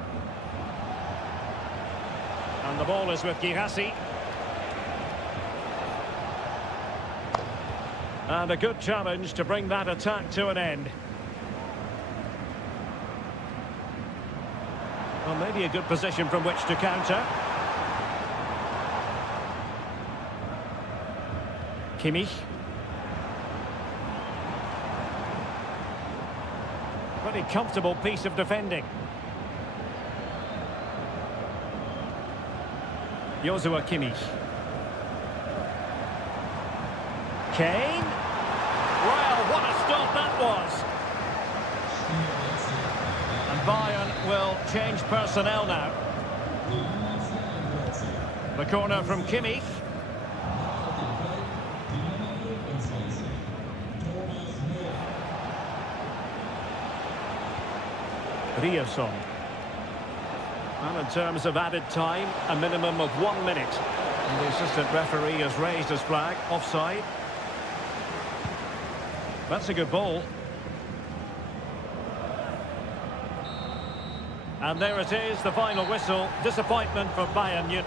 And the ball is with Girassi. And a good challenge to bring that attack to an end. Well, maybe a good position from which to counter. Kimmich. Pretty comfortable piece of defending. Joshua Kimmich. Kane. Well, what a stop that was. And Bayern will change personnel now. The corner from Kimmich. Rierson. And in terms of added time, a minimum of 1 minute. And the assistant referee has raised his flag, offside. That's a good ball. And there it is, the final whistle. Disappointment for Bayern Munich.